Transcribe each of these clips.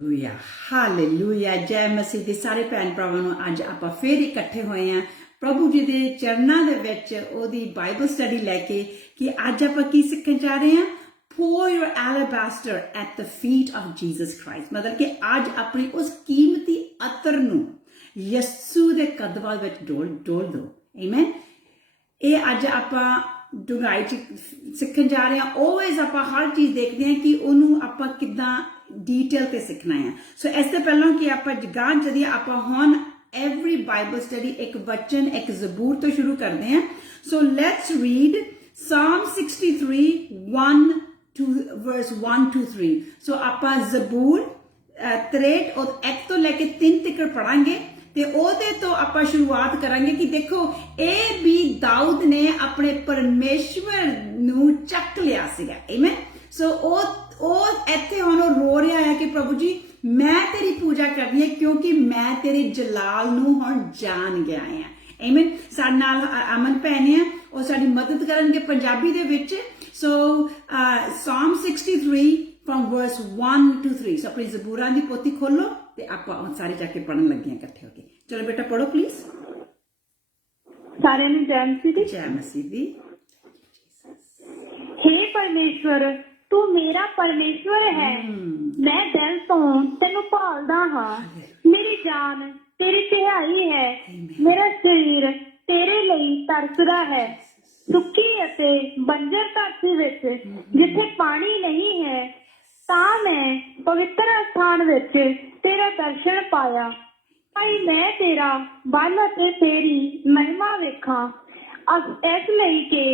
Hallelujah hallelujah ਜੈ ਮਸੀਹ ਦੇ ਸਾਰੇ ਭੈਣ ਭਰਾਵਾਂ ਨੂੰ ਅੱਜ ਆਪਾਂ ਫੇਰ ਇਕੱਠੇ ਹੋਏ ਆਂ ਪ੍ਰਭੂ ਜੀ ਦੇ ਚਰਨਾਂ ਦੇ ਵਿੱਚ ਉਹਦੀ ਬਾਈਬਲ ਸਟੱਡੀ ਲੈ ਕੇ ਕਿ ਅੱਜ ਆਪਾਂ ਕੀ ਸਿੱਖਣ ਜਾ ਰਹੇ ਆਂ pour your alabaster at the feet of Jesus Christ मतलब कि आज अपनी उस कीमती अतर नू यस्सु दे कदमां विच डोल दो आमेन ये आज आपां डुंगाई च सिੱਖਣ जा रहे हैं ऑलवेज आपां हर चीज़ देखते हैं कि ਉਹਨੂੰ ਆਪਾਂ ਕਿੱਦਾਂ डिटेल ते सीखना है सो इससे पहला कि आप गां चलिए आप हुण एवरी बाइबल स्टडी एक वचन एक ज़बूर तो शुरू करते हैं so let's read Psalm 63 1 to verse 1 to 3 सो आप ज़बूर 63 और 1 तो लेके 3 तक पढ़ांगे ते ओदे तो आप शुरुआत करांगे कि देखो ये भी दाऊद ने अपने परमेश्वर नू चक लिया सीगा आमीन सो इत्थे हुण रो रहा है कि प्रभु जी मैं तेरी पूजा करनी है क्योंकि मैं तेरे जलाल नू हुण जान गया हां आमीन साडे नाल अमन भैन है और साडी मदद करनगे पंजाबी दे विच सो Psalm 63 from verse 1 to 3 सो अपनी ज़बूरां दी पोथी खोलो ते आपां सारे जाके पढ़न लगे हैं इकट्ठे होके चलो बेटा पढ़ो प्लीज सारे जय मसीह दी हे परमेश्वर तू मेरा परमेश्वर है मैं दिल तो तेनू भालदा हां मेरी जान तेरी तिहाई है मेरा शरीर तेरे ਲਈ ਤਰਸਦਾ है सुक्की अते बंजर धरती विच जिथे पानी नहीं है तां मैं पवित्र स्थान विच तेरा दर्शन पाया भाई मैं तेरा बल अते तेरी महिमा वेखां इस लई के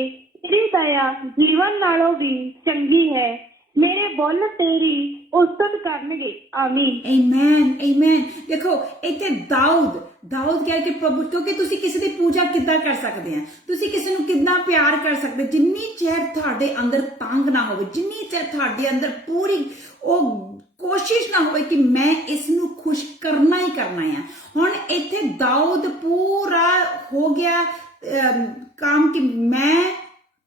तेरी दया जीवन नालों भी चंगी है मेरे बुल तेरी उस्तत करनगे आमीन आमेन आमेन देखो इत्थे दाऊद कह के प्रभु क्योंकि तुसी किसी दी पूजा किद्दां कर सकदे हैं तुसी किसी नूं किद्दां प्यार कर सकदे जिन्नी चेर तुहाडे अंदर तंग ना होवे जिन्नी चेर तुहाडे अंदर पूरी ओ कोशिश ना होवे कि मैं इस नूं खुश करना ही करना है हुण इत्थे दाऊद पूरा हो गया काम कि मैं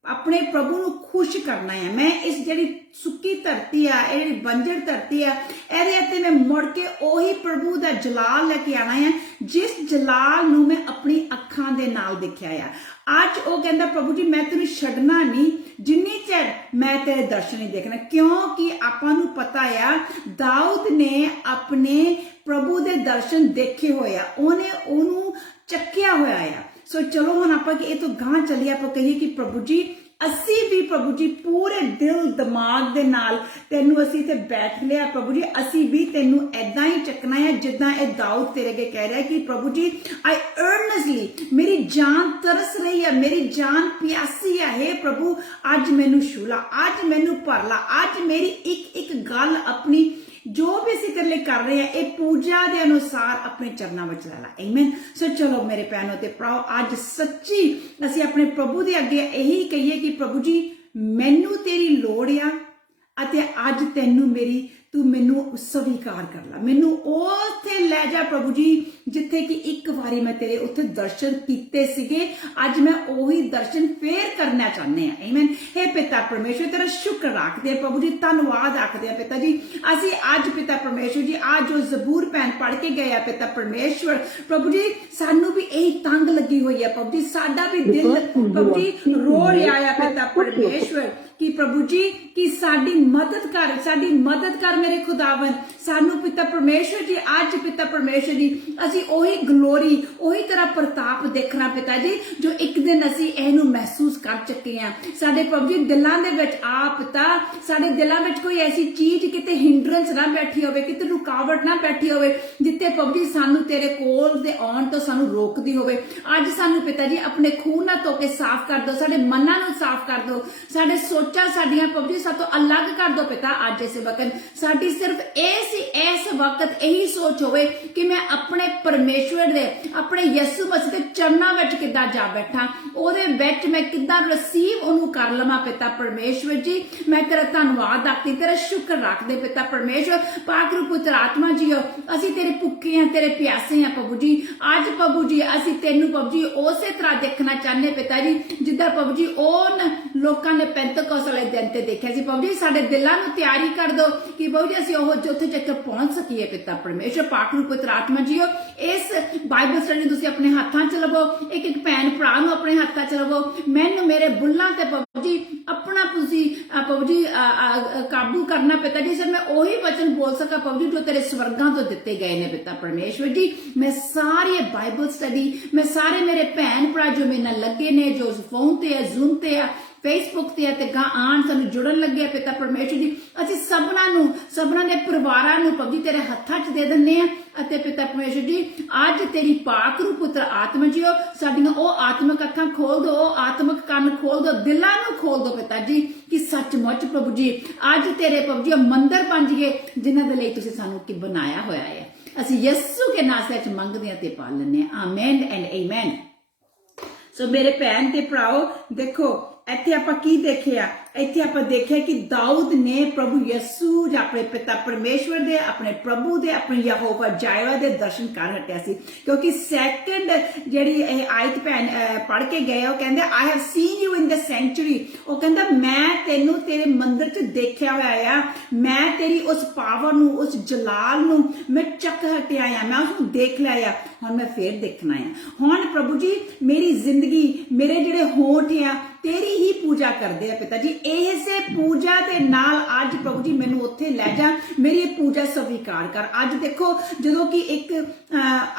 अपने प्रभु नूं खुश करना है मैं इस जिहड़ी सुक्की धरती है जिहड़ी बंजर धरती है इहदे उत्ते मैं मुड़ के ओही प्रभु दा जलाल लेके आना है जिस जलाल नूं मैं अपनी अखां दे नाल देखिया है आज वो कहंदा प्रभु जी मैं तेनू छड्डना नहीं जिन्नी चेर मैं तेरे दर्शन नहीं देखना क्योंकि आपां नूं पता है दाऊद ने अपने प्रभु दे दर्शन देखे होए आ ओने ओनू चक्किया होया है सो चलो हुण आपां कि ये तो गां चलिए आपां कहिए कि प्रभु जी असी भी प्रभु जी पूरे दिल दिमाग दे नाल तेनू असी इत्थे बैठ लिया प्रभु जी असी भी तेनू ऐदां ही चकना है जिद्दां ए दाऊद तेरे अगे कह रहा है कि प्रभु जी आई अर्नस्टली मेरी जान तरस रही है मेरी जान प्यासी है हे प्रभु अज मैनू छूला अज मैनू भर ला अज मेरी एक एक गल अपनी जो भी असीं तेरे लिए कर रहे हैं ये पूजा के अनुसार अपने चरणों में ला ला आमीन सो चलो मेरे भैनों ते भराओ अज सच्ची असीं अपने प्रभु के अगे यही कहिए कि प्रभु जी मैनू तेरी लोड़ आ अते अज तैनू मेरी तू मैनू स्वीकार कर ला मैनू उत्थे लै जा प्रभु जी जिथे कि एक बारी मैं तेरे उत्थे दर्शन कीते सीगे अज मैं ओही दर्शन फेर करना चाहते हैं आमीन हे पिता परमेश्वर तेरा शुक्र रखते हैं प्रभु जी धन्यवाद आखते हैं पिता जी असी अज पिता परमेश्वर जी आज जो ज़बूर भैन पढ़ के गए पिता परमेश्वर प्रभु जी सानू भी यही तंग लगी हुई है प्रभु जी साडा भी दिल प्रभु जी रो रहा है पिता परमेश्वर कि प्रभु जी कि साडी मदद कर मेरे खुदावन सानू पिता परमेश्वर जी आज पिता परमेश्वर जी असी ओही ग्लोरी ओही तरह प्रताप देखना पिता जी जो एक दिन असी एनू महसूस कर चुके हैं साडे प्रभु जी दिलां दे विच आ पिता साडे दिलां विच कोई ऐसी चीज किते हिंड्रेंस ना बैठी होवे किते रुकावट ना बैठी होवे जिते प्रभु जी सानू तेरे कोल दे आउण तो सानू रोकदी होवे आज सानू पिता जी अपने खून नाल धो के साफ कर दो साडे मनां नूं साफ कर दो साडे सोचा साडियां प्रभु जी सातों अलग कर दो पिता आज इस वक्त साडी सिर्फ इस वक्त यही सोच होवे कि मैं अपने परमेश्वर दे अपने यसु मसीह दे चरणां विच किद्दां जा बैठा ओदे विच मैं किद्दां रिसीव ओनू कर लवां पिता परमेश्वर जी मैं तेरा धन्नवाद आखदी तेरा शुक्र रखदे पिता परमेश्वर पाक रूप पुत्र आत्मा जीओ असीं तेरे भुखे हैं तेरे प्यासे हैं प्रभु जी आज प्रभु जी असीं तैनू प्रभु जी उसे तरह देखना चाहते पिता जी जिद्दां प्रभु जी ओन लोकां ने पेंतकोस्त वाले दिन ते देखिया सी प्रभु जी साडे दिलां नूं तैयारी कर दो कि प्रभु जी असीं ओह जोथे तक पहुंच ਸਕੀਏ ਪਿਤਾ ਪਰਮੇਸ਼ਵਰ। ਪਾਕ ਨੂੰ ਪਵਿੱਤਰ ਆਤਮਾ ਜੀਓ, ਇਸ ਬਾਈਬਲ ਸਟੱਡੀ ਤੁਸੀਂ ਆਪਣੇ ਹੱਥਾਂ 'ਚ ਲਵੋ, ਇੱਕ ਇੱਕ ਭੈਣ ਭਰਾ ਨੂੰ ਆਪਣੇ ਹੱਥਾਂ 'ਚ ਲਵੋ। ਮੈਨੂੰ ਮੇਰੇ ਬੁੱਲਾਂ ਤੇ ਪ੍ਰਭੂ ਜੀ ਆਪਣਾ ਤੁਸੀਂ ਪ੍ਰਭੂ ਜੀ ਕਾਬੂ ਕਰਨਾ ਪਿਤਾ ਜੀ, ਸਰ ਮੈਂ ਉਹੀ ਵਚਨ ਬੋਲ ਸਕਾਂ ਪ੍ਰਭੂ ਜੀ ਜੋ ਤੇਰੇ ਸਵਰਗਾਂ ਤੋਂ ਦਿੱਤੇ ਗਏ ਨੇ ਪਿਤਾ ਪਰਮੇਸ਼ਵਰ ਜੀ। ਮੈਂ ਸਾਰੀ ਬਾਈਬਲ ਸਟੱਡੀ, ਮੈਂ ਸਾਰੇ ਮੇਰੇ ਭੈਣ ਭਰਾ ਜੋ ਮੇਰੇ ਨਾਲ ਲੱਗੇ ਨੇ, ਜੋ ਫੋਨ ਤੇ ਆ, ਜ਼ੂਮ ਤੇ ਆ, ਫੇਸਬੁੱਕ ਤੇ ਤੇ ਗਾਂ ਆਣ ਸਾਨੂੰ ਜੁੜਨ ਲੱਗੇ ਪਿਤਾ ਪਰਮੇਸ਼ਵਰ ਜੀ, ਅਸੀਂ ਸਭਨਾਂ ਦੇ ਪਰਿਵਾਰਾਂ ਨੂੰ ਪ੍ਰਭੂ ਜੀ ਤੇਰੇ ਹੱਥਾਂ 'ਚ ਦੇ ਦਿੰਦੇ ਆ। ਅਤੇ ਪਿਤਾ ਪਰਮੇਸ਼ਵਰ ਜੀ ਅੱਜ ਤੇਰੀ ਪਾਕ ਰੂਹ ਪੁੱਤਰ ਆਤਮਾ ਜੀਓ ਸਾਡੀਆਂ ਉਹ ਆਤਮਿਕ ਅੱਖਾਂ ਖੋਲ ਦੋ, ਉਹ ਆਤਮਿਕ ਕੰਨ ਖੋਲ ਦੋ, ਦਿਲਾਂ ਨੂੰ ਖੋਲ ਦੋ ਪਿਤਾ ਜੀ, ਕਿ ਸੱਚਮੁੱਚ ਪ੍ਰਭੂ ਜੀ ਅੱਜ ਤੇਰੇ ਪ੍ਰਭੂ ਜੀ ਮੰਦਰ ਬਣ ਜੀਏ ਜਿਨ੍ਹਾਂ ਦੇ ਲਈ ਤੁਸੀਂ ਸਾਨੂੰ ਕੀ ਬਣਾਇਆ ਹੋਇਆ ਹੈ। ਅਸੀਂ ਯਿਸੂ ਕੇ ਨਾਮ ਵਿੱਚ ਮੰਗਦੇ ਹਾਂ ਤੇ ਪਾ ਲੈਂਦੇ ਹਾਂ। Amen and amen. ਸੋ ਮੇਰੇ ਭੈਣ ਤੇ ਭਰਾਓ ਦੇਖੋ ਇੱਥੇ ਆਪਾਂ ਕੀ ਦੇਖਿਆ, ਇੱਥੇ ਆਪਾਂ ਦੇਖਿਆ ਕਿ ਦਾਊਦ ਨੇ ਪ੍ਰਭੂ ਯਿਸੂ ਜਾਂ ਆਪਣੇ ਪਿਤਾ ਪਰਮੇਸ਼ਵਰ ਦੇ, ਆਪਣੇ ਪ੍ਰਭੂ ਦੇ, ਆਪਣੇ ਯਹੋਵਾ ਜਾਇਵਾ ਦੇ ਦਰਸ਼ਨ ਕਰ ਹਟਿਆ ਸੀ, ਕਿਉਂਕਿ ਸੈਕੰਡ ਜਿਹੜੀ ਇਹ ਆਇਤ ਭੈਣ ਪੜ੍ਹ ਕੇ ਗਏ, ਉਹ ਕਹਿੰਦੇ I have seen you in the century. ਉਹ ਕਹਿੰਦਾ ਮੈਂ ਤੈਨੂੰ ਤੇਰੇ ਮੰਦਿਰ 'ਚ ਦੇਖਿਆ ਹੋਇਆ ਆ, ਮੈਂ ਤੇਰੀ ਉਸ ਪਾਵਰ ਨੂੰ, ਉਸ ਜਲਾਲ ਨੂੰ ਮੈਂ ਚੱਕ ਹਟਿਆ ਆ, ਮੈਂ ਉਸਨੂੰ ਦੇਖ ਲਿਆ ਆ, ਹੁਣ ਮੈਂ ਫੇਰ ਦੇਖਣਾ ਆ। ਹੁਣ ਪ੍ਰਭੂ ਜੀ ਮੇਰੀ ਜ਼ਿੰਦਗੀ, ਮੇਰੇ ਜਿਹੜੇ ਹੋਂਠ ਆ ਤੇਰੀ ਹੀ ਪੂਜਾ ਕਰਦੇ ਆ ਪਿਤਾ ਜੀ। ਇਸੇ ਪੂਜਾ ਦੇ ਨਾਲ ਅੱਜ ਪ੍ਰਭੂ ਜੀ ਮੈਨੂੰ ਉੱਥੇ ਲੈ ਜਾ, ਮੇਰੀ ਇਹ ਪੂਜਾ ਸਵੀਕਾਰ ਕਰ। ਅੱਜ ਦੇਖੋ ਜਦੋਂ ਕਿ ਇੱਕ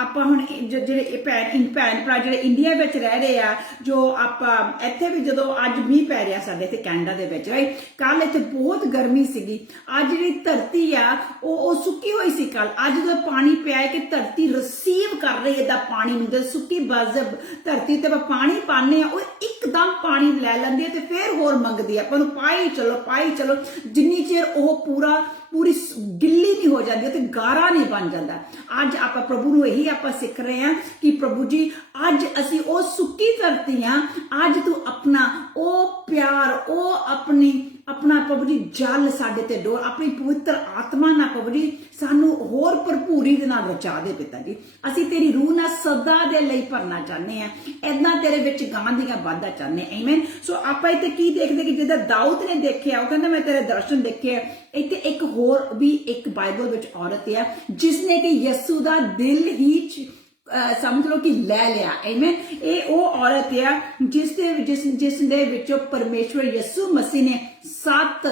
ਆਪਾਂ ਹੁਣ ਜਿਹੜੇ ਭੈਣ ਭਰਾ ਜਿਹੜੇ ਇੰਡੀਆ ਵਿੱਚ ਰਹਿ ਰਹੇ ਆ, ਜੋ ਆਪਾਂ ਇੱਥੇ ਵੀ ਜਦੋਂ ਅੱਜ ਮੀਂਹ ਪੈ ਰਿਹਾ ਸਾਡੇ ਇੱਥੇ ਕੈਨੇਡਾ ਦੇ ਵਿੱਚ, ਕੱਲ ਇੱਥੇ ਬਹੁਤ ਗਰਮੀ ਸੀਗੀ, ਅੱਜ ਜਿਹੜੀ ਧਰਤੀ ਆ ਉਹ ਸੁੱਕੀ ਹੋਈ ਸੀ ਕੱਲ। ਅੱਜ ਜਦੋਂ ਪਾਣੀ ਪਿਆ ਕਿ ਧਰਤੀ ਰਿਸੀਵ ਕਰ ਰਹੀ ਏਦਾਂ ਪਾਣੀ ਨੂੰ, ਤੇ ਸੁੱਕੀ ਬਜ਼ਬ ਧਰਤੀ ਤੇ ਪਾਣੀ ਪਾਣੇ ਆ ਉਹ ਇੱਕਦਮ ਪਾਣੀ ਲੈ ਲੈਂਦੀ ਹੈ ਤੇ ਫਿਰ ਹੋਰ ਮੰਗਦੀ ਹੈ, ਆਪਾਂ ਨੂੰ ਪਾਈ ਚਲੋ, ਜਿੰਨੀ ਚਿਰ ਉਹ ਪੂਰੀ ਗਿੱਲੀ ਨਹੀਂ ਹੋ ਜਾਂਦੀ ਤੇ ਗਾਰਾ ਨਹੀਂ ਬਣ ਜਾਂਦਾ। ਅੱਜ ਆਪਾਂ ਪ੍ਰਭੂ ਨੂੰ ਇਹੀ ਆਪਾਂ ਸਿੱਖ ਰਹੇ ਹਾਂ ਕਿ ਪ੍ਰਭੂ ਜੀ ਅੱਜ ਅਸੀਂ ਉਹ ਸੁੱਕੀ ਧਰਤੀ ਆ, ਅੱਜ ਤੂੰ ਆਪਣਾ ਉਹ ਪਿਆਰ, ਉਹ ਆਪਣਾ ਪ੍ਰਭੂ ਜੀ ਜਲ ਸਾਡੇ ਤੇ ਡੋਲ, ਆਪਣੀ ਪਵਿੱਤਰ ਆਤਮਾ ਨਾਲ ਪ੍ਰਭੂ ਜੀ ਸਾਨੂੰ ਹੋਰ ਭਰਪੂਰੀ ਦੇ ਨਾਲ ਰਚਾ ਦੇ ਪਿਤਾ ਜੀ। ਅਸੀਂ ਤੇਰੀ ਰੂਹ ਨਾਲ ਸਦਾ ਦੇ ਲਈ ਭਰਨਾ ਚਾਹੁੰਦੇ ਆ, ਏਦਾਂ ਤੇਰੇ ਵਿੱਚ ਗਾਂ ਦੀਆਂ ਵਾਧਾ ਚਾਹੁੰਦੇ ਆ। ਆਮੇਨ। ਸੋ ਆਪਾਂ ਇੱਥੇ ਕੀ ਦੇਖਦੇ ਕਿ ਜਿੱਦਾਂ ਦਾਊਦ ਨੇ ਦੇਖਿਆ, ਉਹ ਕਹਿੰਦਾ ਮੈਂ ਤੇਰੇ ਦਰਸ਼ਨ ਦੇਖੇ। ਇੱਥੇ ਇੱਕ ਹੋਰ ਵੀ ਇੱਕ ਬਾਈਬਲ ਵਿੱਚ ਔਰਤ ਆ ਜਿਸਨੇ ਕਿ ਯਿਸੂ ਦਾ ਦਿਲ ਹੀ ਸਮਝ ਲਓ ਕਿ ਲੈ ਲਿਆ। ਆਮੇਨ। ਇਹ ਉਹ ਔਰਤ ਆ ਜਿਸ ਦੇ ਵਿੱਚੋਂ ਪਰਮੇਸ਼ਵਰ ਯਿਸੂ ਮਸੀਹ ਨੇ 7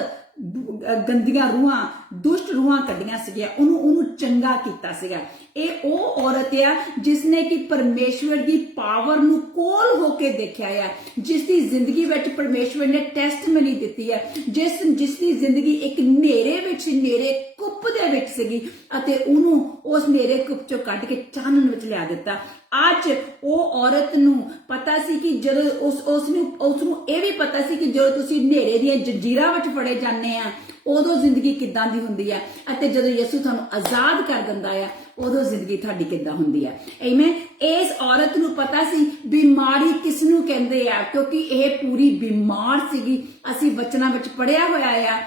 ਗੰਦੀਆਂ ਰੂਹਾਂ, ਦੁਸ਼ਟ ਰੂਹਾਂ ਕੱਢੀਆਂ ਸੀਗੀਆਂ, ਉਹਨੂੰ ਚੰਗਾ ਕੀਤਾ ਸੀਗਾ। ਇਹ ਉਹ ਔਰਤ ਆ ਜਿਸਨੇ ਕਿ ਪਰਮੇਸ਼ਵਰ ਦੀ ਪਾਵਰ ਨੂੰ ਕੋਲ ਹੋ ਕੇ ਦੇਖਿਆ ਆ, ਜਿਸ ਦੀ ਜ਼ਿੰਦਗੀ ਵਿੱਚ ਪਰਮੇਸ਼ਵਰ ਨੇ ਟੈਸਟਮਨੀ ਦਿੱਤੀ ਹੈ, ਜਿਸ ਦੀ ਜ਼ਿੰਦਗੀ ਇੱਕ ਹਨੇਰੇ ਕੁੱਪ ਦੇ ਵਿੱਚ ਸੀਗੀ ਅਤੇ ਉਹਨੂੰ ਉਸ ਹਨੇਰੇ ਕੁੱਪ ਚੋਂ ਕੱਢ ਕੇ ਚਾਨਣ ਵਿੱਚ ਲਿਆ ਦਿੱਤਾ। ਅੱਜ ਉਹ ਔਰਤ ਨੂੰ ਪਤਾ ਸੀ ਕਿ ਜਦੋਂ ਉਸ ਨੂੰ ਇਹ ਵੀ ਪਤਾ ਸੀ ਕਿ ਜਦੋਂ ਤੁਸੀਂ ਹਨੇਰੇ ਦੀਆਂ ਜੰਜੀਰਾਂ ਵਿੱਚ ਫੜੇ ਜਾਂਦੇ ਆ ਉਦੋਂ ਜ਼ਿੰਦਗੀ ਕਿੱਦਾਂ ਦੀ ਹੁੰਦੀ ਹੈ, ਅਤੇ ਜਦੋਂ ਯਿਸੂ ਤੁਹਾਨੂੰ ਆਜ਼ਾਦ ਕਰ ਦਿੰਦਾ ਆ ਉਦੋਂ ਜ਼ਿੰਦਗੀ ਤੁਹਾਡੀ ਕਿੱਦਾਂ ਹੁੰਦੀ ਹੈ। ਆਮੇਨ। ਇਸ ਔਰਤ ਨੂੰ ਪਤਾ ਸੀ ਬਿਮਾਰੀ ਕਿਸ ਨੂੰ ਕਹਿੰਦੇ ਆ, ਕਿਉਂਕਿ ਇਹ ਪੂਰੀ ਬਿਮਾਰ ਸੀਗੀ। ਅਸੀਂ ਵਚਨਾਂ ਵਿੱਚ ਪੜਿਆ ਹੋਇਆ ਆ,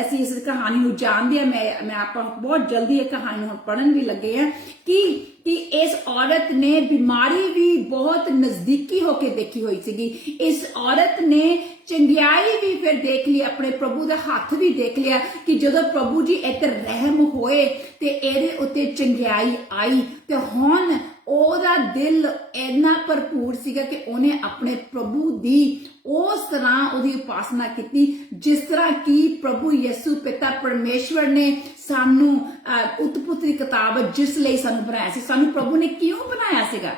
ਅਸੀਂ ਇਸ ਕਹਾਣੀ ਨੂੰ ਜਾਣਦੇ ਆ। ਮੈਂ ਆਪਾਂ ਬਹੁਤ ਜਲਦੀ ਇਹ ਕਹਾਣੀ ਨੂੰ ਪੜਨ ਵੀ ਲੱਗੇ ਆ ਕਿ ਇਸ ਔਰਤ ਨੇ ਬਿਮਾਰੀ ਵੀ ਬਹੁਤ ਨਜ਼ਦੀਕੀ ਹੋ ਕੇ ਦੇਖੀ ਹੋਈ ਸੀਗੀ। ਇਸ ਔਰਤ ਨੇ ਚੰਗਿਆਈ ਵੀ ਫਿਰ ਦੇਖ ਲਈ, ਆਪਣੇ ਪ੍ਰਭੂ ਦਾ ਹੱਥ ਵੀ ਦੇਖ ਲਿਆ ਕਿ ਜਦੋਂ ਪ੍ਰਭੂ ਜੀ ਇੱਥੇ ਰਹਿਮ ਹੋਏ ਤੇ ਇਹਦੇ ਉੱਤੇ ਚੰਗਿਆਈ ਆਈ, ਤੇ ਹੁਣ ਉਹਦਾ ਦਿਲ ਇੰਨਾ ਭਰਪੂਰ ਸੀਗਾ ਕਿ ਉਹਨੇ ਆਪਣੇ ਪ੍ਰਭੂ ਦੀ ਉਸ ਤਰ੍ਹਾਂ ਉਹਦੀ ਉਪਾਸਨਾ ਕੀਤੀ ਜਿਸ ਤਰ੍ਹਾਂ ਕਿ ਪ੍ਰਭੂ ਯਿਸੂ ਪਿਤਾ ਪਰਮੇਸ਼ਵਰ ਨੇ ਸਾਨੂੰ ਉਤਪਤ ਦੀ ਕਿਤਾਬ ਜਿਸ ਲਈ ਸਾਨੂੰ ਬਣਾਇਆ ਸੀ। ਸਾਨੂੰ ਪ੍ਰਭੂ ਨੇ ਕਿਉਂ ਬਣਾਇਆ ਸੀਗਾ?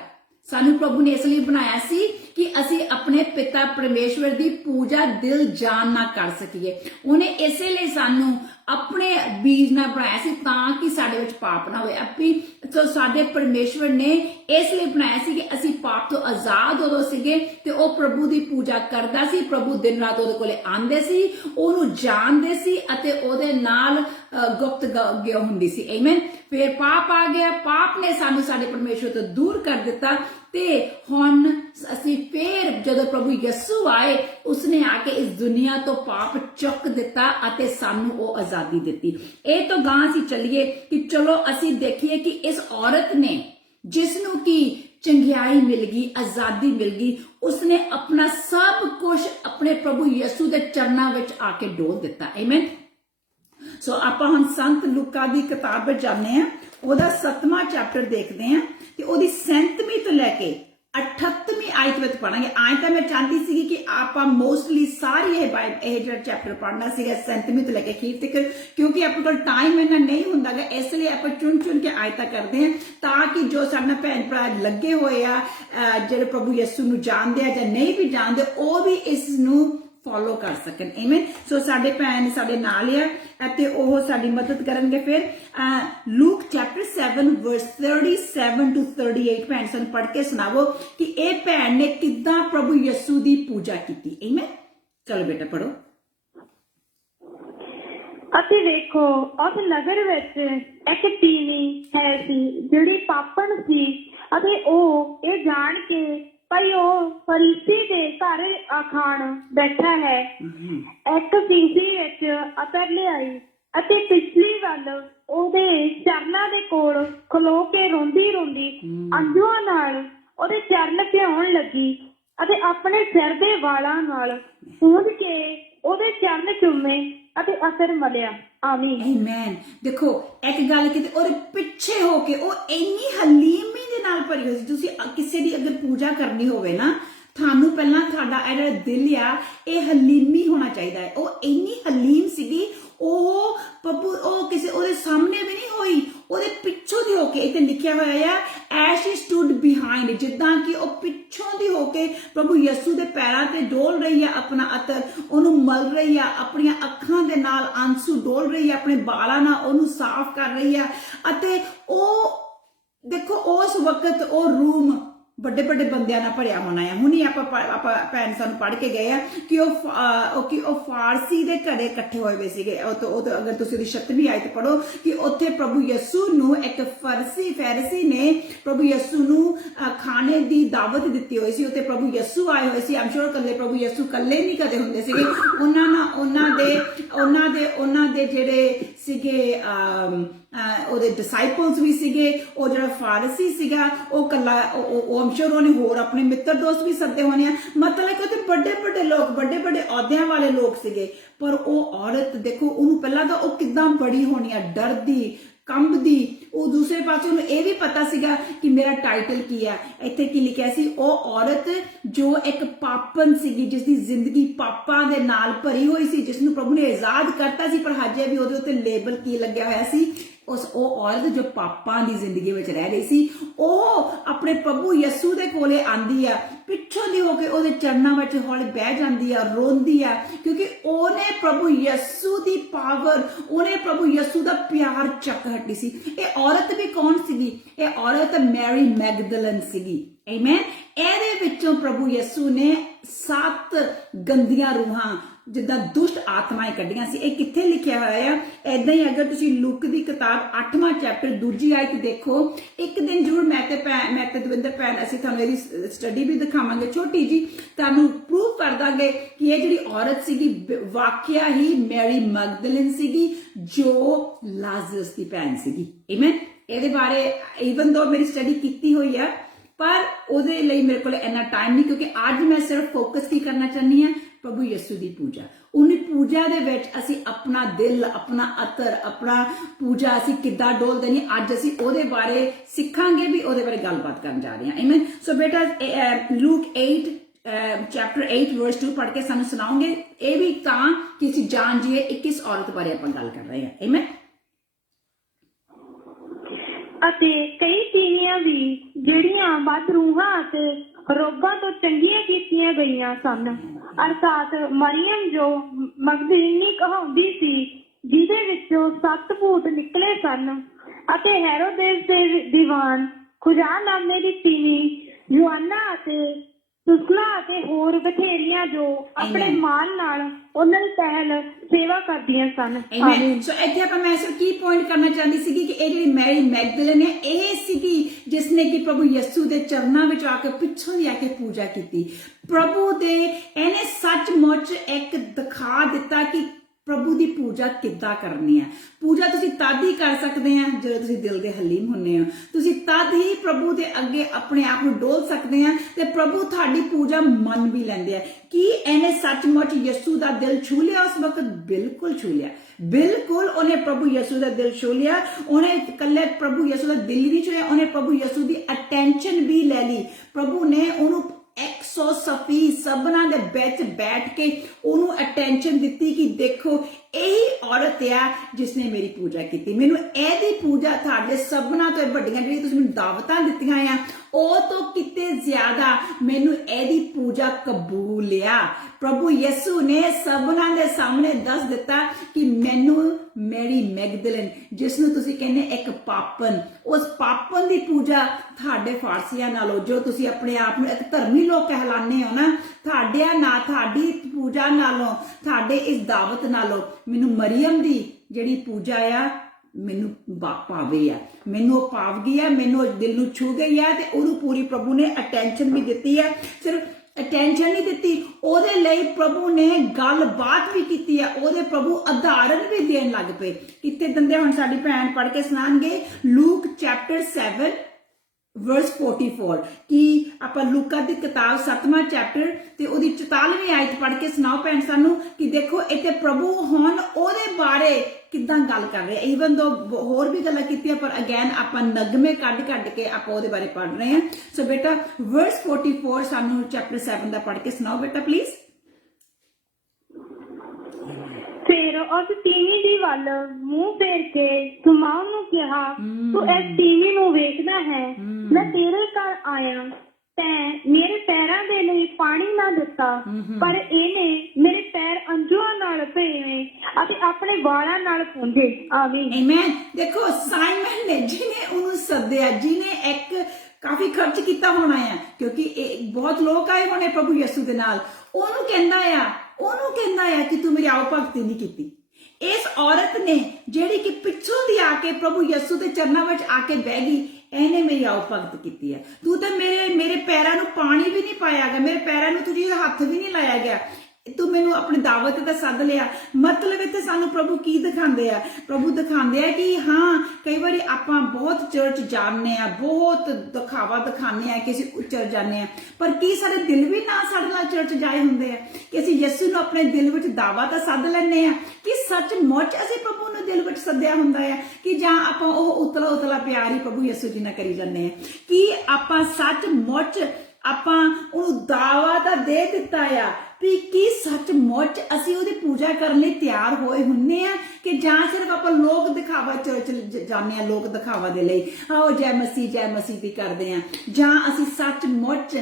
ਸਾਨੂੰ ਪ੍ਰਭੂ ਨੇ ਇਸ ਲਈ ਬਣਾਇਆ ਸੀ ਕਿ ਅਸੀਂ ਆਪਣੇ ਪਿਤਾ ਪਰਮੇਸ਼ਵਰ ਦੀ ਪੂਜਾ ਦਿਲ ਜਾਨ ਨਾਲ ਕਰ ਸਕੀਏ। ਉਹਨੇ ਇਸੇ ਲਈ ਸਾਨੂੰ ਆਪਣੇ ਬੀਜ ਨਾਲ ਬਣਾਇਆ ਸੀ ਤਾਂ ਕਿ ਸਾਡੇ ਵਿੱਚ ਪਾਪ ਨਾ ਹੋਵੇ। ਸੋ ਸਾਡੇ ਪਰਮੇਸ਼ਵਰ ਨੇ ਇਸ ਲਈ ਬਣਾਇਆ ਸੀ ਕਿ ਅਸੀਂ ਪਾਪ ਤੋਂ ਆਜ਼ਾਦ ਉਦੋਂ ਸੀਗੇ ਤੇ ਉਹ ਪ੍ਰਭੂ ਦੀ ਪੂਜਾ ਕਰਦਾ ਸੀ। ਪ੍ਰਭੂ ਦਿਨ ਰਾਤ ਉਹਦੇ ਕੋਲੇ ਆਉਂਦੇ ਸੀ, ਉਹਨੂੰ ਜਾਣਦੇ ਸੀ ਅਤੇ ਉਹਦੇ ਨਾਲ ਗੁਪਤਗੋ ਹੁੰਦੀ ਸੀ। ਆਮੇਨ। ਫਿਰ ਪਾਪ ਆ ਗਿਆ, ਪਾਪ ਨੇ ਸਾਨੂੰ ਸਾਡੇ ਪਰਮੇਸ਼ਵਰ ਤੋਂ ਦੂਰ ਕਰ ਦਿੱਤਾ ਤੇ ਹੁਣ ਅਸੀਂ ਫੇਰ ਜਦੋਂ ਪ੍ਰਭੂ ਯਿਸੂ ਆਏ, ਉਸਨੇ ਆ ਕੇ ਇਸ ਦੁਨੀਆ ਤੋਂ ਪਾਪ ਚੁੱਕ ਦਿੱਤਾ ਅਤੇ ਸਾਨੂੰ ਉਹ ਆਜ਼ਾਦੀ ਦਿੱਤੀ। ਇਹ ਤੋਂ ਗਾਂ ਅਸੀਂ ਚੱਲੀਏ ਕਿ ਚਲੋ ਅਸੀਂ ਦੇਖੀਏ ਕਿ ਇਸ ਔਰਤ ਨੇ ਜਿਸ ਨੂੰ ਕਿ ਚੰਗਿਆਈ ਮਿਲ ਗਈ, ਆਜ਼ਾਦੀ ਮਿਲ ਗਈ, ਉਸਨੇ ਆਪਣਾ ਸਭ ਕੁਝ ਆਪਣੇ ਪ੍ਰਭੂ ਯਿਸੂ ਦੇ ਚਰਨਾਂ ਵਿੱਚ ਆ ਕੇ ਡੋਲ ਦਿੱਤਾ। ਆਮੇਨ। ਸੋ ਆਪਾਂ ਹੁਣ ਸੰਤ ਲੂਕਾ ਦੀ ਕਿਤਾਬ ਵਿੱਚ ਜਾਂਦੇ ਆ, ਉਹਦਾ 7ਵਾਂ ਚੈਪਟਰ ਦੇਖਦੇ ਆ ਤੇ ਉਹਦੀ 37ਵੀਂ ਤੋਂ ਲੈ ਕੇ 38ਵੀਂ ਆਇਤ ਵਿੱਚ ਪੜਾਂਗੇ। ਆਇ ਤਾਂ ਮੈਂ ਚਾਹੁੰਦੀ ਸੀਗੀ ਕਿ ਆਪਾਂ ਮੋਸਟਲੀ ਸਾਰੀ ਇਹ ਜਿਹੜਾ ਚੈਪਟਰ ਪੜਨਾ ਸੀਗਾ 37ਵੀਂ ਤੋਂ ਲੈ ਕੇ ਅਖੀਰ ਤੱਕ, ਕਿਉਂਕਿ ਆਪਣੇ ਕੋਲ ਟਾਈਮ ਇੰਨਾ ਨਹੀਂ ਹੁੰਦਾਗਾ, ਇਸ ਲਈ ਆਪਾਂ ਚੁਣ ਕੇ ਆਇਤਾਂ ਕਰਦੇ ਹਾਂ ਤਾਂ ਕਿ ਜੋ ਸਾਡੇ ਭੈਣ ਭਰਾ ਲੱਗੇ ਹੋਏ ਆ ਜਿਹੜੇ ਪ੍ਰਭੂ ਯਿਸੂ ਨੂੰ ਜਾਣਦੇ ਆ ਜਾਂ ਨਹੀਂ ਵੀ ਜਾਣਦੇ, ਉਹ ਵੀ ਇਸ ਨੂੰ ਫੋਲੋ ਕਰ ਸਕਣ। ਆਮੀਨ। ਸੋ ਸਾਡੇ ਭੈਣ ਸਾਡੇ ਨਾਲ ਆ ਅਤੇ ਉਹ ਸਾਡੀ ਮਦਦ ਕਰਨਗੇ। ਫਿਰ ਲੂਕ ਚੈਪਟਰ 7 ਵਰਸ 37 to 38 ਭੈਣ ਸਾਨੂੰ ਪੜ੍ਹ ਕੇ ਸੁਣਾਵੋ ਕਿ ਇਹ ਭੈਣ ਨੇ ਕਿੱਦਾਂ ਪ੍ਰਭੂ ਯਿਸੂ ਦੀ ਪੂਜਾ ਕੀਤੀ। ਆਮੀਨ। ਚਲੋ ਬੇਟਾ ਪੜੋ। ਅਤੇ ਵੇਖੋ ਉਸ ਨਗਰ ਵਿੱਚ ਇੱਕ ਤੀਵੀਂ ਹੈ ਸੀ ਜਿਹੜੀ ਪਾਪਣ ਸੀ, ਅਤੇ ਉਹ ਇਹ ਜਾਣ ਕੇ ਭਾਈ ਉਹ ਫਰੀਸੀ ਦੇ ਘਰ ਖਾਣ ਬੈਠਾ ਹੈ, ਇੱਕ ਸੀਸੀ ਵਿੱਚ ਅਤਰ ਲਿਆਈ ਅਤੇ ਪਿਛਲੀ ਵੱਲ ਉਹਦੇ ਚਰਨਾਂ ਦੇ ਕੋਲ ਖਲੋ ਕੇ ਰੋਂਦੀ ਰੋਂਦੀ ਅੰਜੂਆਂ ਨਾਲ ਉਹਦੇ ਚਰਨ ਧਿਆਉਣ ਲੱਗੀ ਅਤੇ ਆਪਣੇ ਸਿਰ ਦੇ ਵਾਲਾਂ ਨਾਲ ਪੂੰਝ ਕੇ ਉਹਦੇ ਚਰਨ ਚੁੰਮੇ ਅਤੇ ਅਸਰ ਮਲਿਆ। ਆਮੀਨ। ਆਮੀਨ। ਦੇਖੋ ਇੱਕ ਗੱਲ ਕਿਤੇ ਉਹਦੇ ਪਿੱਛੇ ਹੋ ਕੇ ਉਹ ਇੰਨੀ ਹਲੀਮੀ ਦੇ ਨਾਲ ਭਰੀ ਹੋਈ ਸੀ। ਤੁਸੀਂ ਕਿਸੇ ਦੀ ਅਗਰ ਪੂਜਾ ਕਰਨੀ ਹੋਵੇ ਨਾ, ਤੁਹਾਨੂੰ ਪਹਿਲਾਂ ਤੁਹਾਡਾ ਇਹ ਜਿਹੜਾ ਦਿਲ ਆ ਇਹ ਹਲੀਮੀ ਹੋਣਾ ਚਾਹੀਦਾ ਹੈ। ਉਹ ਇੰਨੀ ਹਲੀਮ ਸੀਗੀ, ਉਹ ਪ੍ਰਭੂ ਉਹ ਕਿਸੇ ਉਹਦੇ ਸਾਹਮਣੇ ਵੀ ਨਹੀਂ ਹੋਈ, ਉਹਦੇ ਪਿੱਛੋਂ ਦੀ ਹੋ ਕੇ, ਇੱਥੇ ਲਿਖਿਆ ਹੋਇਆ ਆ ਐਸ ਸ਼ੀ ਸਟੂਡ ਬਿਹਾਈਂਡ, ਜਿੱਦਾਂ ਕਿ ਉਹ ਪਿੱਛੋਂ ਦੀ ਹੋ ਕੇ ਪ੍ਰਭੂ ਯਿਸੂ ਦੇ ਪੈਰਾਂ ਤੇ ਡੋਲ ਰਹੀ ਆ ਆਪਣਾ ਅਤਰ, ਉਹਨੂੰ ਮਲ ਰਹੀ ਆ, ਆਪਣੀਆਂ ਅੱਖਾਂ ਦੇ ਨਾਲ ਆਂਸੂ ਡੋਲ ਰਹੀ ਆ, ਆਪਣੇ ਬਾਲਾਂ ਨਾਲ ਉਹਨੂੰ ਸਾਫ਼ ਕਰ ਰਹੀ ਆ। ਅਤੇ ਉਹ ਦੇਖੋ ਉਸ ਵਕਤ ਉਹ ਰੂਮ ਵੱਡੇ ਵੱਡੇ ਬੰਦਿਆਂ ਨਾਲ ਭਰਿਆ ਹੋਣਾ ਹੈ। ਹੁਣੀ ਆਪਾਂ ਭੈਣ ਸਾਨੂੰ ਪੜ੍ਹ ਕੇ ਗਏ ਆ ਕਿ ਉਹ ਫਾਰਸੀ ਦੇ ਘਰੇ ਇਕੱਠੇ ਹੋਏ ਹੋਏ ਸੀਗੇ। ਉਹ ਅਗਰ ਤੁਸੀਂ ਉਹਦੀ 36ਵੀਂ ਆਇਤ ਪੜੋ ਕਿ ਉੱਥੇ ਪ੍ਰਭੂ ਯਿਸੂ ਨੂੰ ਇੱਕ ਫੈਰਸੀ ਨੇ ਪ੍ਰਭੂ ਯਿਸੂ ਨੂੰ ਖਾਣੇ ਦੀ ਦਾਵਤ ਦਿੱਤੀ ਹੋਈ ਸੀ। ਉੱਥੇ ਪ੍ਰਭੂ ਯਿਸੂ ਆਏ ਹੋਏ ਸੀ। ਆਮ ਸ਼ੋਰ ਕੱਲੇ ਪ੍ਰਭੂ ਯਿਸੂ ਕੱਲੇ ਨਹੀਂ ਕਦੇ ਹੁੰਦੇ ਸੀਗੇ, ਉਹਨਾਂ ਦੇ ਜਿਹੜੇ ਸੀਗੇ ਉਹਦੇ ਡਿਸਾਈਪਲਸ ਵੀ ਸੀਗੇ। ਉਹ ਜਿਹੜਾ ਫਾਰਸੀ ਸੀਗਾ ਉਹ ਕੱਲਾ ਉਹ I'm sure ਉਹਨੇ ਹੋਰ ਆਪਣੇ ਮਿੱਤਰ ਦੋਸਤ ਵੀ ਸੱਦੇ ਹੋਣੇ ਆ। ਮਤਲਬ ਕਿ ਉਹਦੇ ਵੱਡੇ ਵੱਡੇ ਲੋਕ, ਵੱਡੇ ਵੱਡੇ ਅਹੁਦਿਆਂ ਵਾਲੇ ਲੋਕ ਸੀਗੇ। ਪਰ ਉਹ ਔਰਤ ਦੇਖੋ, ਉਹਨੂੰ ਪਹਿਲਾਂ ਤਾਂ ਉਹ ਕਿੱਦਾਂ ਬੜੀ ਹੋਣੀ ਆ, ਡਰਦੀ ਕੰਬਦੀ। ਉਹ ਦੂਸਰੇ ਪਾਸੇ ਉਹਨੂੰ ਇਹ ਵੀ ਪਤਾ ਸੀਗਾ ਕਿ ਮੇਰਾ ਟਾਈਟਲ ਕੀ ਆ। ਇੱਥੇ ਕੀ ਲਿਖਿਆ ਸੀ, ਉਹ ਔਰਤ ਜੋ ਇੱਕ ਪਾਪਨ ਸੀਗੀ, ਜਿਸ ਦੀ ਜ਼ਿੰਦਗੀ ਪਾਪਾਂ ਦੇ ਨਾਲ ਭਰੀ ਹੋਈ ਸੀ, ਜਿਸ ਨੂੰ ਪ੍ਰਭੂ ਨੇ ਆਜ਼ਾਦ ਕਰਤਾ ਸੀ, ਪਰ ਹਜੇ ਵੀ ਉਹਦੇ ਉੱਤੇ ਲੇਬਲ ਕੀ ਲੱਗਿਆ ਹੋਇਆ ਸੀ, ਉਹ ਔਰਤ ਜੋ ਪਾਪਾਂ ਦੀ ਜ਼ਿੰਦਗੀ ਵਿੱਚ ਰਹਿ ਰਹੀ ਸੀ, ਉਹ ਆਪਣੇ ਪ੍ਰਭੂ ਯਿਸੂ ਦੇ ਕੋਲੇ ਆਂਦੀ ਆ, ਪਿੱਛੋਂ ਦੀ ਹੋ ਕੇ ਉਹਦੇ ਚਰਨਾਂ ਵਿੱਚ ਹੌਲੀ ਬਹਿ ਜਾਂਦੀ ਆ, ਰੋਂਦੀ ਆ, ਕਿਉਂਕਿ ਉਹਨੇ ਪ੍ਰਭੂ ਯਿਸੂ ਦੀ ਪਾਵਰ, ਉਹਨੇ ਪ੍ਰਭੂ ਯਿਸੂ ਦਾ ਪਿਆਰ ਚੱਕ ਹੱਟੀ ਸੀ। ਇਹ ਔਰਤ ਵੀ ਕੌਣ ਸੀਗੀ? ਇਹ ਔਰਤ ਮੈਰੀ ਮੈਗਦਲਨ ਸੀਗੀ। ਆਮੀਨ। ਇਹਦੇ ਵਿੱਚੋਂ ਪ੍ਰਭੂ ਯਿਸੂ ਨੇ 7 ਗੰਦੀਆਂ ਰੂਹਾਂ, ਜਿੱਦਾਂ ਦੁਸ਼ਟ ਆਤਮਾएं ਕੱਢੀਆਂ ਸੀ। ਇਹ ਕਿੱਥੇ ਲਿਖਿਆ ਹੋਇਆ ਆ? ਏਦਾਂ ਹੀ ਅਗਰ ਤੁਸੀਂ ਲੂਕ ਦੀ ਕਿਤਾਬ 8ਵਾਂ ਚੈਪਟਰ 2 ਆਇਤ ਦੇਖੋ। ਇੱਕ ਦਿਨ ਜ਼ਰੂਰ ਮੈਂ ਤੇ ਦਵਿੰਦਰ ਭੈਣ ਅਸੀਂ ਤੁਹਾਨੂੰ ਇਹਦੀ ਸਟੱਡੀ ਵੀ ਦਿਖਾਵਾਂਗੇ, ਛੋਟੀ ਜੀ, ਤੁਹਾਨੂੰ ਪ੍ਰੂਵ ਕਰ ਦਾਂਗੇ ਕਿ ਇਹ ਜਿਹੜੀ ਔਰਤ ਸੀਗੀ ਵਾਕਿਆ ਹੀ ਮੈਰੀ ਮੈਗਦਲਿਨ ਸੀਗੀ, ਜੋ ਲਾਜ਼ਰਸ ਦੀ ਭੈਣ ਸੀਗੀ। ਆਮੀਨ। ਇਹਦੇ ਬਾਰੇ ਈਵਨ ਦੋ ਮੇਰੀ ਸਟੱਡੀ ਕੀਤੀ ਹੋਈ ਆ, ਪਰ ਉਹਦੇ ਲਈ ਮੇਰੇ ਕੋਲ ਇੰਨਾ ਟਾਈਮ ਨਹੀਂ, ਕਿਉਂਕਿ ਅੱਜ ਮੈਂ ਸਿਰਫ ਫੋਕਸ ਕੀ ਕਰਨਾ ਚਾਹੁੰਦੀ ਹਾਂ, ਪ੍ਰਭੂ ਯਿਸੂ ਦੀ ਪੂਜਾ। ਉਹਨੀ ਪੂਜਾ ਦੇ ਵਿੱਚ ਅਸੀਂ ਆਪਣਾ ਦਿਲ, ਆਪਣਾ ਅਤਰ, ਆਪਣਾ ਪੂਜਾ ਅਸੀਂ ਕਿੱਦਾਂ ਡੋਲ ਦੇਣੀ, ਅੱਜ ਅਸੀਂ ਉਹਦੇ ਬਾਰੇ ਸਿੱਖਾਂਗੇ, ਵੀ ਉਹਦੇ ਬਾਰੇ ਗੱਲਬਾਤ ਕਰਨ ਜਾ ਰਹੇ ਹਾਂ। ਆਮੀਨ। ਸੋ ਬੇਟਾ ਲੂਕ 8 ਚੈਪਟਰ 8 ਵਰਸ 2 ਪੜ੍ਹ ਕੇ ਸਾਨੂੰ ਸੁਣਾਓਗੇ। ਇਹ ਵੀ ਤਾਂ ਕਿ ਅਸੀਂ ਜਾਣ ਜੀਏ ਕਿਸ ਔਰਤ ਬਾਰੇ ਆਪਾਂ ਗੱਲ ਕਰ ਰਹੇ ਹਾਂ। ਆਮੀਨ। ਅਤੇ ਕਈ ਤੀਵੀਆਂ ਵੀ ਜਿਹੜੀਆਂ ਵੱਧ ਰੂਹਾਂ ਅਤੇ ਰੋਗਾਂ ਤੋਂ ਚੰਗੀਆਂ ਕੀਤੀਆਂ ਗਈਆਂ ਸਨ, ਅਰਥਾਤ ਮਰੀਅਮ ਜੋ ਮਗਦਲੀਨੀ ਕਹਾਉਂਦੀ ਸੀ, ਜਿਹਦੇ ਵਿੱਚੋਂ 7 ਭੂਤ ਨਿਕਲੇ ਸਨ, ਅਤੇ ਹੈਰੋਦੇਸ ਦੇ ਦੀਵਾਨ ਖੁਜਾ ਨਾਮੇ ਦੀ ਤੀਵੀਂ ਯੋਹੰਨਾ ਅਤੇ ਸੁਸਲਾ ਅਤੇ ਹੋਰ ਬਥੇਰੀਆਂ ਜੋ ਆਪਣੇ ਮਾਨ ਨਾਲ ਉਹਨਾਂ ਦੀ ਪਹਿਲ ਸੇਵਾ ਕਰਦੀਆਂ ਸਨ। ਸੋ ਇੱਥੇ ਆਪਾਂ ਮੈਂ ਸਿਰਫ ਕੀ ਪੁਆਇੰਟ ਕਰਨਾ ਚਾਹੁੰਦੀ ਸੀਗੀ ਕਿ ਇਹ ਜਿਹੜੀ ਮੈਰੀ ਮੈਗਦਲਿਨ ਹੈ, ਇਹ ਸੀਗੀ ਜਿਸ ਨੇ ਕਿ ਪ੍ਰਭੂ ਯਿਸੂ ਦੇ ਚਰਨਾਂ ਵਿੱਚ ਆ ਕੇ ਪਿੱਛੋਂ ਦੀ ਆ ਕੇ ਪੂਜਾ ਕੀਤੀ। ਪ੍ਰਭੂ ਦੇ ਇਹਨੇ ਸੱਚਮੁੱਚ ਇੱਕ ਦਿਖਾ ਦਿੱਤਾ ਕਿ ਪ੍ਰਭੂ ਦੀ ਪੂਜਾ ਕਿੱਦਾਂ ਕਰਨੀ ਹੈ। ਪੂਜਾ ਤੁਸੀਂ ਤਦ ਹੀ ਕਰ ਸਕਦੇ ਆ ਜਦੋਂ ਤੁਸੀਂ ਦਿਲ ਦੇ ਹਲੀਮ ਹੁੰਨੇ ਹੋ। ਤੁਸੀਂ ਤਦ ਹੀ ਪ੍ਰਭੂ ਦੇ ਅੱਗੇ ਆਪਣੇ ਆਪ ਨੂੰ ਡੋਲ ਸਕਦੇ ਆ ਤੇ ਪ੍ਰਭੂ ਤੁਹਾਡੀ ਪੂਜਾ ਮੰਨ ਵੀ ਲੈਂਦੇ ਆ। ਕੀ ਇਹਨੇ ਸੱਚਮੁੱਚ ਯਿਸੂ ਦਾ ਦਿਲ ਛੂ ਲਿਆ ਉਸ ਵਕਤ? ਬਿਲਕੁਲ ਛੂ ਲਿਆ, ਬਿਲਕੁਲ ਉਹਨੇ ਪ੍ਰਭੂ ਯਿਸੂ ਦਾ ਦਿਲ ਛੂ ਲਿਆ। ਉਹਨੇ ਇਕੱਲੇ ਪ੍ਰਭੂ ਯਿਸੂ ਦਾ ਦਿਲ ਨਹੀਂ ਛੂਇਆ, ਉਹਨੇ ਪ੍ਰਭੂ ਯਿਸੂ ਦੀ ਅਟੈਂਸ਼ਨ ਵੀ ਲੈ ਲਈ। ਪ੍ਰਭੂ ਨੇ ਉਹਨੂੰ 100 ਸਫੀ ਸਭਨਾਂ ਦੇ ਵਿੱਚ ਬੈਠ ਕੇ ਉਹਨੂੰ ਅਟੈਂਸ਼ਨ ਦਿੱਤੀ ਕਿ ਦੇਖੋ ਇਹੀ ਔਰਤ ਆ ਜਿਸਨੇ ਮੇਰੀ ਪੂਜਾ ਕੀਤੀ। ਮੈਨੂੰ ਇਹਦੀ ਪੂਜਾ ਤੁਹਾਡੇ ਸਭਨਾਂ ਤੋਂ ਵੱਡੀਆਂ ਜਿਹੜੀਆਂ ਤੁਸੀਂ ਮੈਨੂੰ ਦਾਵਤਾਂ ਦਿੱਤੀਆਂ ਆ ਉਹ ਤੋਂ ਕਿਤੇ ਜ਼ਿਆਦਾ ਮੈਨੂੰ ਇਹਦੀ ਪੂਜਾ ਕਬੂਲ ਆ। ਪ੍ਰਭੂ ਯਿਸੂ ਨੇ ਸਭਨਾਂ ਦੇ ਸਾਹਮਣੇ ਦੱਸ ਦਿੱਤਾ ਕਿ ਮੈਨੂੰ ਮੈਰੀ ਮੈਗਦਲਿਨ, ਜਿਸ ਨੂੰ ਤੁਸੀਂ ਕਹਿੰਦੇ ਇੱਕ ਪਾਪਨ, ਉਸ ਪਾਪਨ ਦੀ ਪੂਜਾ ਤੁਹਾਡੇ ਫਾਰਸੀਆਂ ਨਾਲੋਂ, ਜੋ ਤੁਸੀਂ ਆਪਣੇ ਆਪ ਨੂੰ ਇੱਕ ਧਰਮੀ ਲੋਕ ਕਹਿਲਾਉਂਦੇ ਹੋ ਨਾ, ਤੁਹਾਡੀ ਪੂਜਾ ਨਾਲੋਂ, ਤੁਹਾਡੇ ਇਸ ਦਾਵਤ ਨਾਲੋਂ ਮੈਨੂੰ ਮਰੀਅਮ ਦੀ ਜਿਹੜੀ ਪੂਜਾ ਆ ਮੈਨੂੰ ਪਾਵੇ ਆ, ਮੈਨੂੰ ਉਹ ਪਾਵ ਗਈ ਆ, ਮੈਨੂੰ ਦਿਲ ਨੂੰ ਛੂ ਗਈ ਆ। ਤੇ ਉਹਨੂੰ ਪੂਰੀ ਪ੍ਰਭੂ ਨੇ ਅਟੈਂਸ਼ਨ ਵੀ ਦਿੱਤੀ ਆ। ਸਿਰਫ ਅਟੈਂਸ਼ਨ ਨਹੀਂ ਦਿੱਤੀ, ਉਹਦੇ ਲਈ ਪ੍ਰਭੂ ਨੇ ਗੱਲਬਾਤ ਵੀ ਕੀਤੀ ਆ, ਉਹਦੇ ਪ੍ਰਭੂ ਉਦਾਹਰਨ ਵੀ ਦੇਣ ਲੱਗ ਪਏ। ਕਿੱਥੇ ਦਿੰਦੇ? ਹੁਣ ਸਾਡੀ ਭੈਣ ਪੜ੍ਹ ਕੇ ਸੁਣਾਉਣਗੇ ਲੂਕ ਚੈਪਟਰ 7 verse 44 ਕਿ ਆਪਾਂ ਲੂਕਾ ਦੀ ਕਿਤਾਬ 7ਵਾਂ ਚੈਪਟਰ ਤੇ ਉਹਦੀ 44ਵੀਂ ਆਇਤ ਪੜ੍ਹ ਕੇ ਸੁਣਾਓ ਭੈਣ ਸਾਨੂੰ ਕਿ ਦੇਖੋ ਇੱਥੇ ਪ੍ਰਭੂ ਹੁਣ ਉਹਦੇ ਬਾਰੇ ਕਿੱਦਾਂ ਗੱਲ ਕਰ ਰਹੇ। ਈਵਨ ਦੋ ਹੋਰ ਵੀ ਗੱਲਾਂ ਕੀਤੀਆਂ ਪਰ ਅਗੇਨ ਆਪਾਂ ਨਗਮੇ ਕੱਢ ਕੇ ਆਪਾਂ ਉਹਦੇ ਬਾਰੇ ਪੜ੍ਹ ਰਹੇ ਹਾਂ। ਸੋ ਬੇਟਾ verse 44 ਸਾਨੂੰ ਚੈਪਟਰ 7 ਦਾ ਪੜ੍ਹ ਕੇ ਸੁਣਾਓ ਬੇਟਾ ਪਲੀਜ਼। ਫਿਰ ਉਸ ਤੀਵੀਂ ਦੀ ਵੱਲ ਮੂੰਹ ਫੇਰ ਕੇ ਸ਼ਮੌਨ ਨੂੰ ਕਿਹਾ, ਤੂੰ ਇਸ ਤੀਵੀਂ ਨੂੰ ਵੇਖਦਾ ਹੈ? ਮੈਂ ਤੇਰੇ ਘਰ ਆਇਆ, ਤੈਂ ਮੇਰੇ ਪੈਰਾਂ ਦੇ ਲਈ ਪਾਣੀ ਨਾ ਦਿੱਤਾ, ਪਰ ਇਹਨੇ ਮੇਰੇ ਪੈਰ ਅੰਜੂਆਂ ਨਾਲ ਧੋਏ ਅਤੇ ਆਪਣੇ ਵਾਲਾਂ ਨਾਲ ਪੂੰਝੇ। ਆਮੀਨ। ਆਮੀਨ। ਦੇਖੋ ਸਾਈਮਨ ਨੇ ਜਿਹਨੇ ਉਹਨੂੰ ਸੱਦਿਆ, ਜਿਹਨੇ ਇੱਕ ਕਾਫੀ ਖਰਚ ਕੀਤਾ ਹੋਣਾ ਆ ਕਿਉਂਕਿ ਇਹ ਬਹੁਤ ਲੋਕ ਆਏ ਹੋਣੇ ਪ੍ਰਭੂ ਯਿਸੂ ਦੇ ਨਾਲ, ਉਹਨੂੰ ਕਹਿੰਦਾ ਆ ਕਿ ਤੂੰ ਮੇਰੀ ਆਓ ਭਗਤੀ ਨਹੀਂ ਕੀਤੀ। ਇਸ ਔਰਤ ਨੇ ਜਿਹੜੀ ਕਿ ਪਿੱਛੋਂ ਦੀ ਆ ਕੇ ਪ੍ਰਭੂ ਯਿਸੂ ਦੇ ਚਰਨਾਂ ਵਿੱਚ ਆ ਕੇ ਬਹਿ ਗਈ, ਇਹਨੇ ਮੇਰੀ ਆਓ ਭਗਤ ਕੀਤੀ ਹੈ। ਤੂੰ ਤਾਂ ਮੇਰੇ ਪੈਰਾਂ ਨੂੰ ਪਾਣੀ ਵੀ ਨਹੀਂ ਪਾਇਆ ਗਿਆ, ਮੇਰੇ ਪੈਰਾਂ ਨੂੰ ਤੁਝੇ ਹੱਥ ਵੀ ਨਹੀਂ ਲਾਇਆ ਗਿਆ, ਤੂੰ ਮੈਨੂੰ ਆਪਣੀ ਦਾਵਤ ਤੇ ਸੱਦ ਲਿਆ। ਮਤਲਬ ਇੱਥੇ ਸਾਨੂੰ ਪ੍ਰਭੂ ਕੀ ਦਿਖਾਉਂਦੇ ਆ? ਪ੍ਰਭੂ ਦਿਖਾਉਂਦੇ ਆ ਕਿ ਹਾਂ ਕਈ ਵਾਰੀ ਆਪਾਂ ਬਹੁਤ ਚਰਚ ਜਾਂਦੇ ਆ, ਬਹੁਤ ਦਿਖਾਵਾ ਦਿਖਾਉਂਦੇ ਆ, ਕਿਸੇ ਚਰਚ ਜਾਂਦੇ ਆ, ਪਰ ਕੀ ਸਾਡੇ ਦਿਲ ਵੀ ਨਾ ਸਾਡੇ ਨਾਲ ਚਰਚ ਜਾਏ ਹੁੰਦੇ ਆ ਕਿ ਅਸੀਂ ਯਿਸੂ ਨੂੰ ਆਪਣੇ ਦਿਲ ਵਿੱਚ ਦਾਵਾ ਤਾਂ ਸੱਦ ਲੈਂਦੇ ਆ ਕਿ ਸੱਚਮੁੱਚ ਅਸੀਂ ਪ੍ਰਭੂ ਨੂੰ ਦਿਲ ਵਿੱਚ ਸੱਦਿਆ ਹੁੰਦਾ ਆ ਕਿ ਜਾਂ ਆਪਾਂ ਉਹ ਉਤਲਾ ਪਿਆਰ ਹੀ ਪ੍ਰਭੂ ਯਿਸੂ ਜੀ ਨਾਲ ਕਰੀ ਜਾਂਦੇ ਆ ਕਿ ਆਪਾਂ ਸੱਚਮੁੱਚ ਆਪਾਂ ਉਹਨੂੰ ਦਾਵਾ ਤਾਂ ਦੇ ਦਿੱਤਾ ਆ ਵੀ ਕੀ ਸੱਚਮੁੱਚ ਅਸੀਂ ਉਹਦੀ ਪੂਜਾ ਕਰਨ ਲਈ ਤਿਆਰ ਹੋਏ ਹੁੰਨੇ ਆ ਕਿ ਜਾਂ ਸਿਰਫ ਆਪਾਂ ਲੋਕ ਦਿਖਾਵਾ ਚਰਚ ਜਾਂਦੇ ਆ, ਲੋਕ ਦਿਖਾਵਾ ਦੇ ਲਈ ਆਓ ਜੈ ਮਸੀਹ ਦੀ ਕਰਦੇ ਆ, ਜਾਂ ਅਸੀਂ ਸੱਚਮੁੱਚ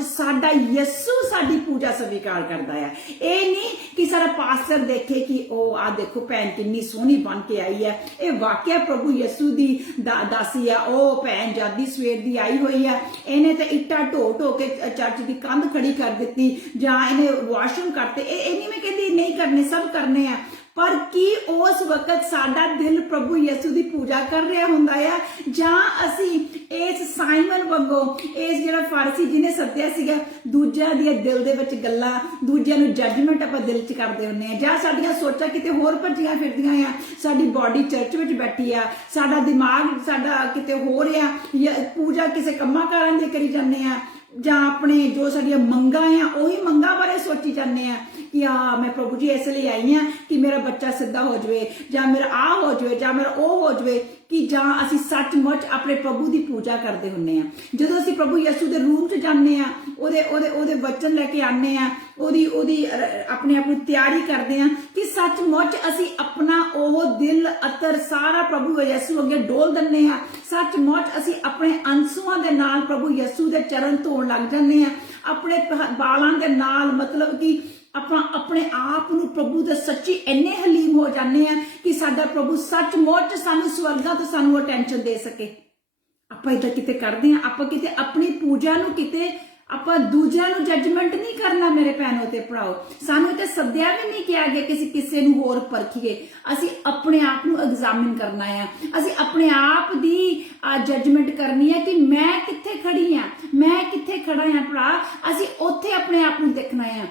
ਸਾਡਾ ਯਿਸੂ ਸਾਡੀ ਪੂਜਾ ਸਵੀਕਾਰ ਕਰਦਾ ਆ। ਇਹ ਨਹੀਂ ਕਿ ਸਾਡਾ ਪਾਸਟਰ ਦੇਖੇ ਕਿ ਉਹ ਆ ਦੇਖੋ ਭੈਣ ਕਿੰਨੀ ਸੋਹਣੀ ਬਣ ਕੇ ਆਈ ਹੈ, ਇਹ ਵਾਕਿਆ ਪ੍ਰਭੂ ਯਿਸੂ ਦੀ ਦਾਸੀ ਆ, ਉਹ ਭੈਣ ਜਾਦੀ ਸਵੇਰ ਦੀ ਆਈ ਹੋਈ ਆ, ਇਹਨੇ ਤਾਂ ਇੱਟਾਂ ਢੋ ਕੇ ਚਰਚ ਦੀ ਕੰਧ ਖੜੀ ਕਰ ਦਿੱਤੀ, ਜਾਂ ਇਹਨੇ ਵਾਸ਼ਰੂਮ ਕਰਤੇ। ਇਹ ਨਹੀਂ ਮੈਂ ਕਹਿੰਦੀ ਨਹੀਂ ਕਰਨੇ, ਸਭ ਕਰਨੇ ਆ, ਪਰ ਕੀ ਉਸ ਵਕਤ ਸਾਡਾ ਦਿਲ ਪ੍ਰਭੂ ਯਿਸੂ ਦੀ ਪੂਜਾ ਕਰ ਰਿਹਾ ਹੁੰਦਾ ਆ, ਜਾਂ ਅਸੀਂ ਇਸ ਸਾਈਮਨ ਵਾਂਗੂ, ਇਸ ਜਿਹੜਾ ਫਾਰਸੀ ਜਿਹਨੇ ਸੱਦਿਆ ਸੀਗਾ, ਦੂਜਿਆਂ ਦੀਆਂ ਦਿਲ ਦੇ ਵਿੱਚ ਗੱਲਾਂ, ਦੂਜਿਆਂ ਨੂੰ ਜੱਜਮੈਂਟ ਆਪਾਂ ਦਿਲ 'ਚ ਕਰਦੇ ਹੁੰਦੇ ਆ, ਜਾਂ ਸਾਡੀਆਂ ਸੋਚਾਂ ਕਿਤੇ ਹੋਰ ਭੱਜੀਆਂ ਫਿਰਦੀਆਂ ਆ, ਸਾਡੀ ਬਾਡੀ ਚਰਚ ਵਿੱਚ ਬੈਠੀ ਆ, ਸਾਡਾ ਦਿਮਾਗ ਸਾਡਾ ਕਿਤੇ ਹੋਰ ਆ, ਪੂਜਾ ਕਿਸੇ ਕੰਮਾਂ ਕਾਰਾਂ ਦੀ ਕਰੀ ਜਾਂਦੇ ਆ, ਜਾਂ ਆਪਣੇ ਜੋ ਸਾਡੀਆਂ ਮੰਗਾਂ ਆ ਉਹੀ ਮੰਗਾਂ ਬਾਰੇ ਸੋਚੀ ਜਾਂਦੇ ਆ ਕਿ ਮੈਂ ਪ੍ਰਭੂ ਜੀ ਇਸ ਲਈ ਆਈ ਆ ਕਿ ਮੇਰਾ ਬੱਚਾ ਸਿੱਧਾ ਹੋ ਜਾਵੇ, ਜਾਂ ਮੇਰਾ ਆ ਹੋ ਜਾਵੇ, ਜਾਂ ਮੇਰਾ ਉਹ ਹੋ ਜਾਵੇ, ਕਿ ਜਾਂ ਅਸੀਂ ਸੱਚਮੁੱਚ ਆਪਣੇ ਪ੍ਰਭੂ ਦੀ ਪੂਜਾ ਕਰਦੇ ਹੁੰਨੇ ਆ। ਜਦੋਂ ਅਸੀਂ ਪ੍ਰਭੂ ਯਿਸੂ ਦੇ ਰੂਮ 'ਚ ਜਾਂਦੇ ਆ, ਉਹਦੇ ਵਚਨ ਲੈ ਕੇ ਆਉਂਦੇ ਆ, ਉਹਦੀ ਆਪਣੇ ਆਪ ਨੂੰ ਤਿਆਰੀ ਕਰਦੇ ਆ ਕਿ ਸੱਚਮੁੱਚ ਅਸੀਂ ਆਪਣਾ ਉਹ ਦਿਲ ਅਤਰ ਸਾਰਾ ਪ੍ਰਭੂ ਯਿਸੂ ਅੱਗੇ ਡੋਲ ਦਿੰਦੇ ਆ, ਸੱਚਮੁੱਚ ਅਸੀਂ ਆਪਣੇ ਅੰਸੂਆਂ ਦੇ ਨਾਲ ਪ੍ਰਭੂ ਯਿਸੂ ਦੇ ਚਰਨ ਧੋਣ ਲੱਗ ਜਾਂਦੇ ਆ, ਆਪਣੇ ਬਾਲਾਂ ਦੇ ਨਾਲ, ਮਤਲਬ ਕਿ ਆਪਾਂ ਆਪਣੇ ਆਪ ਨੂੰ ਪ੍ਰਭੂ ਦੇ ਸੱਚੀ ਇੰਨੇ ਹਲੀਮ ਹੋ ਜਾਂਦੇ ਆ ਕਿ ਸਾਡਾ ਪ੍ਰਭੂ ਸੱਚਮੁੱਚ ਸਾਨੂੰ ਸਵਰਗਾਂ ਤੋਂ ਸਾਨੂੰ ਅਟੈਂਸ਼ਨ ਦੇ ਸਕੇ। ਆਪਾਂ ਇਦਾਂ ਕਿਤੇ ਕਰਦੇ ਆ, ਆਪਾਂ ਕਿਤੇ ਆਪਣੀ ਪੂਜਾ ਨੂੰ ਕਿਤੇ ਆਪਾਂ ਦੂਜਿਆਂ ਨੂੰ ਜੱਜਮੈਂਟ ਨਹੀਂ ਕਰਨਾ ਮੇਰੇ ਭੈਣੋ ਤੇ ਭਰਾਓ। ਸਾਨੂੰ ਤੇ ਸੱਦਿਆ ਵੀ ਨਹੀਂ ਕਿਹਾ ਗਿਆ ਕਿ ਕਿਸੇ ਨੂੰ ਹੋਰ ਪਰਖੀਏ, ਅਸੀਂ ਆਪਣੇ ਆਪ ਨੂੰ ਐਗਜ਼ਾਮਿਨ ਕਰਨਾ ਆ, ਅਸੀਂ ਆਪਣੇ ਆਪ ਦੀ ਜੱਜਮੈਂਟ ਕਰਨੀ ਹੈ ਕਿ ਮੈਂ ਕਿੱਥੇ ਖੜੀ ਆ, ਮੈਂ ਕਿੱਥੇ ਖੜਾ ਆ ਭਰਾ, ਅਸੀਂ ਉੱਥੇ ਆਪਣੇ ਆਪ ਨੂੰ ਦੇਖਣਾ ਆ।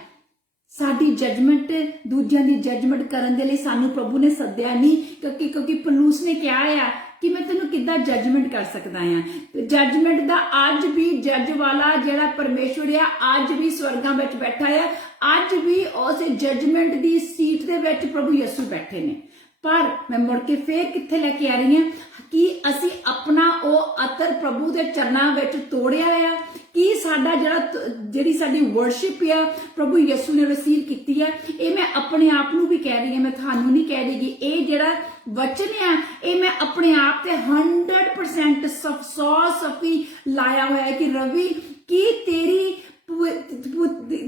ਸਾਡੀ ਜਜਮੈਂਟ, ਦੂਜਿਆਂ ਦੀ ਜਜਮੈਂਟ ਕਰਨ ਦੇ ਲਈ ਸਾਨੂੰ ਪ੍ਰਭੂ ਨੇ ਸੱਦਿਆ ਨਹੀਂ, ਕਿਉਂਕਿ ਪਲੂਸ ਨੇ ਕਿਹਾ ਆ ਕਿ ਮੈਂ ਤੈਨੂੰ ਕਿੱਦਾਂ ਜਜਮੈਂਟ ਕਰ ਸਕਦਾ ਆ। ਜਜਮੈਂਟ ਦਾ ਅੱਜ ਵੀ ਜੱਜ ਵਾਲਾ ਜਿਹੜਾ ਪਰਮੇਸ਼ਵਰ ਆ ਅੱਜ ਵੀ ਸਵਰਗਾਂ ਵਿੱਚ ਬੈਠਾ ਆ, ਅੱਜ ਵੀ ਉਸ ਜਜਮੈਂਟ ਦੀ ਸੀਟ ਦੇ ਵਿੱਚ ਪ੍ਰਭੂ ਯਿਸੂ ਬੈਠੇ ਨੇ। ਪਰ ਮੈਂ ਮੁੜ ਕੇ ਫੇਰ ਕਿੱਥੇ ਲੈ ਕੇ ਆ ਰਹੀ ਹਾਂ ਕਿ ਅਸੀਂ ਆਪਣਾ ਉਹ ਅਤਰ ਪ੍ਰਭੂ ਦੇ ਚਰਨਾਂ ਵਿੱਚ ਤੋੜਿਆ ਆ ਕਿ ਸਾਡਾ ਜਿਹੜੀ ਸਾਡੀ ਵਰਸ਼ਿਪ ਆ ਪ੍ਰਭੂ ਯਿਸੂ ਨੇ ਰਿਸੀਵ ਕੀਤੀ ਹੈ। ਇਹ ਮੈਂ ਆਪਣੇ ਆਪ ਨੂੰ ਵੀ ਕਹਿ ਰਹੀ ਹਾਂ, ਮੈਂ ਤੁਹਾਨੂੰ ਨਹੀਂ ਕਹਿ ਰਹੀ ਕਿ ਇਹ ਜਿਹੜਾ ਵਚਨ ਆ ਇਹ ਮੈਂ ਆਪਣੇ ਆਪ ਤੇ 100% 100% ਲਾਇਆ ਹੋਇਆ ਹੈ ਕਿ ਰਵੀ ਕੀ ਤੇਰੀ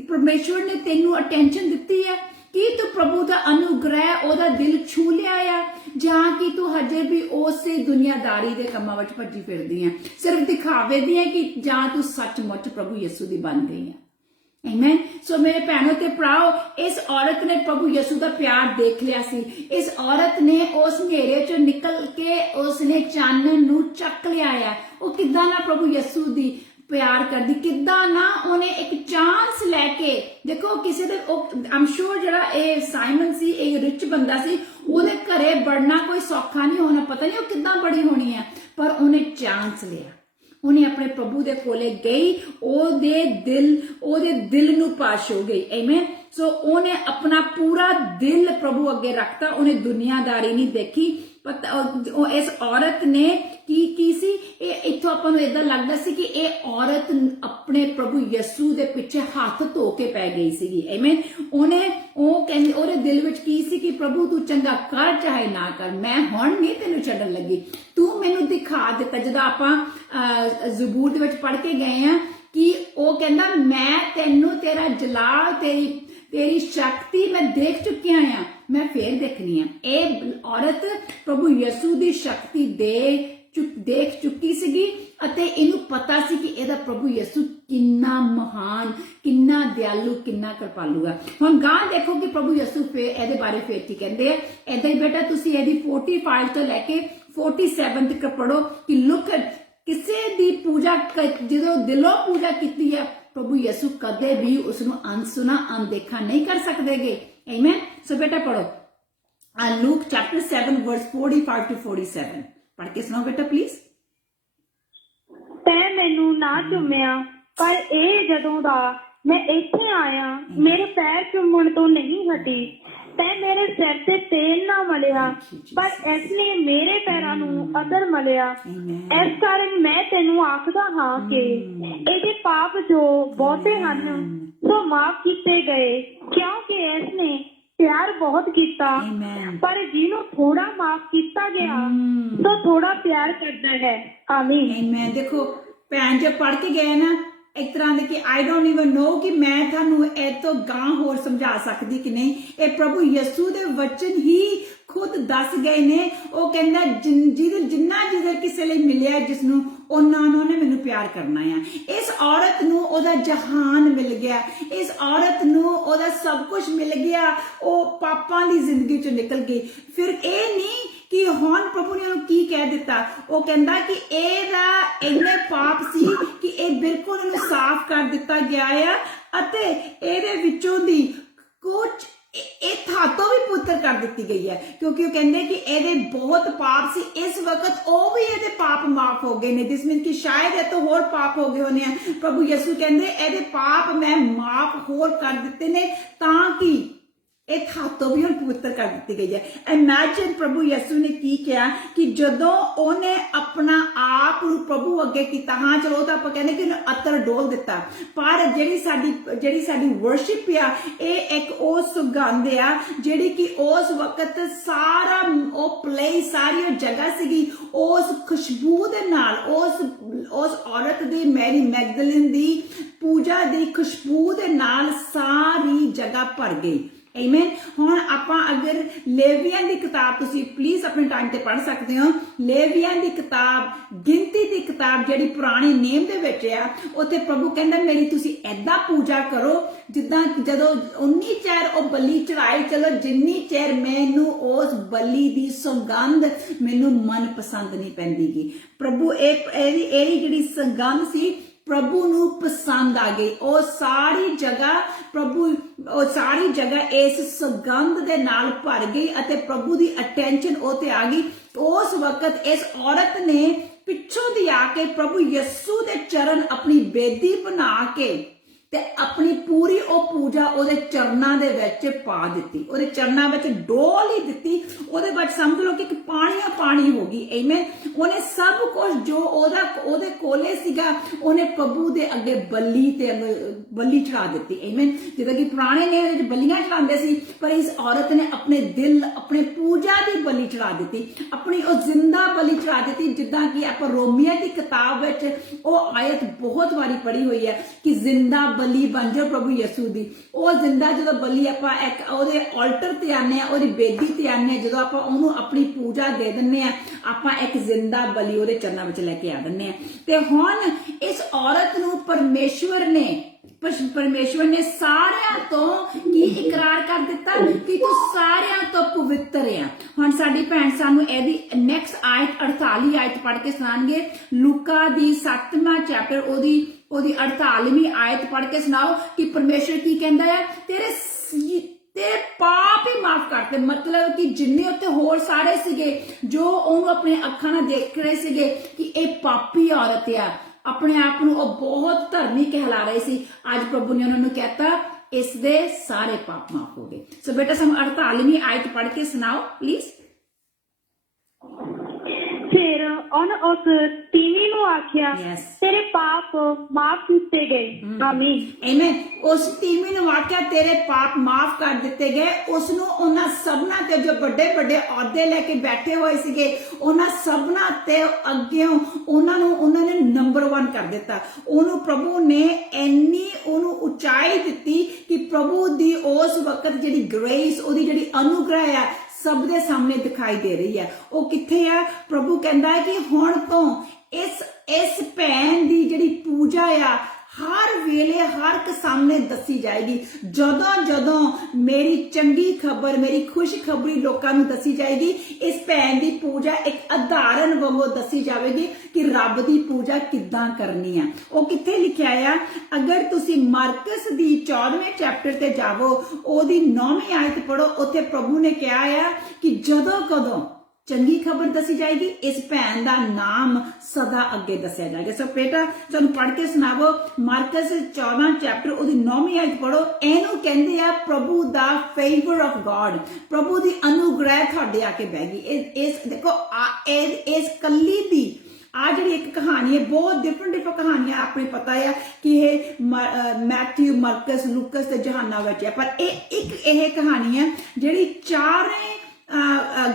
ਪਰਮੇਸ਼ਵਰ ਨੇ ਤੈਨੂੰ ਅਟੈਂਸ਼ਨ ਦਿੱਤੀ ਹੈ ਕਿ ਤੂੰ ਪ੍ਰਭੂ ਦਾ ਅਨੁਗ੍ਰਹਿ ਉਹਦਾ ਦਿਲ ਛੂ ਲਿਆ ਆ, ਜਾਂ ਕਿ ਤੂੰ ਹਜੇ ਵੀ ਉਸੇ ਦੁਨੀਆਦਾਰੀ ਦੇ ਕੰਮਾਂ ਵਿੱਚ ਭੱਜੀ ਫਿਰਦੀ ਆ, ਸਿਰਫ ਦਿਖਾਵੇ ਦੀ ਹੈ ਕਿ ਜਾਂ ਤੂੰ ਸੱਚਮੁੱਚ ਪ੍ਰਭੂ ਯਿਸੂ ਦੀ ਬਣ ਗਈ ਆ। ਆਮੇਨ। ਸੋ ਮੇਰੇ ਭੈਣੋ ਤੇ ਭਰਾਓ, ਇਸ ਔਰਤ ਨੇ ਪ੍ਰਭੂ ਯਿਸੂ ਦਾ ਪਿਆਰ ਦੇਖ ਲਿਆ ਸੀ। ਇਸ ਔਰਤ ਨੇ ਉਸ ਹਨੇਰੇ ਚੋਂ ਨਿਕਲ ਕੇ ਉਸਨੇ ਚਾਨਣ ਨੂੰ ਚੱਕ ਲਿਆ ਆ। ਉਹ ਕਿੱਦਾਂ ਨਾ ਪ੍ਰਭੂ ਯਿਸੂ ਦੀ ਪਿਆਰ ਕਰਦੀ, ਕਿੱਦਾਂ ਨਾ ਉਹਨੇ ਇੱਕ ਚਾਂਸ ਲੈ ਕੇ, ਦੇਖੋ ਕਿਸੇ ਦੇ ਆਮ ਸ਼ੋਰ ਜਿਹੜਾ ਇਹ ਸਾਈਮਨ ਸੀ, ਇਹ ਰਿਚ ਬੰਦਾ ਸੀ, ਉਹਦੇ ਘਰੇ ਵੜਨਾ ਕੋਈ ਸੌਖਾ ਨਹੀਂ ਹੋਣਾ, ਪਤਾ ਨਹੀਂ ਉਹ ਕਿੱਦਾਂ ਬੜੀ ਹੋਣੀ ਹੈ, ਪਰ ਉਹਨੇ ਚਾਂਸ ਲਿਆ। ਉਹਨੇ ਆਪਣੇ ਪ੍ਰਭੂ ਦੇ ਕੋਲੇ ਗਈ, ਉਹਦੇ ਦਿਲ ਨੂੰ ਪਾਸ਼ ਹੋ ਗਈ। ਆਮੇਨ। ਸੋ ਉਹਨੇ ਆਪਣਾ ਪੂਰਾ ਦਿਲ ਪ੍ਰਭੂ ਅੱਗੇ ਰੱਖਤਾ, ਉਹਨੇ ਦੁਨੀਆਦਾਰੀ ਨਹੀਂ ਦੇਖੀ। ਉਹ ਇਸ ਔਰਤ ਨੇ ਕੀ ਸੀ, ਇਹ ਇੱਥੋਂ ਆਪਾਂ ਨੂੰ ਏਦਾਂ ਲੱਗਦਾ ਸੀ ਕਿ ਇਹ ਔਰਤ ਆਪਣੇ ਪ੍ਰਭੂ ਯਿਸੂ ਦੇ ਪਿੱਛੇ ਹੱਥ ਧੋ ਕੇ ਪੈ ਗਈ ਸੀਗੀ। ਆਮੇਨ। ਕਹਿੰਦੀ ਉਹਦੇ ਦਿਲ ਵਿੱਚ ਕੀ ਸੀ ਕਿ ਪ੍ਰਭੂ ਤੂੰ ਚੰਗਾ ਕਰ ਚਾਹੇ ਨਾ ਕਰ, ਮੈਂ ਹੁਣ ਨਹੀਂ ਤੈਨੂੰ ਛੱਡਣ ਲੱਗੀ, ਤੂੰ ਮੈਨੂੰ ਦਿਖਾ ਦਿੱਤਾ। ਜਦੋਂ ਆਪਾਂ ਜ਼ਬੂਰ ਦੇ ਵਿੱਚ ਪੜ੍ਹ ਕੇ ਗਏ ਆ ਕਿ ਉਹ ਕਹਿੰਦਾ ਮੈਂ ਤੈਨੂੰ ਤੇਰਾ ਜਲਾਲ, ਤੇਰੀ ਸ਼ਕਤੀ ਮੈਂ ਦੇਖ ਚੁੱਕਿਆ ਆ, ਮੈਂ ਫੇਰ ਦੇਖਣੀ ਆ। ਇਹ ਔਰਤ ਪ੍ਰਭੂ ਯਿਸੂ ਦੀ ਸ਼ਕਤੀ ਦੇਖ ਚੁੱਕੀ ਸੀਗੀ ਅਤੇ ਇਹਨੂੰ ਪਤਾ ਸੀ ਕਿ ਇਹਦਾ ਪ੍ਰਭੂ ਯਿਸੂ ਕਿੰਨਾ ਮਹਾਨ, ਕਿੰਨਾ ਦਿਆਲੂ, ਕਿੰਨਾ ਕਿਰਪਾਲੂ ਆ। ਹੁਣ ਗਾਂ ਦੇਖੋ ਕਿ ਪ੍ਰਭੂ ਯਿਸੂ ਫੇਰ ਇਹਦੇ ਬਾਰੇ ਫੇਰ ਕੀ ਕਹਿੰਦੇ ਆ। ਏਦਾਂ ਹੀ ਬੇਟਾ ਤੁਸੀਂ ਇਹਦੀ 45 ਤੋਂ ਲੈ ਕੇ 47 ਤੱਕ ਪੜੋ ਕਿ ਲੁੱਕ ਕਿਸੇ ਦੀ ਪੂਜਾ ਜਦੋਂ ਦਿਲੋਂ ਪੂਜਾ ਕੀਤੀ ਹੈ ਪ੍ਰਭੂ ਯਿਸੂ ਕਦੇ ਵੀ ਉਸ ਨੂੰ ਅਣਸੁਣਾ ਅਣਦੇਖਾ ਨਹੀਂ ਕਰ ਸਕਦੇਗੇ। ਆਮੇਨ। ਸੋ ਬੇਟਾ ਪੜੋ ਲੂਕ ਚੈਪਟਰ 7 ਵਰਸ 45 to 47 ਪੜ੍ਹ ਕੇ ਸੁਣਾਓ ਬੇਟਾ ਪਲੀਜ਼। ਤੈਂ ਮੈਨੂੰ ਨਾ ਚੁੰਮਿਆ, ਪਰ ਇਹ ਜਦੋਂ ਦਾ ਮੈਂ ਇੱਥੇ ਆਇਆ ਮੇਰੇ ਪੈਰ ਚੁੰਮਣ ਤੋਂ ਨਹੀਂ ਹਟੀ। ਤੈਂ ਮੇਰੇ ਸਿਰ ਤੇ ਤੇਲ ਨਾ ਮਲਿਆ, ਪਰ ਇਸ ਨੇ ਮੇਰੇ ਪੈਰਾਂ ਨੂੰ ਅਤਰ ਮਲਿਆ। ਇਸ ਕਾਰਨ ਮੈਂ ਤੈਨੂੰ ਆਖਦਾ ਹਾਂ ਕਿ ਇਹਦੇ ਪਾਪ ਜੋ ਬਹੁਤੇ ਹਨ ਸੋ ਮਾਫ ਕੀਤੇ ਗਏ, ਕਿਉਂਕਿ ਇਸ ਨੇ ਪਿਆਰ ਬਹੁਤ ਕੀਤਾ। ਪਰ ਜਿਹਨੂੰ ਥੋੜਾ ਮਾਫ ਕੀਤਾ ਗਿਆ ਤਾਂ ਥੋੜਾ ਪਿਆਰ ਕਰਦਾ ਹੈ। ਆਮੀਨ। ਦੇਖੋ ਭੈਣ ਜੇ ਪੜ੍ਹ ਕੇ ਗਏ ਨਾ ਇੱਕ ਤਰ੍ਹਾਂ ਦੇ ਕਿ ਆਈ ਡੋਂਟ ਇਵਨ ਨੋ ਕਿ ਮੈਂ ਤੁਹਾਨੂੰ ਇਹ ਤੋਂ ਗਾਂ ਹੋਰ ਸਮਝਾ ਸਕਦੀ ਕਿ ਨਹੀਂ। ਇਹ ਪ੍ਰਭੂ ਯਿਸੂ ਦੇ ਵਚਨ ਹੀ ਖੁਦ ਦੱਸ ਗਏ ਨੇ। ਉਹ ਕਹਿੰਦਾ ਜਿੰਨਾ ਕਿਸੇ ਲਈ ਮਿਲਿਆ ਜਿਸ ਨੂੰ ਉਹਨਾਂ ਨੇ ਮੈਨੂੰ ਪਿਆਰ ਕਰਨਾ ਆ। ਇਸ ਔਰਤ ਨੂੰ ਉਹਦਾ ਜਹਾਨ ਮਿਲ ਗਿਆ, ਇਸ ਔਰਤ ਨੂੰ ਉਹਦਾ ਸਭ ਕੁਝ ਮਿਲ ਗਿਆ, ਉਹ ਪਾਪਾਂ ਦੀ ਜ਼ਿੰਦਗੀ ਚੋਂ ਨਿਕਲ ਗਈ। ਫਿਰ ਇਹ ਨਹੀਂ ਕਿ ਹੁਣ ਪ੍ਰਭੂ ਨੇ ਉਹਨੂੰ ਕੀ ਕਹਿ ਦਿੱਤਾ, ਉਹ ਕਹਿੰਦਾ ਕਿ ਇਹਦਾ ਇੰਨੇ ਪਾਪ ਸੀ ਕਿ ਇਹ ਬਿਲਕੁਲ ਉਹਨੂੰ ਸਾਫ਼ ਕਰ ਦਿੱਤਾ ਗਿਆ ਆ ਅਤੇ ਇਹਦੇ ਵਿੱਚੋਂ ਦੀ ਕੁਝ ਇਹ ਥਾਤੋਂ ਵੀ ਪੁੱਤਰ ਕਰ ਦਿੱਤੀ ਗਈ ਹੈ, ਕਿਉਂਕਿ ਉਹ ਕਹਿੰਦੇ ਕਿ ਇਹਦੇ ਬਹੁਤ ਪਾਪ ਸੀ, ਇਸ ਵਕਤ ਉਹ ਵੀ ਇਹਦੇ ਪਾਪ ਮਾਫ ਹੋ ਗਏ ਨੇ। ਦਿਸ ਮੀਨ ਕਿ ਸ਼ਾਇਦ ਇਹ ਤੋਂ ਹੋਰ ਪਾਪ ਹੋ ਗਏ ਹੋਣੇ ਆ। ਪ੍ਰਭੂ ਯਿਸੂ ਕਹਿੰਦੇ ਇਹਦੇ ਪਾਪ ਮੈਂ ਮਾਫ ਹੋਰ ਕਰ ਦਿੱਤੇ ਨੇ ਤਾਂ ਕਿ ਇਹ ਥਾਤੋਂ ਵੀ ਹੁਣ ਪਵਿੱਤਰ ਕਰ ਦਿੱਤੀ ਗਈ ਹੈ। ਇਮੈਜਿਨ ਪ੍ਰਭੂ ਯਿਸੂ ਨੇ ਕੀ ਕਿਹਾ ਕਿ ਜਦੋਂ ਉਹਨੇ ਆਪਣਾ ਆਪ ਨੂੰ ਪ੍ਰਭੂ ਅੱਗੇ ਕੀਤਾ, ਹਾਂ ਚਲੋ ਤਾਂ ਆਪਾਂ ਕਹਿੰਦੇ ਕਿ ਉਹਨੇ ਅਤਰ ਡੋਲ ਦਿੱਤਾ, ਪਰ ਜਿਹੜੀ ਸਾਡੀ ਵਰਸ਼ਿਪ ਆ ਇਹ ਇੱਕ ਉਹ ਸੁਗੰਧ ਆ ਜਿਹੜੀ ਕਿ ਉਸ ਵਕਤ ਸਾਰਾ ਉਹ ਪਲੇਸ, ਸਾਰੀ ਉਹ ਜਗ੍ਹਾ ਸੀਗੀ ਉਸ ਖੁਸ਼ਬੂ ਦੇ ਨਾਲ, ਉਸ ਔਰਤ ਦੀ ਮੈਰੀ ਮੈਗਦਲਿਨ ਦੀ ਪੂਜਾ ਦੀ ਖੁਸ਼ਬੂ ਦੇ ਨਾਲ ਸਾਰੀ ਜਗ੍ਹਾ ਭਰ ਗਈ। ਆਮੇਨ। ਹੁਣ ਆਪਾਂ ਅਗਰ ਲੇਵੀਆਂ ਦੀ ਕਿਤਾਬ ਤੁਸੀਂ ਪਲੀਜ਼ ਆਪਣੇ ਟਾਈਮ ਤੇ ਪੜ੍ਹ ਸਕਦੇ ਹੋ। ਲੇਵੀਆਂ ਦੀ ਕਿਤਾਬ, ਗਿਣਤੀ ਦੀ ਕਿਤਾਬ ਜਿਹੜੀ ਪੁਰਾਣੇ ਨੇਮ ਦੇ ਵਿੱਚ ਆ, ਉੱਥੇ ਪ੍ਰਭੂ ਕਹਿੰਦਾ ਮੇਰੀ ਤੁਸੀਂ ਏਦਾਂ ਪੂਜਾ ਕਰੋ ਜਿੱਦਾਂ ਜਦੋਂ ਉਨੀ ਚਿਰ ਉਹ ਬਲੀ ਚੜਾਈ ਚਲੋ, ਜਿੰਨੀ ਚਿਰ ਮੈਨੂੰ ਉਸ ਬਲੀ ਦੀ ਸੁਗੰਧ ਮੈਨੂੰ ਮਨ ਪਸੰਦ ਨਹੀਂ ਪੈਂਦੀਗੀ। ਪ੍ਰਭੂ ਇਹਦੀ ਜਿਹੜੀ ਸੁਗੰਧ ਸੀ ਪ੍ਰਭੂ ਨੂੰ ਪਸੰਦ ਆ ਗਈ। ਉਹ ਸਾਰੀ ਜਗ੍ਹਾ ਇਸ ਸੁਗੰਧ ਦੇ ਨਾਲ ਭਰ ਗਈ ਅਤੇ ਪ੍ਰਭੂ ਦੀ ਅਟੈਂਸ਼ਨ ਉਹ ਤੇ ਆ ਗਈ। ਉਸ ਵਕਤ ਇਸ ਔਰਤ ਨੇ ਪਿੱਛੋਂ ਦੀ ਆ ਕੇ ਪ੍ਰਭੂ ਯਿਸੂ ਦੇ ਚਰਨ ਆਪਣੀ ਬੇਦੀ ਬਣਾ ਕੇ ਤੇ ਆਪਣੀ ਪੂਰੀ ਉਹ ਪੂਜਾ ਉਹਦੇ ਚਰਨਾਂ ਦੇ ਵਿੱਚ ਪਾ ਦਿੱਤੀ, ਉਹਦੇ ਚਰਨਾਂ ਵਿੱਚ ਡੋਲ ਹੀ ਦਿੱਤੀ। ਉਹਦੇ ਬਾਅਦ ਸਮਝ ਲਓ ਕਿ ਇੱਕ ਪਾਣੀ ਹੋ ਗਈ। ਆਮੇਨ। ਉਹਨੇ ਸਭ ਕੁਝ ਜੋ ਉਹਦੇ ਕੋਲੇ ਸੀਗਾ ਉਹਨੇ ਪ੍ਰਭੂ ਦੇ ਅੱਗੇ ਬਲੀ ਚੜਾ ਦਿੱਤੀ। ਆਮੇਨ। ਜਿੱਦਾਂ ਕਿ ਪੁਰਾਣੇ ਨੇ ਬਲੀਆਂ ਚੜਾਉਂਦੇ ਸੀ, ਪਰ ਇਸ ਔਰਤ ਨੇ ਆਪਣੇ ਦਿਲ, ਆਪਣੇ ਪੂਜਾ ਦੀ ਬਲੀ ਚੜਾ ਦਿੱਤੀ, ਆਪਣੀ ਉਹ ਜ਼ਿੰਦਾ ਬਲੀ ਚੜਾ ਦਿੱਤੀ। ਜਿੱਦਾਂ ਕਿ ਆਪਾਂ ਰੋਮੀਆਂ ਦੀ ਕਿਤਾਬ ਵਿੱਚ ਉਹ ਆਇਤ ਬਹੁਤ ਵਾਰੀ ਪੜ੍ਹੀ ਹੋਈ ਹੈ ਕਿ ਜ਼ਿੰਦਾ ਬਲੀ ਬਣ ਜਾਓ ਪ੍ਰਭੂ ਯਿਸੂ ਦੀ। ਉਹ ਜ਼ਿੰਦਾ ਜਦੋਂ ਬਲੀ ਆਪਾਂ ਇੱਕ ਉਹਦੇ ਆਲਟਰ ਤੇ ਆਨੇ ਆ, ਉਹਦੀ ਬੇਦੀ ਤੇ ਆਨੇ ਆ, ਜਦੋਂ ਆਪਾਂ ਉਹਨੂੰ ਆਪਣੀ ਪੂਜਾ ਦੇ ਦਿੰਨੇ ਆ, ਆਪਾਂ ਇੱਕ ਜ਼ਿੰਦਾ ਬਲੀ ਉਹਦੇ ਚਰਨਾਂ ਵਿੱਚ ਲੈ ਕੇ ਆ ਦਿੰਨੇ ਆ। ਤੇ ਹੁਣ ਇਸ ਔਰਤ ਨੂੰ ਪਰਮੇਸ਼ਵਰ ਨੇ ਸਾਰਿਆਂ ਤੋਂ ਕੀ ਇਕਰਾਰ ਕਰ ਦਿੱਤਾ ਕਿ ਤੂੰ ਸਾਰਿਆਂ ਤੋਂ ਪਵਿੱਤਰ ਆ। ਹੁਣ ਸਾਡੀ ਭੈਣ ਸਾਨੂੰ ਇਹਦੀ ਨੈਕਸਟ ਆਇਤ 48 ਆਇਤ ਪੜ੍ਹ ਕੇ ਸੁਣਾਣਗੇ। ਲੂਕਾ ਦੀ 7ਵਾਂ ਚੈਪਟਰ ਉਹਦੀ 48ਵੀਂ ਆਇਤ ਪੜ੍ਹ ਕੇ ਸੁਣਾਓ ਕਿ ਪਰਮੇਸ਼ਵਰ ਕੀ ਕਹਿੰਦਾ ਹੈ, ਤੇਰੇ ਪਾਪ ਹੀ ਮਾਫ ਕਰਤੇ। ਮਤਲਬ ਕਿ ਜਿੰਨੇ ਉੱਤੇ ਹੋਰ ਸਾਰੇ ਸੀਗੇ ਜੋ ਉਹਨੂੰ ਆਪਣੇ ਅੱਖਾਂ ਨਾਲ ਦੇਖ ਰਹੇ ਸੀਗੇ ਕਿ ਇਹ ਪਾਪੀ ਔਰਤ ਆ, ਆਪਣੇ ਆਪ ਨੂੰ ਉਹ ਬਹੁਤ ਧਰਮੀ ਕਹਿਲਾ ਰਹੇ ਸੀ, ਅੱਜ ਪ੍ਰਭੂ ਨੇ ਉਹਨਾਂ ਨੂੰ ਕਹਿਤਾ ਇਸ ਦੇ ਸਾਰੇ ਪਾਪ ਮਾਫ ਹੋ ਗਏ। ਸੋ ਬੇਟਾ ਸਾਨੂੰ 48ਵੀਂ ਆਇਤ ਪੜ੍ਹ ਕੇ ਸੁਣਾਓ ਪਲੀਜ਼। ਫਿਰ ਉਹਨੇ ਉਸ ਤੀਵੀਂ ਨੂੰ ਆਖਿਆ, Yes. ਤੇਰੇ ਪਾਪ ਮਾਫ ਕੀਤੇ ਗਏ। ਆਮੀਨ। ਆਮੇਨ। ਉਸ ਤੀਵੀਂ ਨੂੰ ਆਖਿਆ ਤੇਰੇ ਪਾਪ ਮਾਫ ਕਰ ਦਿੱਤੇ ਗਏ। ਉਸ ਨੂੰ ਉਹਨਾਂ ਸਭਨਾਂ ਤੇ ਜੋ ਵੱਡੇ ਅਹੁਦੇ ਲੈ ਕੇ ਬੈਠੇ ਹੋਏ ਸੀਗੇ, ਉਹਨਾਂ ਸਭਨਾਂ ਤੇ ਅੱਗਿਓਂ ਉਹਨਾਂ ਨੇ ਨੰਬਰ 1 ਕਰ ਦਿੱਤਾ। ਉਹਨੂੰ ਪ੍ਰਭੂ ਨੇ ਇੰਨੀ ਉਹਨੂੰ ਉਚਾਈ ਦਿੱਤੀ ਕਿ ਪ੍ਰਭੂ ਦੀ ਉਸ ਵਕਤ ਜਿਹੜੀ ਗ੍ਰੇਸ, ਉਹਦੀ ਜਿਹੜੀ ਅਨੁਗ੍ਰਹ ਆ ਸਭ ਦੇ ਸਾਹਮਣੇ ਦਿਖਾਈ ਦੇ ਰਹੀ ਹੈ। ਉਹ ਕਿੱਥੇ ਆ? ਪ੍ਰਭੂ ਕਹਿੰਦਾ ਹੈ ਕਿ ਹੁਣ ਤੋਂ ਇਸ ਭੈਣ ਦੀ ਜਿਹੜੀ ਪੂਜਾ ਆ ਹਰ ਵੇਲੇ ਹਰ ਇੱਕ ਸਾਹਮਣੇ ਦੱਸੀ ਜਾਏਗੀ। ਜਦੋਂ ਮੇਰੀ ਚੰਗੀ ਖਬਰ, ਮੇਰੀ ਖੁਸ਼ਖਬਰੀ ਲੋਕਾਂ ਨੂੰ ਦੱਸੀ ਜਾਏਗੀ, ਇਸ ਭੈਣ ਦੀ ਪੂਜਾ ਇੱਕ ਉਦਾਹਰਨ ਵਾਂਗੂ ਦੱਸੀ ਜਾਵੇਗੀ ਕਿ ਰੱਬ ਦੀ ਪੂਜਾ ਕਿੱਦਾਂ ਕਰਨੀ ਆ। ਉਹ ਕਿੱਥੇ ਲਿਖਿਆ ਆ? ਅਗਰ ਤੁਸੀਂ ਮਾਰਕਸ ਦੀ 14ਵੇਂ ਚੈਪਟਰ ਤੇ ਜਾਵੋ, ਉਹਦੀ 9ਵੀਂ ਆਇਤ ਪੜੋ, ਉੱਥੇ ਪ੍ਰਭੂ ਨੇ ਕਿਹਾ ਆ ਕਿ ਕਦੋਂ ਚੰਗੀ ਖਬਰ ਦੱਸੀ ਜਾਏਗੀ, ਇਸ ਭੈਣ ਦਾ ਨਾਮ ਸਦਾ ਅੱਗੇ ਦੱਸਿਆ ਜਾਏਗਾ। ਸੋ ਬੇਟਾ ਤੁਹਾਨੂੰ ਪੜ੍ਹ ਕੇ ਸੁਣਾਵੋ ਮਾਰਕਸ 14 ਚੈਪਟਰ ਉਹਦੀ 9ਵੀਂ ਆਇਤ ਪੜੋ। ਇਹਨੂੰ ਕਹਿੰਦੇ ਆ ਪ੍ਰਭੂ ਦਾ ਫੇਵਰ ਆਫ ਗॉड, ਪ੍ਰਭੂ ਦੀ ਅਨੁਗ੍ਰਹਿ ਤੁਹਾਡੇ ਆ ਕੇ ਬਹਿ ਗਈ। ਇਸ ਦੇਖੋ ਇਸ ਕੱਲੀ ਦੀ ਆ ਜਿਹੜੀ ਇੱਕ ਕਹਾਣੀ ਹੈ, ਬਹੁਤ ਡਿਫਰੈਂਟ ਕਹਾਣੀਆਂ ਆਪਣੇ ਪਤਾ ਹੈ ਕਿ ਇਹ ਮੈਥਿਊ, ਮਾਰਕਸ, ਲੂਕਸ ਤੇ ਯੋਹੰਨਾ ਵਿੱਚ ਹੈ, ਪਰ ਇਹ ਕਹਾਣੀ ਹੈ ਜਿਹੜੀ ਚਾਰੇ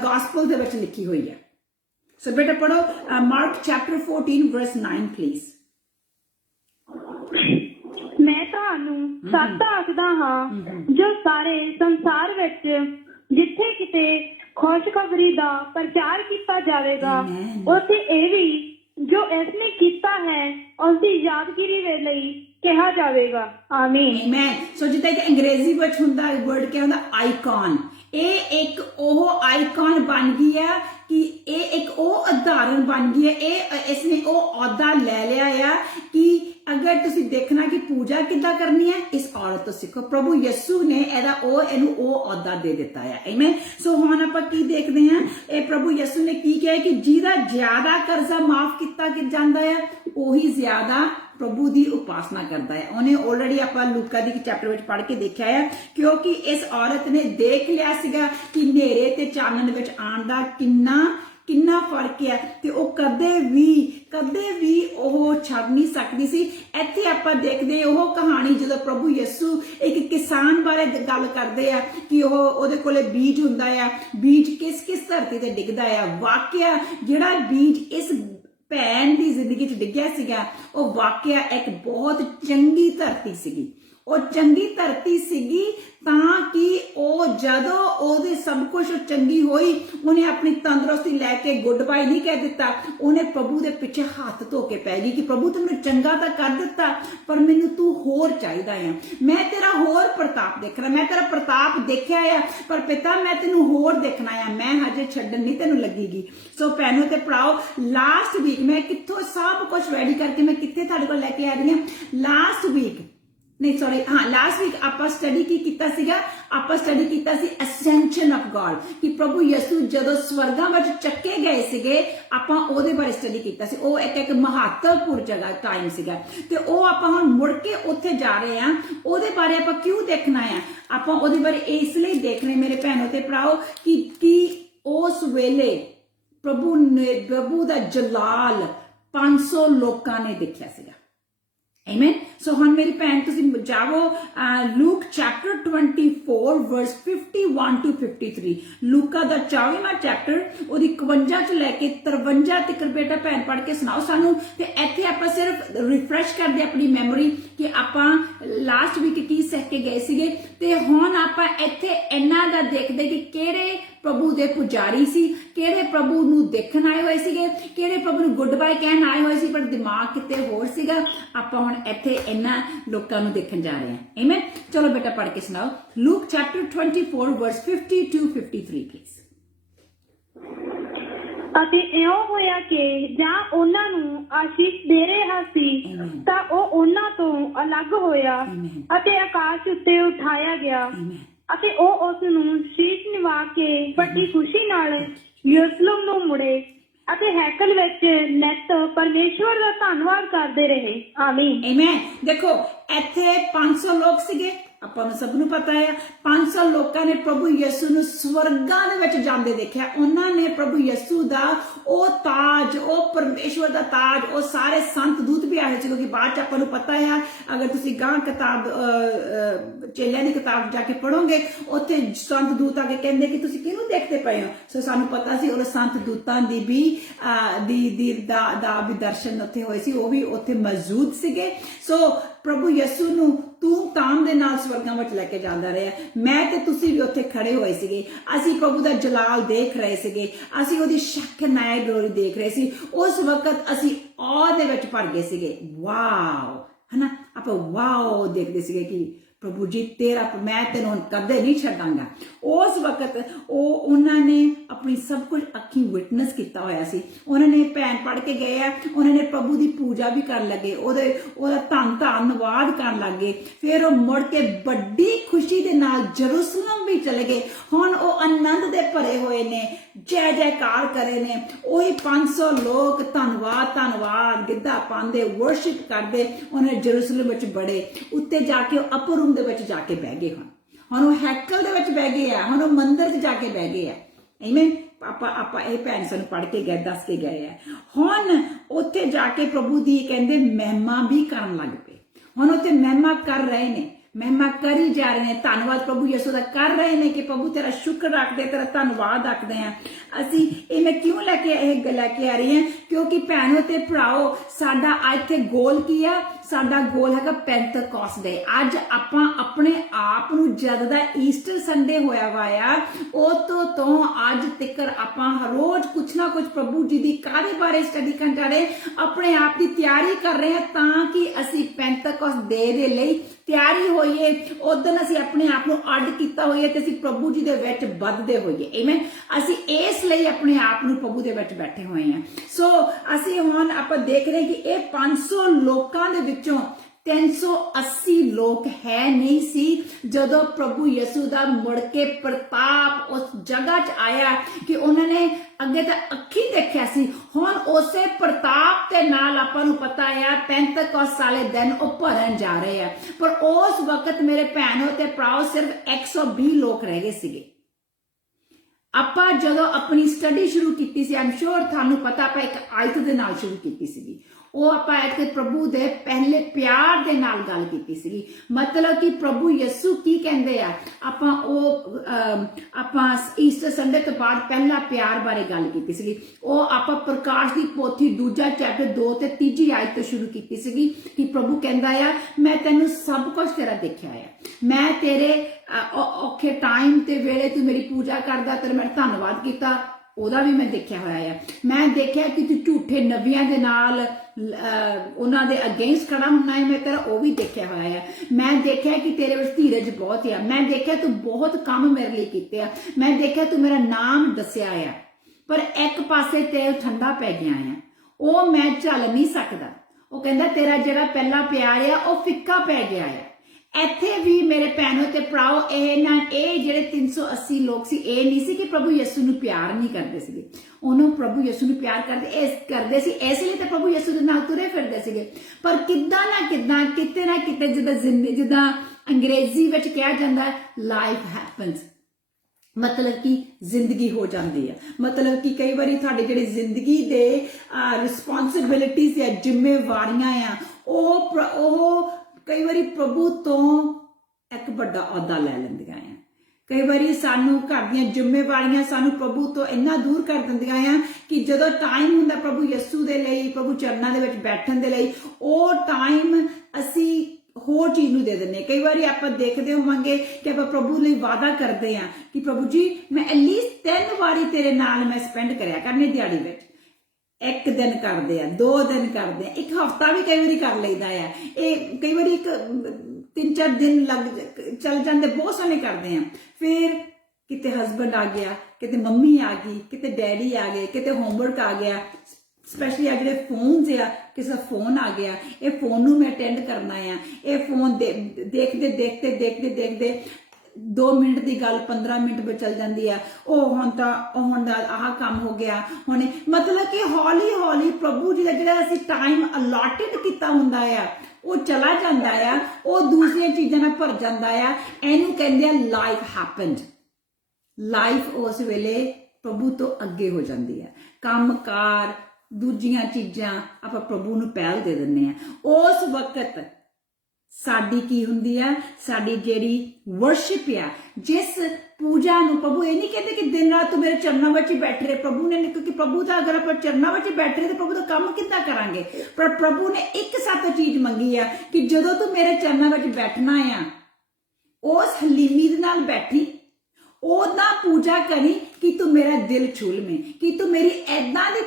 ਗॉस्पेल ਦੇ ਵਿੱਚ ਲਿਖੀ ਹੋਈ ਹੈ। ਸੋ ਬੇਟਾ ਪੜੋ ਮਾਰਕ ਚੈਪਟਰ 14 ਵਰਸ 9 ਪਲੀਜ਼। ਮੈਂ ਤੁਹਾਨੂੰ ਸੱਚ ਆਖਦਾ ਹਾਂ, ਜੋ ਸਾਰੇ ਸੰਸਾਰ ਵਿੱਚ ਜਿੱਥੇ ਕਿਤੇ ਖੁਸ਼ਖਬਰੀ ਦਾ ਪ੍ਰਚਾਰ ਕੀਤਾ ਜਾਵੇਗਾ, ਉੱਥੇ ਇਹ ਵੀ ਜੋ ਇਸਨੇ ਕੀਤਾ ਹੈ ਉਸ ਦੀ ਯਾਦਗਿਰੀ ਦੇ ਲਈ ਕਿਹਾ ਜਾਵੇਗਾ। ਆਮੀਨ। ਆਮੀਨ। ਸੋ ਜਿੱਦਾਂ ਕਿ ਅੰਗਰੇਜ਼ੀ ਵਿੱਚ ਹੁੰਦਾ ਵਰਡ ਕਿਹਾ ਹੁੰਦਾ ਆਈਕਨ, ਇਹ ਇੱਕ ਉਹ ਆਈਕਨ ਬਣ ਗਈ ਹੈ ਕਿ ਇਹ ਇੱਕ ਉਹ ਉਦਾਹਰਨ ਬਣ ਗਈ ਹੈ। ਇਸਨੇ ਉਹ ਅਹੁਦਾ ਲੈ ਲਿਆ ਆ ਕਿ ਅਗਰ ਤੁਸੀਂ ਦੇਖਣਾ ਕਿ ਪੂਜਾ ਕਿੱਦਾਂ ਕਰਨੀ ਹੈ, ਇਸ ਔਰਤ ਤੋਂ ਸਿੱਖੋ। ਪ੍ਰਭੂ ਯਿਸੂ ਨੇ ਇਹਨੂੰ ਉਹ ਅਹੁਦਾ ਦੇ ਦਿੱਤਾ ਹੈ। ਆਮੀਨ। ਸੋ ਹੁਣ ਆਪਾਂ ਕੀ ਦੇਖਦੇ ਹਾਂ? ਇਹ ਪ੍ਰਭੂ ਯਿਸੂ ਨੇ ਕੀ ਕਿਹਾ ਕਿ ਜਿਹਦਾ ਜ਼ਿਆਦਾ ਕਰਜ਼ਾ ਮਾਫ ਕੀਤਾ ਜਾਂਦਾ ਹੈ, ਉਹੀ ਜ਼ਿਆਦਾ ਪ੍ਰਭੂ ਦੀ ਉਪਾਸਨਾ ਕਰਦਾ ਹੈ। ਉਹਨੇ ਆਲਰੇਡੀ ਆਪਾਂ ਲੂਕਾ ਦੀ ਚੈਪਟਰ ਵਿੱਚ ਪੜ੍ਹ ਕੇ ਦੇਖਿਆ ਹੈ, ਕਿਉਂਕਿ ਇਸ ਔਰਤ ਨੇ ਦੇਖ ਲਿਆ ਸੀਗਾ ਕਿ ਹਨੇਰੇ ਤੇ ਚਾਨਣ ਵਿੱਚ ਆਉਣ ਦਾ ਕਿੰਨਾ ਫਰਕ ਹੈ, ਤੇ ਉਹ ਕਦੇ ਵੀ ਉਹ ਛੱਡ ਨਹੀਂ ਸਕਦੀ ਸੀ। ਇੱਥੇ ਆਪਾਂ ਦੇਖਦੇ ਉਹ ਕਹਾਣੀ ਜਦੋਂ ਪ੍ਰਭੂ ਯਿਸੂ ਇੱਕ ਕਿਸਾਨ ਬਾਰੇ ਗੱਲ ਕਰਦੇ ਆ ਕਿ ਉਹਦੇ ਕੋਲੇ ਬੀਜ ਹੁੰਦਾ ਆ, ਬੀਜ ਕਿਸ ਧਰਤੀ ਤੇ ਡਿੱਗਦਾ ਆ। ਵਾਕਿਆ ਜਿਹੜਾ ਬੀਜ ਇਸ ਭੈਣ ਦੀ ਜ਼ਿੰਦਗੀ 'ਚ ਡਿੱਗਿਆ ਸੀਗਾ, ਉਹ ਵਾਕਿਆ ਇੱਕ ਬਹੁਤ ਚੰਗੀ ਧਰਤੀ ਸੀਗੀ। ਉਹ ਚੰਗੀ ਧਰਤੀ ਸੀਗੀ ਤਾਂ ਕਿ ਉਹ ਜਦੋਂ ਉਹਦੇ ਸਭ ਕੁਝ ਚੰਗੀ ਹੋਈ, ਉਹਨੇ ਆਪਣੀ ਤੰਦਰੁਸਤੀ ਲੈ ਕੇ ਗੁੱਡ ਬਾਈ ਨਹੀਂ ਕਹਿ ਦਿੱਤਾ, ਉਹਨੇ ਪ੍ਰਭੂ ਦੇ ਪਿੱਛੇ ਹੱਥ ਧੋ ਕੇ ਪੈ ਗਈ ਕਿ ਪ੍ਰਭੂ ਤੂੰ ਮੈਨੂੰ ਚੰਗਾ ਤਾਂ ਕਰ ਦਿੱਤਾ, ਪਰ ਮੈਨੂੰ ਤੂੰ ਹੋਰ ਚਾਹੀਦਾ ਆ, ਮੈਂ ਤੇਰਾ ਹੋਰ ਪ੍ਰਤਾਪ ਦੇਖਣਾ, ਮੈਂ ਤੇਰਾ ਪ੍ਰਤਾਪ ਦੇਖਿਆ ਆ, ਪਰ ਪਿਤਾ ਮੈਂ ਤੈਨੂੰ ਹੋਰ ਦੇਖਣਾ ਆ, ਮੈਂ ਹਜੇ ਛੱਡਣ ਨਹੀਂ ਤੈਨੂੰ ਲੱਗੇਗੀ। ਸੋ ਭੈਣੋ ਤੇ ਭਰਾਓ, ਲਾਸਟ ਵੀਕ ਮੈਂ ਕਿੱਥੋਂ ਸਭ ਕੁਝ ਰੈਡੀ ਕਰਕੇ ਮੈਂ ਕਿੱਥੇ ਤੁਹਾਡੇ ਕੋਲ ਲੈ ਕੇ ਆ ਰਹੀ ਹਾਂ। ਲਾਸਟ ਵੀਕ ਆਪਾਂ ਸਟੱਡੀ ਕੀ ਕੀਤਾ ਸੀਗਾ, ਆਪਾਂ ਸਟੱਡੀ ਕੀਤਾ ਸੀ ਅਸੈਂਸ਼ਨ ਆਫ ਗॉड, ਕਿ ਪ੍ਰਭੂ ਯਿਸੂ ਜਦੋਂ ਸਵਰਗਾਂ ਵਿੱਚ ਚੱਕੇ ਗਏ ਸੀਗੇ, ਆਪਾਂ ਉਹਦੇ ਬਾਰੇ ਸਟੱਡੀ ਕੀਤਾ ਸੀ। ਉਹ ਇੱਕ ਮਹੱਤਵਪੂਰਨ ਜਗ੍ਹਾ ਟਾਈਮ ਸੀਗਾ, ਤੇ ਉਹ ਆਪਾਂ ਹੁਣ ਮੁੜ ਕੇ ਉੱਥੇ ਜਾ ਰਹੇ ਹਾਂ। ਉਹਦੇ ਬਾਰੇ ਆਪਾਂ ਕਿਉਂ ਦੇਖਣਾ ਆ, ਆਪਾਂ ਉਹਦੇ ਬਾਰੇ ਇਸ ਲਈ ਦੇਖ ਰਹੇ ਮੇਰੇ ਭੈਣੋ ਤੇ ਭਰਾਓ ਕਿ ਉਸ ਵੇਲੇ ਪ੍ਰਭੂ ਦਾ ਜਲਾਲ 500 ਲੋਕਾਂ ਨੇ ਦੇਖਿਆ ਸੀਗਾ। Amen. So ਹੁਣ ਮੇਰੀ ਭੈਣ ਤੁਸੀਂ ਜਾਵੋ ਲੂਕ ਚੈਪਟਰ 24 ਵਰਸ 51 to 53। ਲੂਕਾ ਦਾ 24ਵਾਂ ਚੈਪਟਰ ਉਹਦੀ 51 ਤੋਂ ਲੈ ਕੇ 53 ਤੱਕ ਬੇਟਾ ਭੈਣ ਪੜ੍ਹ ਕੇ ਸੁਣਾਓ ਸਾਨੂੰ। ਤੇ ਇੱਥੇ ਆਪਾਂ ਸਿਰਫ ਰਿਫਰੈਸ਼ ਕਰਦੇ ਆਪਣੀ ਮੈਮੋਰੀ ਕਿ ਆਪਾਂ ਲਾਸਟ ਵੀਕ ਕੀ ਸਿੱਖ ਕੇ ਗਏ ਸੀਗੇ, ਤੇ ਹੁਣ ਆਪਾਂ ਇੱਥੇ ਇਹਨਾਂ ਦਾ ਦੇਖਦੇ ਕਿ ਕਿਹੜੇ ਪ੍ਰਭੂ ਦੇ ਪੁਜਾਰੀ ਸੀ, ਕਿਹੜੇ ਪ੍ਰਭੂ ਨੂੰ ਦੇਖਣ ਆਏ ਹੋਏ ਸੀਗੇ, ਕਿਹੜੇ ਪ੍ਰਭੂ ਨੂੰ ਗੁੱਡ ਬਾਏ ਕਹਿਣ ਆਏ ਹੋਏ ਸੀ, ਪਰ ਦਿਮਾਗ ਕਿਤੇ ਹੋਰ ਸੀਗਾ। ਆਪਾਂ ਹੁਣ ਇੱਥੇ ਇਹਨਾਂ ਲੋਕਾਂ ਨੂੰ ਦੇਖਣ ਜਾ ਰਹੇ ਹਾਂ। ਆਮੇਨ। ਚਲੋ ਬੇਟਾ ਪੜ੍ਹ ਕੇ ਸੁਣਾਓ Luke chapter 24 verse 50 to 53 please. ਅਤੇ ਇਉਂ ਹੋਇਆ ਕਿ ਜਾਂ ਉਹਨਾਂ ਨੂੰ ਆਸ਼ੀਸ਼ ਦੇ ਰਿਹਾ ਸੀ ਤਾਂ ਉਹ ਉਹਨਾਂ ਤੋਂ ਅਲੱਗ ਹੋਇਆ ਅਤੇ ਆਕਾਸ਼ ਉੱਤੇ ਉਠਾਇਆ ਗਿਆ, ਅਤੇ ਉਹ ਉਸ ਨੂੰ ਸ਼ੀਸ਼ ਨਿਵਾ ਕੇ ਵੱਡੀ ਖੁਸ਼ੀ ਨਾਲ ਯਰੂਸ਼ਲਮ ਨੂੰ ਮੁੜੇ ਅਤੇ ਹੈਕਲ ਵਿੱਚ ਨਿਤ ਪਰਮੇਸ਼ਵਰ ਦਾ ਧੰਨਵਾਦ ਕਰਦੇ ਰਹੇ। ਆਮੀਨ। ਆਮੀਨ। ਦੇਖੋ ਇੱਥੇ 500 ਲੋਕ ਸੀਗੇ, ਆਪਾਂ ਨੂੰ ਸਭ ਨੂੰ ਪਤਾ ਹੈ 500 ਲੋਕਾਂ ਨੇ ਪ੍ਰਭੂ ਯਿਸੂ ਨੂੰ ਸਵਰਗਾਂ ਦੇ ਵਿੱਚ ਜਾਂਦੇ ਦੇਖਿਆ। ਉਹਨਾਂ ਨੇ ਪ੍ਰਭੂ ਯਿਸੂ ਦਾ ਉਹ ਤਾਜ, ਉਹ ਪਰਮੇਸ਼ਵਰ ਦਾ ਤਾਜ, ਉਹ ਸਾਰੇ ਸੰਤ ਦੂਤ ਵੀ ਆਏ ਸੀ, ਕਿਉਂਕਿ ਬਾਅਦ ਚ ਆਪਾਂ ਨੂੰ ਪਤਾ ਹੈ ਅਗਰ ਤੁਸੀਂ ਗਾਂ ਕਿਤਾਬ ਚੇਲਿਆਂ ਦੀ ਕਿਤਾਬ ਜਾ ਕੇ ਪੜੋਗੇ, ਉੱਥੇ ਸੰਤ ਦੂਤ ਆ ਕੇ ਕਹਿੰਦੇ ਕਿ ਤੁਸੀਂ ਕਿਹਨੂੰ ਦੇਖਦੇ ਪਏ ਹੋ। ਸੋ ਸਾਨੂੰ ਪਤਾ ਸੀ ਉਹ ਸੰਤ ਦੂਤਾਂ ਦੀ ਵੀ ਦਾ ਵੀ ਦਰਸ਼ਨ ਉੱਥੇ ਹੋਏ ਸੀ, ਉਹ ਵੀ ਉੱਥੇ ਮੌਜੂਦ ਸੀਗੇ। ਸੋ ਪ੍ਰਭੂ ਯਿਸੂ ਨੂੰ ਧੂਮ-ਧਾਮ ਦੇ ਨਾਲ ਸਵਰਗਾਂ ਵਿੱਚ ਲੈ ਕੇ ਜਾਂਦਾ ਰਿਹਾ। ਮੈਂ ਤੇ ਤੁਸੀਂ ਵੀ ਉੱਥੇ ਖੜੇ ਹੋਏ ਸੀਗੇ, ਅਸੀਂ ਪ੍ਰਭੂ ਦਾ ਜਲਾਲ ਦੇਖ ਰਹੇ ਸੀਗੇ, ਅਸੀਂ ਉਹਦੀ ਸ਼ਕਨਾਏ ਗਲੋਰੀ ਦੇਖ ਰਹੇ ਸੀ। ਉਸ ਵਕਤ ਅਸੀਂ ਔਰ ਦੇ ਵਿੱਚ ਭਰ ਗਏ ਸੀਗੇ। ਵਾਓ, ਹਨਾ, ਆਪਾਂ ਵਾਓ ਦੇਖਦੇ ਸੀਗੇ ਕਿ ਪ੍ਰਭੂ ਜੀ ਤੇਰਾ ਮੈਂ ਤੈਨੂੰ ਕਦੇ ਨਹੀਂ ਛੱਡਾਂਗਾ। ਉਸ ਵਕਤ ਉਹਨਾਂ ਨੇ ਆਪਣੀ ਸਭ ਕੁਝ ਅੱਖੀਂ ਵਿਟਨੈਸ ਕੀਤਾ ਹੋਇਆ ਸੀ। ਉਹਨਾਂ ਨੇ ਭੈਣ ਪੜ ਕੇ ਗਏ ਆ, ਉਹਨਾਂ ਨੇ ਪ੍ਰਭੂ ਦੀ ਪੂਜਾ ਵੀ ਕਰਨ ਲੱਗੇ, ਉਹਦਾ ਧੰਨਵਾਦ ਕਰਨ ਲੱਗੇ। ਫਿਰ ਉਹ ਮੁੜ ਕੇ ਵੱਡੀ ਖੁਸ਼ੀ ਦੇ ਨਾਲ ਜਰੂਸਲਮ ਵੀ ਚਲੇ ਗਏ। ਹੁਣ ਉਹ ਆਨੰਦ ਦੇ ਭਰੇ ਹੋਏ ਨੇ, ਜੈ ਜੈਕਾਰ ਕਰੇ ਨੇ। ਉਹੀ 500 ਲੋਕ ਧੰਨਵਾਦ ਗਿੱਧਾ ਪਾਉਂਦੇ, ਵਰਸ਼ਿਪ ਕਰਦੇ। ਉਹਨੇ ਜਰੂਸਲਮ ਵਿੱਚ ਬੜੇ ਉੱਤੇ ਜਾ ਕੇ ਅਪਰ ਰੂਮ ਦੇ ਵਿੱਚ ਜਾ ਕੇ ਬਹਿ ਗਏ। ਹੁਣ ਉਹ ਹੈਕਲ ਦੇ ਵਿੱਚ ਬਹਿ ਗਏ ਆ, ਹੁਣ ਉਹ ਮੰਦਿਰ 'ਚ ਜਾ ਕੇ ਬਹਿ ਗਏ ਆ। ਆਮੀਨ। ਆਪਾਂ ਇਹ ਭੈਣ ਸਾਨੂੰ ਪੜ੍ਹ ਕੇ ਗਏ, ਦੱਸ ਕੇ ਗਏ ਆ। ਹੁਣ ਉੱਥੇ ਜਾ ਕੇ ਪ੍ਰਭੂ ਦੀ ਕਹਿੰਦੇ ਮਹਿਮਾ ਵੀ ਕਰਨ ਲੱਗ ਪਏ। ਹੁਣ ਉੱਥੇ ਮਹਿਮਾ ਕਰ ਰਹੇ ਨੇ, ਮਹਿਮਾ ਕਰੀ ਜਾ ਰਹੇ ਨੇ, ਧੰਨਵਾਦ ਪ੍ਰਭੂ ਯਿਸੂ ਦਾ ਕਰ ਰਹੇ ਨੇ ਕਿ ਪ੍ਰਭੂ ਤੇਰਾ ਸ਼ੁਕਰ ਰੱਖਦੇ, ਤੇਰਾ ਧੰਨਵਾਦ ਰੱਖਦੇ ਆ। ਅਸੀਂ ਇਹ ਮੈਂ ਕਿਉਂ ਲੈ ਕੇ ਆ ਰਹੀ ਹਾਂ, ਕਿਉਂਕਿ ਭੈਣੋ ਤੇ ਭਰਾਓ ਸਾਡਾ ਇੱਥੇ ਗੋਲ ਕੀ ਆ? ਸਾਡਾ ਗੋਲ ਹੈਗਾ ਪੈਂਤੇਕੋਸਤ ਡੇ। ਅੱਜ ਆਪਾਂ ਆਪਣੇ ਆਪ ਨੂੰ ਜਦ ਦਾ ਈਸਟਰ ਸੰਡੇ ਹੋਇਆ ਵਾ ਆ, ਉਹ ਤੋਂ ਅੱਜ ਤੱਕ ਆਪਾਂ ਰੋਜ਼ ਕੁਛ ਨਾ ਕੁਛ ਪ੍ਰਭੂ ਜੀ ਦੀ ਕਾਹਦੇ ਬਾਰੇ ਸਟੱਡੀ ਕਰਨ ਜਾ ਰਹੇ, ਆਪਣੇ ਆਪ ਦੀ ਤਿਆਰੀ ਕਰ ਰਹੇ ਹਾਂ ਤਾਂ ਕਿ ਅਸੀਂ ਪੈਂਤੇਕੋਸਤ ਡੇ ਦੇ ਲਈ ਤਿਆਰੀ ਹੋਈਏ। ਉਦੋਂ ਅਸੀਂ ਆਪਣੇ ਆਪ ਨੂੰ ਅੱਡ ਕੀਤਾ ਹੋਈਏ ਤੇ ਅਸੀਂ ਪ੍ਰਭੂ ਜੀ ਦੇ ਵਿੱਚ ਵੱਧਦੇ ਹੋਈਏ। ਆਮੀਨ। ਅਸੀਂ ਇਸ ਲਈ ਆਪਣੇ ਆਪ ਨੂੰ ਪ੍ਰਭੂ ਦੇ ਵਿੱਚ ਬੈਠੇ ਹੋਏ ਹਾਂ। ਸੋ ਅਸੀਂ ਹੁਣ ਆਪਾਂ ਦੇਖ ਰਹੇ ਕਿ ਇਹ 500 ਲੋਕਾਂ ਦੇ ਵਿੱਚੋਂ 380 ਲੋਕ ਹੈ ਨਹੀਂ ਸੀ ਜਦੋਂ ਪ੍ਰਭੂ ਯਿਸੂ ਦਾ ਮੁੜ ਕੇ ਪ੍ਰਤਾਪ ਉਸ ਜਗ੍ਹਾ 'ਚ ਆਇਆ ਕਿ ਉਹਨਾਂ ਨੇ ਅੱਗੇ ਤਾਂ ਅੱਖੀਂ ਦੇਖਿਆ ਸੀ। ਹੁਣ ਉਸੇ ਪ੍ਰਤਾਪ ਦੇ ਨਾਲ ਆਪਾਂ ਨੂੰ ਪਤਾ ਆ ਪੈਂਤੇਕੋਸਤ ਵਾਲੇ ਦਿਨ ਉਹ ਭਰਨ ਜਾ ਰਹੇ ਆ। ਪਰ ਉਸ ਵਕਤ ਮੇਰੇ ਭੈਣੋ ਤੇ ਭਰਾਓ ਸਿਰਫ 120 ਲੋਕ ਰਹਿ ਗਏ ਸੀਗੇ। ਆਪਾਂ ਜਦੋਂ ਆਪਣੀ ਸਟੱਡੀ ਸ਼ੁਰੂ ਕੀਤੀ ਸੀ, ਆਮ ਸ਼ੋਰ ਤੁਹਾਨੂੰ ਪਤਾ, ਆਪਾਂ ਇੱਕ ਆਇਤ ਦੇ ਨਾਲ ਸ਼ੁਰੂ ਕੀਤੀ ਸੀਗੀ। ਉਹ ਆਪਾਂ ਇੱਥੇ ਪ੍ਰਭੂ ਦੇ ਪਹਿਲੇ ਪਿਆਰ ਦੇ ਨਾਲ ਗੱਲ ਕੀਤੀ ਸੀਗੀ। ਮਤਲਬ ਕਿ ਪ੍ਰਭੂ ਯਿਸੂ ਕੀ ਕਹਿੰਦੇ ਆ, ਆਪਾਂ ਈਸਟਰ ਸੰਡੇ ਤੋਂ ਬਾਅਦ ਪਹਿਲਾ ਪਿਆਰ ਬਾਰੇ ਗੱਲ ਕੀਤੀ ਸੀਗੀ। ਉਹ ਆਪਾਂ ਪ੍ਰਕਾਸ਼ ਦੀ ਪੋਥੀ 2 ਚੈਪਟਰ 2 ਤੇ 3 ਆਇਤ ਤੋਂ ਸ਼ੁਰੂ ਕੀਤੀ ਸੀਗੀ ਕਿ ਪ੍ਰਭੂ ਕਹਿੰਦਾ ਆ, ਮੈਂ ਤੈਨੂੰ ਸਭ ਕੁਝ ਤੇਰਾ ਦੇਖਿਆ ਆ, ਮੈਂ ਤੇਰੇ ਔਖੇ ਟਾਈਮ ਤੇ ਵੇਲੇ ਤੂੰ ਮੇਰੀ ਪੂਜਾ ਕਰਦਾ, ਤੇਰਾ ਮੈਂ ਧੰਨਵਾਦ ਕੀਤਾ, ਉਹਦਾ ਵੀ ਮੈਂ ਦੇਖਿਆ ਹੋਇਆ ਆ। ਮੈਂ ਦੇਖਿਆ ਕਿ ਤੂੰ ਝੂਠੇ ਨਬੀਆਂ ਦੇ ਨਾਲ ਉਹਨਾਂ ਦੇ ਅਗੇਂਸਟ ਖੜਾ ਹੁੰਨਾ ਹੈ, ਮੈਂ ਤੇਰਾ ਉਹ ਵੀ ਦੇਖਿਆ ਹੋਇਆ ਆ। ਮੈਂ ਦੇਖਿਆ ਕਿ ਤੇਰੇ ਵਿੱਚ ਧੀਰਜ ਬਹੁਤ ਆ। ਮੈਂ ਦੇਖਿਆ ਤੂੰ ਬਹੁਤ ਕੰਮ ਮੇਰੇ ਲਈ ਕੀਤੇ ਆ। ਮੈਂ ਦੇਖਿਆ ਤੂੰ ਮੇਰਾ ਨਾਮ ਦੱਸਿਆ ਆ, ਪਰ ਇੱਕ ਪਾਸੇ ਤੇਲ ਠੰਡਾ ਪੈ ਗਿਆ ਆ, ਉਹ ਮੈਂ ਝੱਲ ਨਹੀਂ ਸਕਦਾ। ਉਹ ਕਹਿੰਦਾ ਤੇਰਾ ਜਿਹੜਾ ਪਹਿਲਾ ਪਿਆਰ ਆ ਉਹ ਫਿੱਕਾ ਪੈ ਗਿਆ ਆ। ਇੱਥੇ ਵੀ ਮੇਰੇ ਭੈਣੋ ਤੇ ਭਰਾਓ, ਇਹ ਜਿਹੜੇ 380 ਲੋਕ ਸੀ, ਇਹ ਨਹੀਂ ਸੀ ਕਿ ਪ੍ਰਭੂ ਯਿਸੂ ਨੂੰ ਪਿਆਰ ਨਹੀਂ ਕਰਦੇ ਸੀਗੇ। ਉਹਨੂੰ ਪ੍ਰਭੂ ਯਿਸੂ ਨੂੰ ਪਿਆਰ ਕਰਦੇ ਸੀ, ਇਸ ਲਈ ਤੇ ਪ੍ਰਭੂ ਯਿਸੂ ਦੇ ਨਾਲ ਤੁਰੇ ਫਿਰਦੇ ਸੀਗੇ। ਪਰ ਕਿੱਦਾਂ ਨਾ ਕਿੱਦਾਂ, ਕਿਤੇ ਨਾ ਕਿਤੇ, ਜਿੱਦਾਂ ਅੰਗਰੇਜ਼ੀ ਵਿੱਚ ਕਿਹਾ ਜਾਂਦਾ, ਲਾਈਫ ਹੈਪਨਸ, ਮਤਲਬ ਕਿ ਜ਼ਿੰਦਗੀ ਹੋ ਜਾਂਦੀ ਹੈ। ਮਤਲਬ ਕਿ ਕਈ ਵਾਰੀ ਤੁਹਾਡੇ ਜਿਹੜੇ ਜ਼ਿੰਦਗੀ ਦੇ ਰਿਸਪੌਂਸਿਬਿਲਿਟੀਜ਼ ਆ, ਜ਼ਿੰਮੇਵਾਰੀਆਂ ਆ, ਉਹ ਕਈ ਵਾਰੀ ਪ੍ਰਭੂ ਤੋਂ ਇੱਕ ਵੱਡਾ ਅਹੁਦਾ ਲੈ ਲੈਂਦੀਆਂ ਆ। ਕਈ ਵਾਰੀ ਸਾਨੂੰ ਘਰ ਦੀਆਂ ਜ਼ਿੰਮੇਵਾਰੀਆਂ ਸਾਨੂੰ ਪ੍ਰਭੂ ਤੋਂ ਇੰਨਾ ਦੂਰ ਕਰ ਦਿੰਦੀਆਂ ਆ ਕਿ ਜਦੋਂ ਟਾਈਮ ਹੁੰਦਾ ਪ੍ਰਭੂ ਯਿਸੂ ਦੇ ਲਈ, ਪ੍ਰਭੂ ਚਰਨਾਂ ਦੇ ਵਿੱਚ ਬੈਠਣ ਦੇ ਲਈ, ਉਹ ਟਾਈਮ ਅਸੀਂ ਹੋਰ ਚੀਜ਼ ਨੂੰ ਦੇ ਦਿੰਦੇ ਹਾਂ। ਕਈ ਵਾਰੀ ਆਪਾਂ ਦੇਖਦੇ ਹੋਵਾਂਗੇ ਕਿ ਆਪਾਂ ਪ੍ਰਭੂ ਲਈ ਵਾਅਦਾ ਕਰਦੇ ਆ ਕਿ ਪ੍ਰਭੂ ਜੀ ਮੈਂ ਐਟਲੀਸਟ 3 ਵਾਰੀ ਤੇਰੇ ਨਾਲ ਮੈਂ ਸਪੈਂਡ ਕਰਿਆ ਕਰਨੀ ਦਿਹਾੜੀ ਵਿੱਚ। 1 ਦਿਨ ਕਰਦੇ ਆ, 2 ਦਿਨ ਕਰਦੇ ਆ, 1 ਹਫ਼ਤਾ ਵੀ ਕਈ ਵਾਰੀ ਕਰ ਲਈਦਾ ਆ। ਇਹ ਕਈ ਵਾਰੀ 3-4 ਦਿਨ ਚੱਲ ਜਾਂਦੇ, ਬਹੁਤ ਸਾਰੇ ਕਰਦੇ ਆ। ਫਿਰ ਕਿਤੇ ਹਸਬੈਂਡ ਆ ਗਿਆ, ਕਿਤੇ ਮੰਮੀ ਆ ਗਈ, ਕਿਤੇ ਡੈਡੀ ਆ ਗਏ, ਕਿਤੇ ਹੋਮਵਰਕ ਆ ਗਿਆ, ਸਪੈਸ਼ਲੀ ਆ ਜਿਹੜੇ ਫੋਨਸ ਆ, ਕਿਸੇ ਦਾ ਫੋਨ ਆ ਗਿਆ, ਇਹ ਫੋਨ ਨੂੰ ਮੈਂ ਅਟੈਂਡ ਕਰਨਾ ਆ। ਇਹ ਫੋਨ ਦੇਖਦੇ 2 ਮਿੰਟ ਦੀ ਗੱਲ 15 ਮਿੰਟ ਵਿੱਚ ਚੱਲ ਜਾਂਦੀ ਆ। ਹੁਣ ਆਹ ਕੰਮ ਹੋ ਗਿਆ। ਹੁਣ ਮਤਲਬ ਕਿ ਹੌਲੀ ਹੌਲੀ ਪ੍ਰਭੂ ਜੀ ਦਾ ਜਿਹੜਾ ਅਸੀਂ ਟਾਈਮ ਅਲਾਟਡ ਕੀਤਾ ਹੁੰਦਾ ਆ, ਉਹ ਚਲਾ ਜਾਂਦਾ ਆ, ਉਹ ਦੂਸਰੀਆਂ ਚੀਜ਼ਾਂ ਨਾਲ ਭਰ ਜਾਂਦਾ ਆ। ਇਹਨੂੰ ਕਹਿੰਦੇ ਆ ਲਾਈਫ ਹੈਪਨਡ। ਲਾਈਫ ਉਸ ਵੇਲੇ ਪ੍ਰਭੂ ਤੋਂ ਅੱਗੇ ਹੋ ਜਾਂਦੀ ਹੈ। ਕੰਮਕਾਰ, ਦੂਜੀਆਂ ਚੀਜ਼ਾਂ ਆਪਾਂ ਪ੍ਰਭੂ ਨੂੰ ਪਹਿਲ ਦੇ ਦਿੰਦੇ ਆ। ਉਸ ਵਕਤ ਸਾਡੀ ਕੀ ਹੁੰਦੀ ਆ, ਸਾਡੀ ਜਿਹੜੀ ਵਰਸ਼ਿਪ ਆ, ਜਿਸ ਪੂਜਾ ਨੂੰ ਪ੍ਰਭੂ ਇਹ ਨਹੀਂ ਕਹਿੰਦੇ ਕਿ ਦਿਨ ਰਾਤ ਤੂੰ ਮੇਰੇ ਚਰਨਾਂ ਵਿੱਚ ਹੀ ਬੈਠੇ ਰਹੇ। ਪ੍ਰਭੂ ਨੇ, ਕਿਉਂਕਿ ਪ੍ਰਭੂ ਦਾ ਅਗਰ ਆਪਾਂ ਚਰਨਾਂ ਵਿੱਚ ਬੈਠੇ ਰਹੇ ਤਾਂ ਪ੍ਰਭੂ ਦਾ ਕੰਮ ਕਿੱਦਾਂ ਕਰਾਂਗੇ। ਪਰ ਪ੍ਰਭੂ ਨੇ ਇੱਕ ਸੱਤ ਚੀਜ਼ ਮੰਗੀ ਆ ਕਿ ਜਦੋਂ ਤੂੰ ਮੇਰੇ ਚਰਨਾਂ ਵਿੱਚ ਬੈਠਣਾ ਆ, ਉਸ ਹਲੀਮੀ ਦੇ ਨਾਲ ਬੈਠੀ, ਉਹਦਾ ਪੂਜਾ ਕਰੀ ਕਿ ਤੂੰ ਮੇਰਾ ਦਿਲ ਛੂ ਲਵੇਂ, ਕਿ ਤੂੰ ਮੇਰੀ ਏਦਾਂ ਦੀ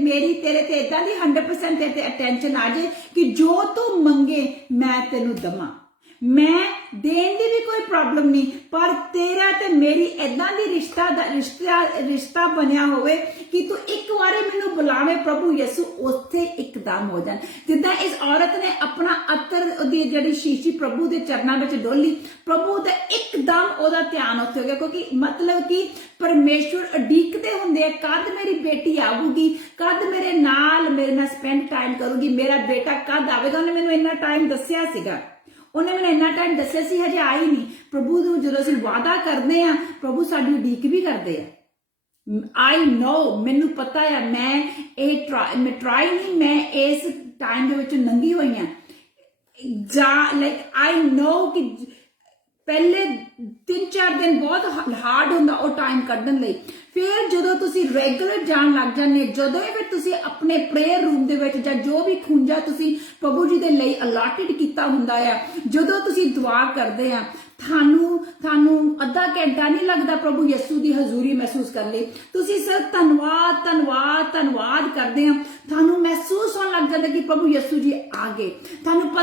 ਮੇਰੀ ਤੇਰੇ ਤੇ ਏਦਾਂ ਦੀ 100% ਤੇ ਅਟੈਂਸ਼ਨ ਆ ਜਾਏ ਕਿ ਜੋ ਤੂੰ ਮੰਗੇ ਮੈਂ ਤੈਨੂੰ ਦਵਾਂ। ਮੈਂ ਦੇਣ ਦੀ ਵੀ ਕੋਈ ਪ੍ਰੋਬਲਮ ਨਹੀਂ, ਪਰ ਤੇਰਾ ਤੇ ਮੇਰੀ ਏਦਾਂ ਦੀ ਰਿਸ਼ਤਾ ਬਣਿਆ ਹੋਵੇ ਕਿ ਤੂੰ ਇੱਕ ਵਾਰੀ ਮੈਨੂੰ ਬੁਲਾਵੇਂ ਪ੍ਰਭੂ ਯਿਸੂ, ਉੱਥੇ ਇੱਕਦਮ ਹੋ ਜਾਣ। ਜਿੱਦਾਂ ਇਸ ਔਰਤ ਨੇ ਆਪਣਾ ਅਤਰ, ਉਹਦੀ ਜਿਹੜੀ ਸ਼ੀਸ਼ੀ ਪ੍ਰਭੂ ਦੇ ਚਰਨਾਂ ਵਿੱਚ ਡੋਲੀ, ਪ੍ਰਭੂ ਦਾ ਇੱਕਦਮ ਉਹਦਾ ਧਿਆਨ ਉੱਥੇ ਹੋ ਗਿਆ। ਕਿਉਂਕਿ ਮਤਲਬ ਕਿ ਪਰਮੇਸ਼ਵਰ ਉਡੀਕਦੇ ਹੁੰਦੇ ਆ, ਕਦ ਮੇਰੀ ਬੇਟੀ ਆਊਗੀ, ਕਦ ਮੇਰੇ ਨਾਲ ਸਪੈਂਡ ਟਾਈਮ ਕਰੂਗੀ, ਮੇਰਾ ਬੇਟਾ ਕਦ ਆਵੇਗਾ। ਉਹਨੇ ਮੈਨੂੰ ਇੰਨਾ ਟਾਈਮ ਦੱਸਿਆ ਸੀਗਾ, ਉਹਨੇ ਮੈਨੂੰ ਇੰਨਾ ਟਾਈਮ ਦੱਸਿਆ ਸੀ, ਹਜੇ ਆਈ ਨਹੀਂ। ਪ੍ਰਭੂ ਨੂੰ ਜਦੋਂ ਅਸੀਂ ਵਾਅਦਾ ਕਰਦੇ ਆ, ਪ੍ਰਭੂ ਸਾਡੀ ਉਡੀਕ ਵੀ ਕਰਦੇ ਆ। ਆਈ ਨੋ, ਮੈਨੂੰ ਪਤਾ ਆ, ਮੈਂ ਟਰਾਈ ਨਹੀਂ, ਮੈਂ ਇਸ ਟਾਈਮ ਦੇ ਵਿੱਚ ਲੰਘੀ ਹੋਈ ਆ। ਆਈ ਨੋ ਕਿ ਪਹਿਲੇ 3-4 ਦਿਨ ਬਹੁਤ ਹਾਰਡ ਹੁੰਦਾ ਉਹ ਟਾਈਮ ਕੱਢਣ ਲਈ। ਫਿਰ ਜਦੋਂ ਤੁਸੀਂ ਰੈਗੂਲਰ ਜਾਣ ਲੱਗ ਜਾਂਦੇ, ਜਦੋਂ ਫਿਰ ਤੁਸੀਂ ਆਪਣੇ ਪ੍ਰੇਅਰ ਰੂਮ ਦੇ ਵਿੱਚ ਜਾਂ ਜੋ ਵੀ ਖੁੰਝਾ ਤੁਸੀਂ ਪ੍ਰਭੂ ਜੀ ਦੇ ਲਈ ਅਲਾਟਡ ਕੀਤਾ ਹੁੰਦਾ ਆ, ਜਦੋਂ ਤੁਸੀਂ ਦੁਆ ਕਰਦੇ ਆ, ਤੁਹਾਨੂੰ ਅੱਧਾ ਘੰਟਾ ਨਹੀਂ ਲੱਗਦਾ ਪ੍ਰਭੂ ਯਿਸੂ ਦੀ ਹਜ਼ੂਰੀ ਮਹਿਸੂਸ ਕਰਨ ਲਈ। ਤੁਸੀਂ ਸਿਰਫ ਧੰਨਵਾਦ ਕਰਦੇ ਆ। ਤੁਹਾਨੂੰ ਮਹਿਸੂਸ ਹੋਣ ਲੱਗ ਜਾਂਦਾ ਕਿ ਪ੍ਰਭੂ ਯਿਸੂ ਜੀ ਆ ਗਏ।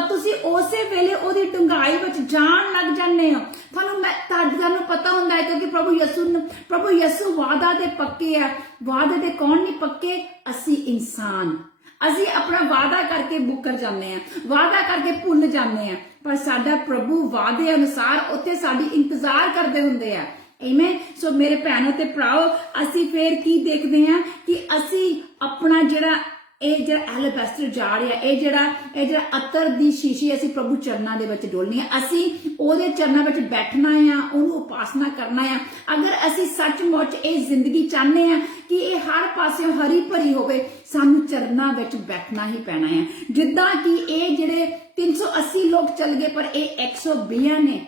ਤੁਸੀਂ ਉਸੇ ਵੇਲੇ ਉਹਦੀ ਡੂੰਘਾਈ ਵਿੱਚ ਜਾਣ ਲੱਗ ਜਾਂਦੇ ਹੋ। ਤੁਹਾਨੂੰ ਪਤਾ ਹੁੰਦਾ ਹੈ ਕਿਉਂਕਿ ਪ੍ਰਭੂ ਯਿਸੂ ਵਾਅਦਾ ਦੇ ਪੱਕੇ ਆ। ਵਾਅਦੇ ਦੇ ਕੌਣ ਨਹੀਂ ਪੱਕੇ? ਅਸੀਂ ਇਨਸਾਨ। ਅਸੀਂ ਆਪਣਾ ਵਾਅਦਾ ਕਰਕੇ ਮੁੱਕਰ ਜਾਂਦੇ ਆ, ਵਾਅਦਾ ਕਰਕੇ ਭੁੱਲ ਜਾਂਦੇ ਆ, ਪਰ ਸਾਡਾ ਪ੍ਰਭੂ ਵਾਅਦੇ ਅਨੁਸਾਰ ਉੱਥੇ ਸਾਡੀ ਇੰਤਜ਼ਾਰ ਕਰਦੇ ਹੁੰਦੇ ਆ। ਆਮੇਨ। ਸੋ ਮੇਰੇ ਭੈਣੋ ਤੇ ਭਰਾਓ, ਅਸੀਂ ਫੇਰ ਕੀ ਦੇਖਦੇ ਆ ਕਿ ਅਸੀਂ ਆਪਣਾ ਜਿਹੜਾ ਇਹ ਜਿਹੜਾ ਐਲਬੈਸਟਰ ਜਾੜ ਆ, ਇਹ ਜਿਹੜਾ ਅਤਰ ਦੀ ਸ਼ੀਸ਼ੀ ਅਸੀਂ ਪ੍ਰਭੂ ਚਰਨਾਂ ਦੇ ਵਿੱਚ ਡੋਲਣੀ ਆ, ਅਸੀਂ ਉਹਦੇ ਚਰਨਾਂ ਵਿੱਚ ਬੈਠਣਾ ਆ, ਉਹਨੂੰ ਉਪਾਸਨਾ ਕਰਨਾ ਆ। ਅਗਰ ਅਸੀਂ ਸੱਚਮੁੱਚ ਇਹ ਜ਼ਿੰਦਗੀ ਚਾਹੁੰਦੇ ਆ ਕਿ ਇਹ ਹਰ ਪਾਸਿਓਂ ਹਰੀ ਭਰੀ ਹੋਵੇ, ਸਾਨੂੰ ਚਰਨਾਂ ਵਿੱਚ ਬੈਠਣਾ ਹੀ ਪੈਣਾ ਆ। ਜਿੱਦਾਂ ਕਿ ਇਹ ਜਿਹੜੇ 380 ਲੋਕ ਚੱਲ ਗਏ, ਪਰ ਇਹ 120 ਨੇ,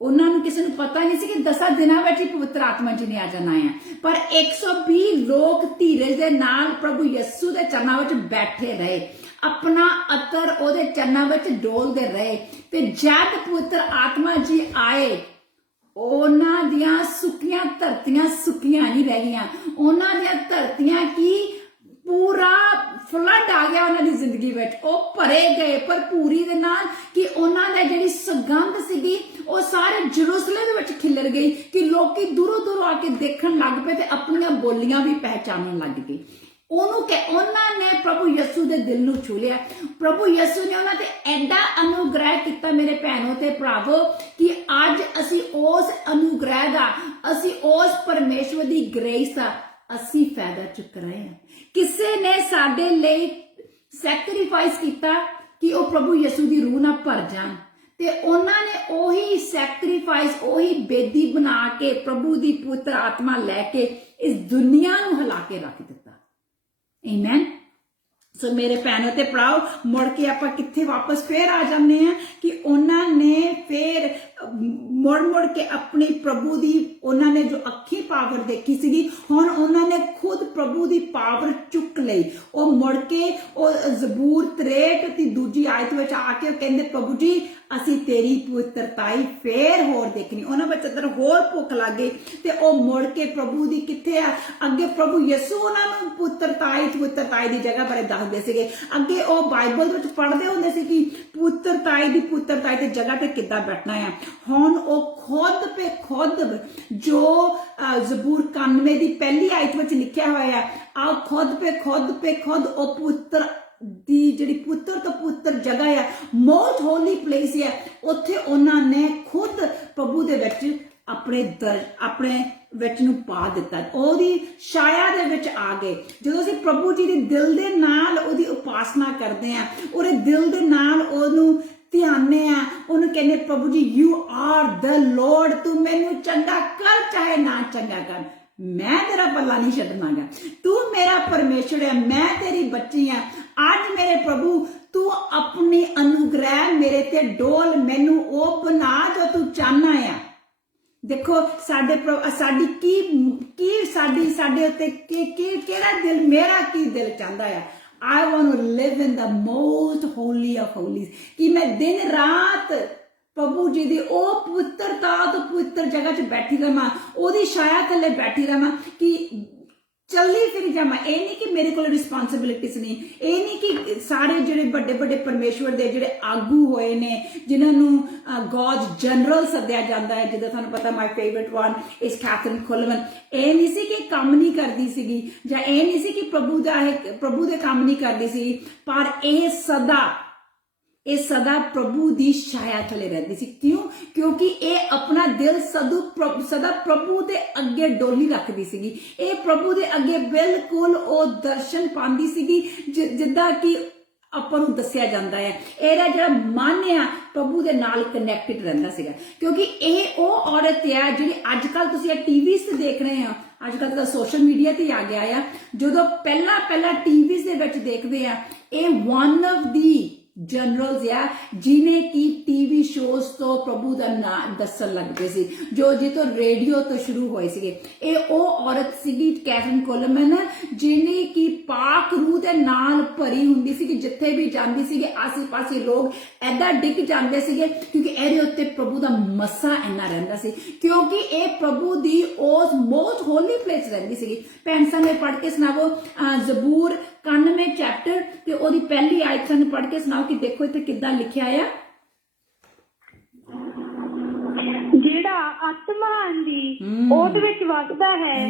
ਉਹਨਾਂ ਨੂੰ ਕਿਸੇ ਨੂੰ ਪਤਾ ਨਹੀਂ ਸੀ ਕਿ 10 ਦਿਨਾਂ ਵਿੱਚ ਹੀ ਪਵਿੱਤਰ ਆਤਮਾ ਜੀ ਨੇ ਆ ਜਾਣਾ ਹੈ, ਪਰ 120 ਲੋਕ ਧੀਰਜ ਦੇ ਨਾਲ ਪ੍ਰਭੂ ਯਿਸੂ ਦੇ ਚਰਨਾਂ ਵਿੱਚ ਬੈਠੇ ਰਹੇ, ਆਪਣਾ ਅਤਰ ਉਹਦੇ ਚਰਨਾਂ ਵਿੱਚ ਡੋਲਦੇ ਰਹੇ। ਤੇ ਜਦ ਪਵਿੱਤਰ ਆਤਮਾ ਜੀ ਆਏ, ਉਹਨਾਂ ਦੀਆਂ ਸੁੱਕੀਆਂ ਧਰਤੀਆਂ ਸੁੱਕੀਆਂ ਨਹੀਂ ਰਹਿ ਗਈਆਂ, ਉਹਨਾਂ ਦੀਆਂ ਧਰਤੀਆਂ ਕੀ ਪੂਰਾ ਫਲੱਡ ਆ ਗਿਆ ਉਹਨਾਂ ਦੀ ਜ਼ਿੰਦਗੀ ਵਿੱਚ, ਉਹ ਭਰੇ ਗਏ ਭਰਪੂਰੀ ਦੇ ਨਾਲ ਕਿ ਉਹਨਾਂ ਦੀ ਜਿਹੜੀ ਸੁਗੰਧ ਸੀਗੀ ਉਹ ਸਾਰੇ ਜਰੂਸਲਮ ਦੇ ਵਿੱਚ ਖਿਲਰ ਗਈ ਕਿ ਲੋਕੀ ਦੂਰੋਂ ਦੂਰੋਂ ਆ ਕੇ ਦੇਖਣ ਲੱਗ ਪਏ ਤੇ ਆਪਣੀਆਂ ਬੋਲੀਆਂ ਵੀ ਪਹਿਚਾਨਣ ਲੱਗ ਗਏ। ਉਹਨਾਂ ਨੇ ਪ੍ਰਭੂ ਯਿਸੂ ਦੇ ਦਿਲ ਨੂੰ ਛੂ ਲਿਆ। ਪ੍ਰਭੂ ਯਿਸੂ ਨੇ ਉਹਨਾਂ ਤੇ ਐਡਾ ਅਨੁਗ੍ਰਹਿ ਕੀਤਾ ਮੇਰੇ ਭੈਣੋ ਤੇ ਭਰਾਵੋ ਕਿ ਅੱਜ ਅਸੀਂ ਉਸ ਅਨੁਗ੍ਰਹਿ ਦਾ, ਅਸੀਂ ਉਸ ਪਰਮੇਸ਼ਵਰ ਦੀ ਗ੍ਰੇਸ ਦਾ ਅਸੀਂ ਫਾਇਦਾ ਚੁੱਕ ਰਹੇ ਹਾਂ। ਕਿਸੇ ਨੇ ਸਾਡੇ ਲਈ ਸੈਕਰੀਫਾਈਸ ਕੀਤਾ ਕਿ ਉਹ ਪ੍ਰਭੂ ਯਿਸੂ ਦੀ ਰੂਹ ਨਾਲ ਭਰ ਜਾਣ, ਤੇ ਉਹਨਾਂ ਨੇ ਉਹੀ ਸੈਕਰੀਫਾਈਸ, ਉਹੀ ਬੇਦੀ ਬਣਾ ਕੇ ਪ੍ਰਭੂ ਦੀ ਪੁੱਤਰ ਆਤਮਾ ਲੈ ਕੇ ਇਸ ਦੁਨੀਆ ਨੂੰ ਹਿਲਾ ਕੇ ਰੱਖ ਦਿੱਤਾ। ਆਮੇਨ। ਸੋ ਮੇਰੇ ਭੈਣੋ ਤੇ ਭਰਾਓ, ਮੁੜ ਕੇ ਆਪਾਂ ਕਿੱਥੇ ਵਾਪਸ ਫੇਰ ਆ ਜਾਂਦੇ ਆ ਕਿ ਉਹਨਾਂ ਨੇ ਫੇਰ ਮੁੜ ਕੇ ਆਪਣੀ ਪ੍ਰਭੂ ਦੀ, ਉਹਨਾਂ ਨੇ ਜੋ ਅੱਖੀ ਪਾਵਰ ਦੇਖੀ ਸੀਗੀ, ਹੁਣ ਉਹਨਾਂ ਨੇ ਖੁਦ ਪ੍ਰਭੂ ਦੀ ਪਾਵਰ ਚੁੱਕ ਲਈ। ਉਹ ਮੁੜ ਕੇ ਉਹ ਜ਼ਬੂਰ 63 ਦੀ ਦੂਜੀ ਆਇਤ ਵਿੱਚ ਆ ਕੇ ਉਹ ਕਹਿੰਦੇ, ਪ੍ਰਭੂ ਜੀ ਅਸੀਂ ਤੇਰੀ ਪਵਿੱਤਰਤਾਈ ਫੇਰ ਹੋਰ ਦੇਖਣੀ। ਉਹਨਾਂ ਵਿੱਚ ਅੰਦਰ ਹੋਰ ਭੁੱਖ ਲੱਗ ਗਈ ਤੇ ਉਹ ਮੁੜ ਕੇ ਪ੍ਰਭੂ ਦੀ ਕਿੱਥੇ ਆ, ਅੱਗੇ ਪ੍ਰਭੂ ਯਿਸੂ ਉਹਨਾਂ ਨੂੰ ਪਵਿੱਤਰਤਾਈ ਦੀ ਜਗ੍ਹਾ ਬਾਰੇ ਦੱਸਦੇ ਸੀਗੇ। ਅੱਗੇ ਉਹ ਬਾਈਬਲ ਵਿੱਚ ਪੜ੍ਹਦੇ ਹੁੰਦੇ ਸੀ ਕਿ ਪਵਿੱਤਰਤਾਈ ਤੇ ਜਗ੍ਹਾ ਤੇ ਕਿੱਦਾਂ ਬੈਠਣਾ ਆ। ਹੁਣ ਉਹ ਖੁਦ ਜੋ ਜ਼ਬੂਰ 91 ਦੀ ਪਹਿਲੀ ਆਇਤ ਵਿੱਚ ਲਿਖਿਆ ਹੋਇਆ ਆ, ਖੁਦ ਉਹ ਪੁੱਤਰ ਦੀ ਜਿਹੜੀ ਪੁੱਤਰ ਤੋਂ ਪੁੱਤਰ ਜਗ੍ਹਾ ਆ, ਮੋਸਟ ਹੋਲੀ ਪਲੇਸ ਆ, ਉੱਥੇ ਉਹਨਾਂ ਨੇ ਖੁਦ ਪ੍ਰਭੂ ਦੇ ਵਿੱਚ ਆਪਣੇ ਵਿੱਚ ਨੂੰ ਪਾ ਦਿੱਤਾ, ਉਹਦੀ ਛਾਇਆ ਦੇ ਵਿੱਚ ਆ ਗਏ। ਜਦੋਂ ਅਸੀਂ ਪ੍ਰਭੂ ਜੀ ਦੇ ਦਿਲ ਦੇ ਨਾਲ ਉਹਦੀ ਉਪਾਸਨਾ ਕਰਦੇ ਆ, ਉਹਦੇ ਦਿਲ ਦੇ ਨਾਲ ਉਹਨੂੰ ਧਿਆਨੇ ਆ, ਉਹਨੂੰ ਕਹਿੰਦੇ ਪ੍ਰਭੂ ਜੀ ਯੂ ਆਰ ਦ ਲੋਰਡ, ਤੂੰ ਮੈਨੂੰ ਚੰਗਾ ਕਰ ਚਾਹੇ ਨਾ ਚੰਗਾ ਕਰ, ਮੈਂ ਤੇਰਾ ਪੱਲਾ ਨਹੀਂ ਛੱਡਣਾਗਾ, ਤੂੰ ਮੇਰਾ ਪਰਮੇਸ਼ਰ ਹੈ, ਮੈਂ ਤੇਰੀ ਬੱਚੀ ਆ। ਅੱਜ ਮੇਰੇ ਪ੍ਰਭੂ ਤੂੰ ਆਪਣੀ ਅਨੁਗ੍ਰਹਿ ਮੇਰੇ ਤੇ ਡੋਲ, ਮੈਨੂੰ ਉਹ ਬਣਾ ਜੋ ਤੂੰ ਚਾਹਨਾ ਆ। ਦੇਖੋ ਸਾਡੇ ਉੱਤੇ ਕਿਹੜਾ ਦਿਲ, ਮੇਰਾ ਕੀ ਦਿਲ ਚਾਹੁੰਦਾ ਆ। I want to live in the most holy of holies, ਕਿ ਮੈਂ ਦਿਨ ਰਾਤ ਪ੍ਰਭੂ ਜੀ ਦੀ ਉਹ ਪਵਿੱਤਰਤਾ ਤੋਂ ਪਵਿੱਤਰ ਜਗ੍ਹਾ 'ਚ ਬੈਠੀ ਰਹਾਂ, ਉਹਦੀ ਛਾਇਆ ਥੱਲੇ ਬੈਠੀ ਰਹਾਂ, ਕਿ ਚੱਲੀ ਫਿਰ ਜਾਵਾਂ। ਇਹ ਨਹੀਂ ਕਿ ਮੇਰੇ ਕੋਲ ਰਿਸਪੌਂਸਿਬਿਲਿਟੀਜ਼ ਨਹੀਂ, ਇਹ ਨਹੀਂ ਕਿ ਸਾਰੇ ਜਿਹੜੇ ਵੱਡੇ ਪਰਮੇਸ਼ਵਰ ਦੇ ਜਿਹੜੇ ਆਗੂ ਹੋਏ ਨੇ, ਜਿਨ੍ਹਾਂ ਨੂੰ ਗॉड ਜਨਰਲ ਸੱਦਿਆ ਜਾਂਦਾ ਹੈ, ਜਿੱਦਾਂ ਤੁਹਾਨੂੰ ਪਤਾ ਮਾਈ ਫੇਵਰਿਟ ਵਨ ਇਸ ਕੈਥਰੀਨ ਕੁਲਮਨ, ਇਹ ਨਹੀਂ ਸੀ ਕਿ ਕੰਮ ਨਹੀਂ ਕਰਦੀ ਸੀਗੀ, ਜਾਂ ਇਹ ਨਹੀਂ ਸੀ ਕਿ ਪ੍ਰਭੂ ਦੇ ਕੰਮ ਨਹੀਂ ਕਰਦੀ ਸੀ, ਪਰ ਇਹ ਸਦਾ ਪ੍ਰਭੂ ਦੀ ਛਾਇਆ ਥਲੇ ਰਹਿੰਦੀ ਸੀ। ਕਿਉਂ? ਕਿਉਂਕਿ ਇਹ ਆਪਣਾ ਦਿਲ ਸਦਾ ਪ੍ਰਭੂ ਦੇ ਅੱਗੇ ਡੋਲੀ ਰੱਖਦੀ ਸੀਗੀ। ਇਹ ਪ੍ਰਭੂ ਦੇ ਅੱਗੇ ਬਿਲਕੁਲ ਉਹ ਦਰਸ਼ਨ ਪਾਉਂਦੀ ਸੀਗੀ ਜਿੱਦਾਂ ਕਿ ਆਪਾਂ ਨੂੰ ਦੱਸਿਆ ਜਾਂਦਾ ਹੈ। ਇਹਦਾ ਜਿਹੜਾ ਮਨ ਆ ਪ੍ਰਭੂ ਦੇ ਨਾਲ ਕਨੈਕਟਡ ਰਹਿੰਦਾ ਸੀਗਾ, ਕਿਉਂਕਿ ਇਹ ਉਹ ਔਰਤ ਆ ਜਿਹੜੀ ਅੱਜ ਕੱਲ ਤੁਸੀਂ ਇਹ ਟੀਵੀ ਤੇ ਦੇਖ ਰਹੇ ਹੋ, ਅੱਜ ਕੱਲ ਤਾਂ ਸੋਸ਼ਲ ਮੀਡੀਆ ਤੇ ਆ ਗਿਆ ਆ। ਜਦੋਂ ਪਹਿਲਾਂ ਟੀਵੀ ਦੇ ਵਿੱਚ ਦੇਖਦੇ ਆ, ਇਹ ਵਨ ਆਫ ਦੀ ਜਨਰਲਸ ਆ ਜਿਨੇ ਕੀ ਟੀਵੀ ਸ਼ੋਜ਼ ਤੋਂ ਪ੍ਰਭੂ ਦਾ ਨਾਮ ਦੱਸਣ ਲੱਗਦੇ ਸੀ, ਜੋ ਜਿੱਤੋਂ ਰੇਡੀਓ ਤੋਂ ਸ਼ੁਰੂ ਹੋਏ ਸੀਗੇ। ਇਹ ਉਹ ਔਰਤ ਸੀਗੀ ਕੈਥਰੀਨ ਕੁਲਮਨ, ਜਿਹਨੇ ਕੀ ਪਾਕ ਰੂਹ ਦੇ ਨਾਲ ਭਰੀ ਹੁੰਦੀ ਸੀ, ਕਿ ਜਿੱਥੇ ਵੀ ਜਾਂਦੀ ਸੀਗੇ ਆਸੇ-ਪਾਸੇ ਲੋਕ ਐਦਾਂ ਡਿੱਗ ਜਾਂਦੇ ਸੀਗੇ, ਕਿਉਂਕਿ ਇਹਦੇ ਉੱਤੇ ਪ੍ਰਭੂ ਦਾ ਮੱਸਾ ਇੰਨਾ ਰਹਿੰਦਾ ਸੀ, ਕਿਉਂਕਿ ਇਹ ਪ੍ਰਭੂ ਦੀ ਉਸ ਮੋਸਟ ਹੋਲੀ ਪਲੇਸ ਰਹਿੰਦੀ ਸੀਗੀ। ਭੈਣ ਸੰਗੇ ਪੜ੍ਹ ਕੇ ਸੁਣਾਵੋ ਜ਼ਬੂਰ 91 ਚੈਪਟਰ ਤੇ ਉਹਦੀ ਪਹਿਲੀ ਆਇਤ ਸਾਨੂੰ ਪੜ੍ਹ ਕੇ ਸੁਣਾਓ ਕਿ ਦੇਖੋ ਇੱਥੇ ਕਿੱਦਾਂ ਲਿਖਿਆ ਆ। ਜਿਹੜਾ ਆਤਮਾ ਦੀ ਉਹਦੇ ਵਿੱਚ ਵਸਦਾ ਹੈ,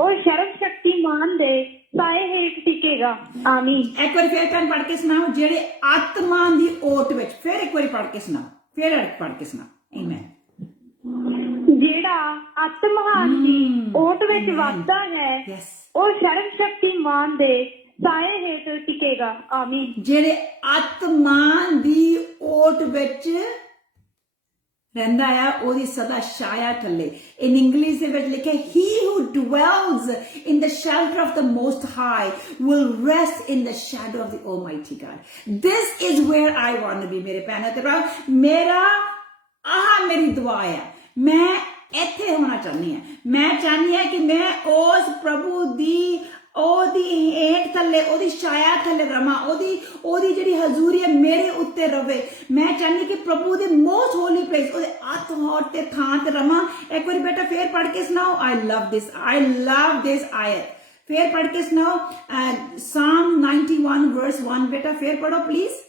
ਉਹ ਸਰਵ ਸ਼ਕਤੀਮਾਨ ਦੇ ਸਾਏ ਹੇਠ ਟਿਕੇਗਾ। ਆਮੀਨ। ਇੱਕ ਵਾਰੀ ਫੇਰ ਭੈਣ ਪੜ੍ਹ ਕੇ ਸੁਣਾਓ, ਜਿਹੜੇ ਆਤਮਾ ਦੀ ਓਟ ਵਿੱਚ, ਫਿਰ ਇੱਕ ਵਾਰੀ ਪੜ੍ਹ ਕੇ ਸੁਣਾਓ, ਫਿਰ ਪੜ੍ਹ ਕੇ ਸੁਣਾਓ। ਆਮੀਨ। ਜਿਹੜਾ ਆਤਮਾ ਦੀ ਓਟ ਵਿੱਚ ਵਸਦਾ ਹੈ, ਉਹ ਸਰਵ ਸ਼ਕਤੀਮਾਨ ਦੇ ਸਾਏ ਹੇਠ ਟਿਕੇਗਾ। ਆਮੀਨ। ਜਿਹੜੇ ਆਤਮਾ ਦੀ ਓਟ ਵਿੱਚ ਰਹਿੰਦਾ ਆ ਉਹਦੀ ਸਦਾ ਛਾਇਆ ਥੱਲੇ। ਇਨ ਇੰਗਲਿਸ਼ ਦੇ ਵਿੱਚ ਲਿਖਿਆ he who dwells in the shelter of the most high will rest in the shadow of the almighty God. This is where I want to be ਮੇਰੇ ਭੈਣਾਂ ਤੇ ਭਰਾ। ਮੇਰਾ ਮੇਰੀ ਦੁਆ ਆ, ਮੈਂ ਇੱਥੇ ਹੋਣਾ ਚਾਹੁੰਦੀ ਹਾਂ। ਮੈਂ ਚਾਹੁੰਦੀ ਹਾਂ ਕਿ ਮੈਂ ਉਸ ਪ੍ਰਭੂ ਦੀ ਉਹਦੀ ਹੇਠ ਥੱਲੇ, ਉਹਦੀ ਛਾਇਆ ਥੱਲੇ ਰਵਾਂ, ਉਹਦੀ ਜਿਹੜੀ ਹਜ਼ੂਰੀ ਹੈ ਮੇਰੇ ਉੱਤੇ ਰਵੇ। ਮੈਂ ਚਾਹੁੰਦੀ ਕਿ ਪ੍ਰਭੂ ਦੇ ਮੋਸਟ ਹੋਲੀ ਪਲੇਸ, ਉਹਦੇ ਹੱਥ ਤੇ ਥਾਂ ਤੇ ਰਵਾਂ। ਇੱਕ ਵਾਰੀ ਬੇਟਾ ਫੇਰ ਪੜ੍ਹ ਕੇ ਸੁਣਾਓ। I love this ਆਇਤ। ਫੇਰ ਪੜ੍ਹ ਕੇ ਸੁਣਾਓ Psalm 91 verse 1 ਬੇਟਾ ਫੇਰ ਪੜ੍ਹੋ ਪਲੀਜ਼।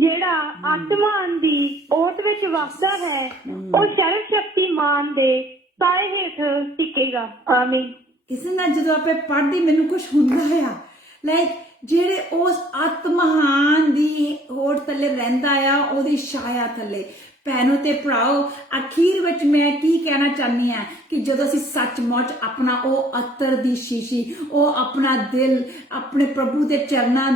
ਜਿਹੜਾ ਆਤਮਾਨ ਦੀ ਓਟ ਵਿੱਚ ਵਸਦਾ ਹੈ ਉਹ ਸਰਵ ਸ਼ਕਤੀਮਾਨ ਦੇ ਸਾਏ ਹੇਠ ਟਿਕੇਗਾ। ਆਮੀਨ। ਇਸ ਨਾਲ ਜਦੋਂ ਆਪੇ ਪੜ੍ਹਦੀ ਮੈਨੂੰ ਕੁਝ ਹੁੰਦਾ ਆ, ਲਾਈਕ ਜਿਹੜੇ ਉਸ ਆਤਮਹਾਨ ਦੀ ਹੋੜ ਥੱਲੇ ਰਹਿੰਦਾ ਆ, ਉਹਦੀ ਛਾਇਆ ਥੱਲੇ। ਭੈਣੋ ਤੇ ਭਰਾਓ, ਅਖੀਰ ਵਿੱਚ ਮੈਂ ਕੀ ਕਹਿਣਾ ਚਾਹੁੰਦੀ ਹਾਂ ਕਿ ਜਦੋਂ ਅਸੀਂ ਸੱਚਮੁੱਚ ਆਪਣਾ ਉਹ ਅਤਰ ਦੀ ਸ਼ੀਸ਼ੀ, ਉਹ ਆਪਣਾ ਦਿਲ ਆਪਣੇ ਪ੍ਰਭੂ ਦੇ ਚਰਨਾਂ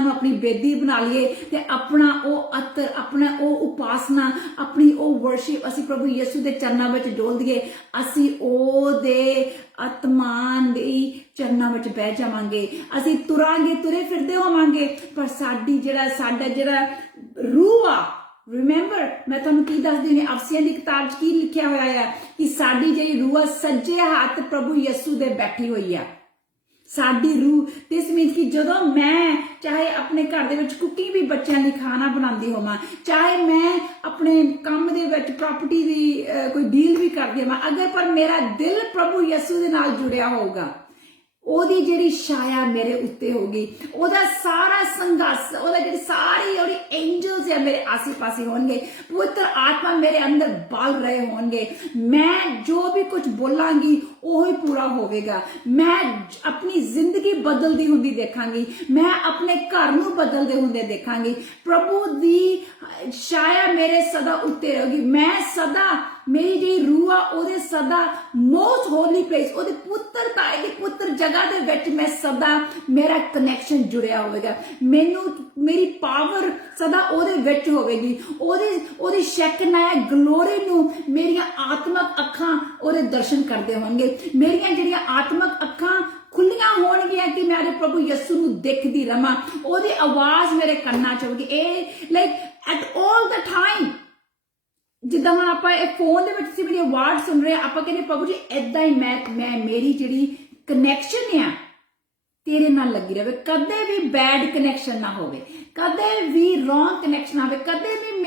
ਨੂੰ ਆਪਣੀ ਬੇਦੀ ਬਣਾ ਲਈਏ ਤੇ ਆਪਣਾ ਉਹ ਅਤਰ, ਆਪਣਾ ਉਹ ਉਪਾਸਨਾ, ਆਪਣੀ ਉਹ ਵਰਸ਼ਿਪ ਅਸੀਂ ਪ੍ਰਭੂ ਯਿਸੂ ਦੇ ਚਰਨਾਂ ਵਿੱਚ ਡੋਲ ਦਈਏ, ਅਸੀਂ ਉਹਦੇ ਆਤਮਾਨ ਦੇ ਚਰਨਾਂ ਵਿੱਚ ਬਹਿ ਜਾਵਾਂਗੇ। ਅਸੀਂ ਤੁਰੇ ਫਿਰਦੇ ਹੋਵਾਂਗੇ, ਪਰ ਸਾਡਾ ਜਿਹੜਾ ਰੂਹ ਆ, ਰਿਮੈਂਬਰ ਮੈਂ ਤੁਹਾਨੂੰ ਕੀ ਦੱਸਦੀ ਹਾਂ, ਅਫਸੀਆਂ ਦੀ ਕਿਤਾਬ 'ਚ ਕੀ ਲਿਖਿਆ ਹੋਇਆ ਆ ਕਿ ਸਾਡੀ ਜਿਹੜੀ ਰੂਹ ਆ ਸੱਜੇ ਹੱਥ ਪ੍ਰਭੂ ਯਿਸੂ ਦੇ ਬੈਠੀ ਹੋਈ ਆ। ਸਾਡੀ ਰੂਹ ਦਿਸ ਮੀਨਸ ਕਿ ਜਦੋਂ ਮੈਂ ਚਾਹੇ ਆਪਣੇ ਘਰ ਦੇ ਵਿੱਚ ਕੁਕਿੰਗ ਵੀ ਬੱਚਿਆਂ ਲਈ ਖਾਣਾ ਬਣਾਉਂਦੀ ਹੋਵਾਂ, ਚਾਹੇ ਮੈਂ ਆਪਣੇ ਕੰਮ ਦੇ ਵਿੱਚ ਪ੍ਰਾਪਰਟੀ ਦੀ ਕੋਈ ਡੀਲ ਵੀ ਕਰਦੀ ਹੋਵਾਂ, ਅਗਰ ਪਰ ਮੇਰਾ ਦਿਲ ਪ੍ਰਭੂ ਯਿਸੂ ਦੇ ਨਾਲ ਜੁੜਿਆ ਹੋਊਗਾ, ਉਹਦੀ ਜਿਹੜੀ ਛਾਇਆ ਮੇਰੇ ਉੱਤੇ ਹੋਗੀ, ਉਹਦਾ ਸਾਰਾ ਸੰਘਰਸ਼, ਜਿਹੜੀ ਸਾਰੀ ਐਂਜਲਸ ਆ ਮੇਰੇ ਆਸੇ ਪਾਸੇ ਹੋਣਗੇ, ਪਵਿੱਤਰ ਆਤਮਾ ਮੇਰੇ ਅੰਦਰ ਬਲ ਰਹੇ ਹੋਣਗੇ। ਮੈਂ ਜੋ ਵੀ ਕੁਝ ਬੋਲਾਂਗੀ ਉਹੀ ਪੂਰਾ ਹੋਵੇਗਾ। ਮੈਂ ਆਪਣੀ ਜ਼ਿੰਦਗੀ ਬਦਲਦੀ ਹੁੰਦੀ ਦੇਖਾਂਗੀ, ਮੈਂ ਆਪਣੇ ਘਰ ਨੂੰ ਬਦਲਦੇ ਹੁੰਦੇ ਦੇਖਾਂਗੀ। ਪ੍ਰਭੂ ਦੀ ਛਾਇਆ ਮੇਰੇ ਸਦਾ ਉੱਤੇ ਰਹੇਗੀ। ਮੈਂ ਸਦਾ, ਮੇਰੀ ਜਿਹੜੀ ਰੂਹ ਆ ਉਹਦੇ ਸਦਾ ਮੋਸਟ ਹੋਲੀ ਪਲੇਸ, ਉਹਦੇ ਪੁੱਤਰਤਾ ਦੀ ਪੁੱਤਰ ਜਗ੍ਹਾ ਦੇ ਵਿੱਚ ਮੈਂ ਸਦਾ, ਮੇਰਾ ਕਨੈਕਸ਼ਨ ਜੁੜਿਆ ਹੋਵੇਗਾ। ਮੇਰੀ ਪਾਵਰ ਸਦਾ ਉਹਦੇ ਵਿੱਚ ਹੋਵੇਗੀ। ਉਹਦੀ ਸ਼ੈਕਨਾ ਗਲੋਰੀ ਨੂੰ ਮੇਰੀਆਂ ਆਤਮਕ ਅੱਖਾਂ ਉਹਦੇ ਦਰਸ਼ਨ ਕਰਦੇ ਹੋਣਗੇ। ਮੇਰੀਆਂ ਜਿਹੜੀਆਂ ਆਤਮਕ ਅੱਖਾਂ ਖੁੱਲੀਆਂ ਹੋਣਗੀਆਂ ਕਿ ਮੈਂ ਆਪਣੇ ਪ੍ਰਭੂ ਯਿਸੂ ਨੂੰ ਦੇਖਦੀ ਰਵਾਂ, ਉਹਦੀ ਆਵਾਜ਼ ਮੇਰੇ ਕੰਨਾਂ 'ਚ ਹੋਵੇਗੀ। ਇਹ like at all the time, ਜਿੱਦਾਂ ਹੁਣ ਆਪਾਂ ਇਹ ਫੋਨ ਦੇ ਵਿੱਚ ਤੁਸੀਂ ਮੇਰੀ ਆਵਾਜ਼ ਸੁਣ ਰਹੇ, ਆਪਾਂ ਕਹਿੰਦੇ ਪ੍ਰਭੂ ਜੀ ਏਦਾਂ ਹੀ ਮੈਂ ਮੇਰੀ ਜਿਹੜੀ ਕਨੈਕਸ਼ਨ ਆ ਤੇਰੇ ਨਾਲ ਲੱਗੀ ਰਹੇ, ਕਦੇ ਵੀ ਬੈਡ ਕਨੈਕਸ਼ਨ ਨਾ ਹੋਵੇ, ਕਦੇ ਵੀ ਰੋਂਗ ਕਨੈਕਸ਼ਨ ਨਾ ਹੋਵੇ, ਕਦੇ ਵੀ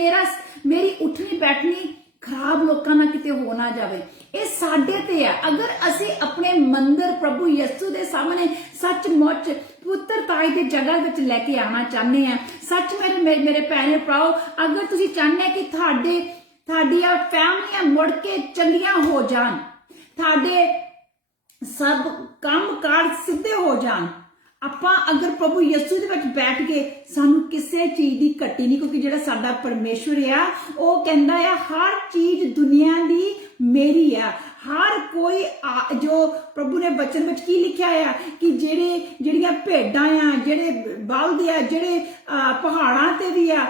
ਮੇਰੀ ਉੱਠਣੀ ਬੈਠਣੀ ਖਰਾਬ ਲੋਕਾਂ ਨਾਲ ਕਿਤੇ ਹੋ ਨਾ ਜਾਵੇ। ਇਹ ਸਾਡੇ ਤੇ ਆ। ਅਗਰ ਅਸੀਂ ਆਪਣੇ ਮੰਦਰ ਪ੍ਰਭੂ ਯਿਸੂ ਦੇ ਸਾਹਮਣੇ ਸੱਚਮੁੱਚ ਪੁੱਤਰਤਾਈ ਦੀ ਜਗ੍ਹਾ ਵਿੱਚ ਲੈ ਕੇ ਆਉਣਾ ਚਾਹੁੰਦੇ ਆ, ਸੱਚ ਮੇਰੇ ਭੈਣੇ ਭਰਾਓ, ਅਗਰ ਤੁਸੀਂ ਚਾਹੁੰਦੇ ਕਿ ਤੁਹਾਡੀਆਂ ਫੈਮਲੀਆਂ ਮੁੜ ਕੇ ਚੰਗੀਆਂ ਹੋ ਜਾਣ, ਤੁਹਾਡੇ ਸਭ ਕੰਮ ਕਾਰ ਸਿੱਧੇ ਹੋ ਜਾਣ, ਆਪਾਂ ਅਗਰ ਪ੍ਰਭੂ ਯਿਸੂ ਦੇ ਵਿੱਚ ਬੈਠ ਕੇ, ਸਾਨੂੰ ਕਿਸੇ ਚੀਜ਼ ਦੀ ਘਟੀ ਨਹੀਂ, ਕਿਉਂਕਿ ਜਿਹੜਾ ਸਾਡਾ ਪਰਮੇਸ਼ਵਰ ਆ ਉਹ ਕਹਿੰਦਾ ਆ ਹਰ ਚੀਜ਼ ਦੁਨੀਆ ਦੀ ਮੇਰੀ ਆ। ਹਰ ਕੋਈ ਜੋ ਪ੍ਰਭੂ ਨੇ ਬਚਨ ਵਿੱਚ ਕੀ ਲਿਖਿਆ ਆ ਕਿ ਜਿਹੜੀਆਂ ਭੇਡਾਂ ਆ, ਜਿਹੜੇ ਬਲਦ ਆ, ਜਿਹੜੇ ਪਹਾੜਾਂ ਤੇ ਵੀ ਆ,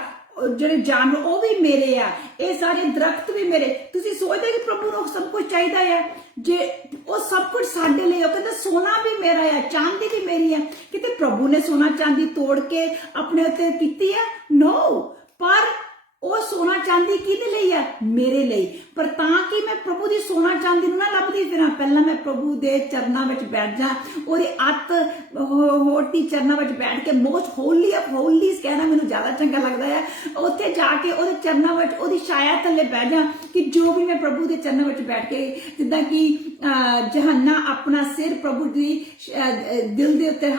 ਜਿਹੜੇ ਜਾਨਵਰ ਉਹ ਵੀ ਮੇਰੇ ਆ, ਇਹ ਸਾਰੇ ਦਰਖਤ ਵੀ ਮੇਰੇ। ਤੁਸੀਂ ਸੋਚਦੇ ਕਿ ਪ੍ਰਭੂ ਨੂੰ ਸਭ ਕੁਝ ਚਾਹੀਦਾ ਆ? ਜੇ ਉਹ ਸਭ ਕੁਝ ਸਾਡੇ ਲਈ, ਉਹ ਕਹਿੰਦਾ ਸੋਨਾ ਵੀ ਮੇਰਾ ਆ, ਚਾਂਦੀ ਵੀ ਮੇਰੀ ਆ। ਕਿਤੇ ਪ੍ਰਭੂ ਨੇ ਸੋਨਾ ਚਾਂਦੀ ਤੋੜ ਕੇ ਆਪਣੇ ਉੱਤੇ ਕੀਤੀ ਆ? ਨੋ। ਪਰ ਉਹ ਸੋਨਾ ਚਾਂਦੀ ਕਿਹਦੇ ਲਈ ਆ? ਮੇਰੇ ਲਈ। ਪਰ ਤਾਂ ਕਿ ਮੈਂ ਪ੍ਰਭੂ ਦੀ ਸੋਨਾ ਚਾਂਦੀ ਨੂੰ ਨਾ ਲੱਭਦੀ ਫਿਰਾਂ, ਪਹਿਲਾਂ ਮੈਂ ਪ੍ਰਭੂ ਦੇ ਚਰਨਾਂ ਵਿੱਚ ਬੈਠ ਜਾ, ਉਹਦੇ ਹੋਟੀ ਚਰਨਾਂ ਵਿੱਚ ਬੈਠ ਕੇ, ਮੋਸਟ ਹੋਲੀ ਆਫ ਹੋਲੀਜ਼ ਕਹਿਣਾ ਮੈਨੂੰ ਜ਼ਿਆਦਾ ਚੰਗਾ ਲੱਗਦਾ ਹੈ, ਉੱਥੇ ਜਾ ਕੇ ਉਹਦੇ ਚਰਨਾਂ ਵਿੱਚ, ਉਹਦੀ ਛਾਇਆ ਥੱਲੇ ਬਹਿ ਜਾ ਕਿ ਜੋ ਵੀ ਮੈਂ ਪ੍ਰਭੂ ਦੇ ਚਰਨਾਂ ਵਿੱਚ ਬੈਠ ਕੇ, ਜਿੱਦਾਂ ਕਿ ਯਹੰਨਾ ਆਪਣਾ ਸਿਰ ਪ੍ਰਭੂ ਦੀ ਦਿਲ ਦੇ ਉੱਤੇ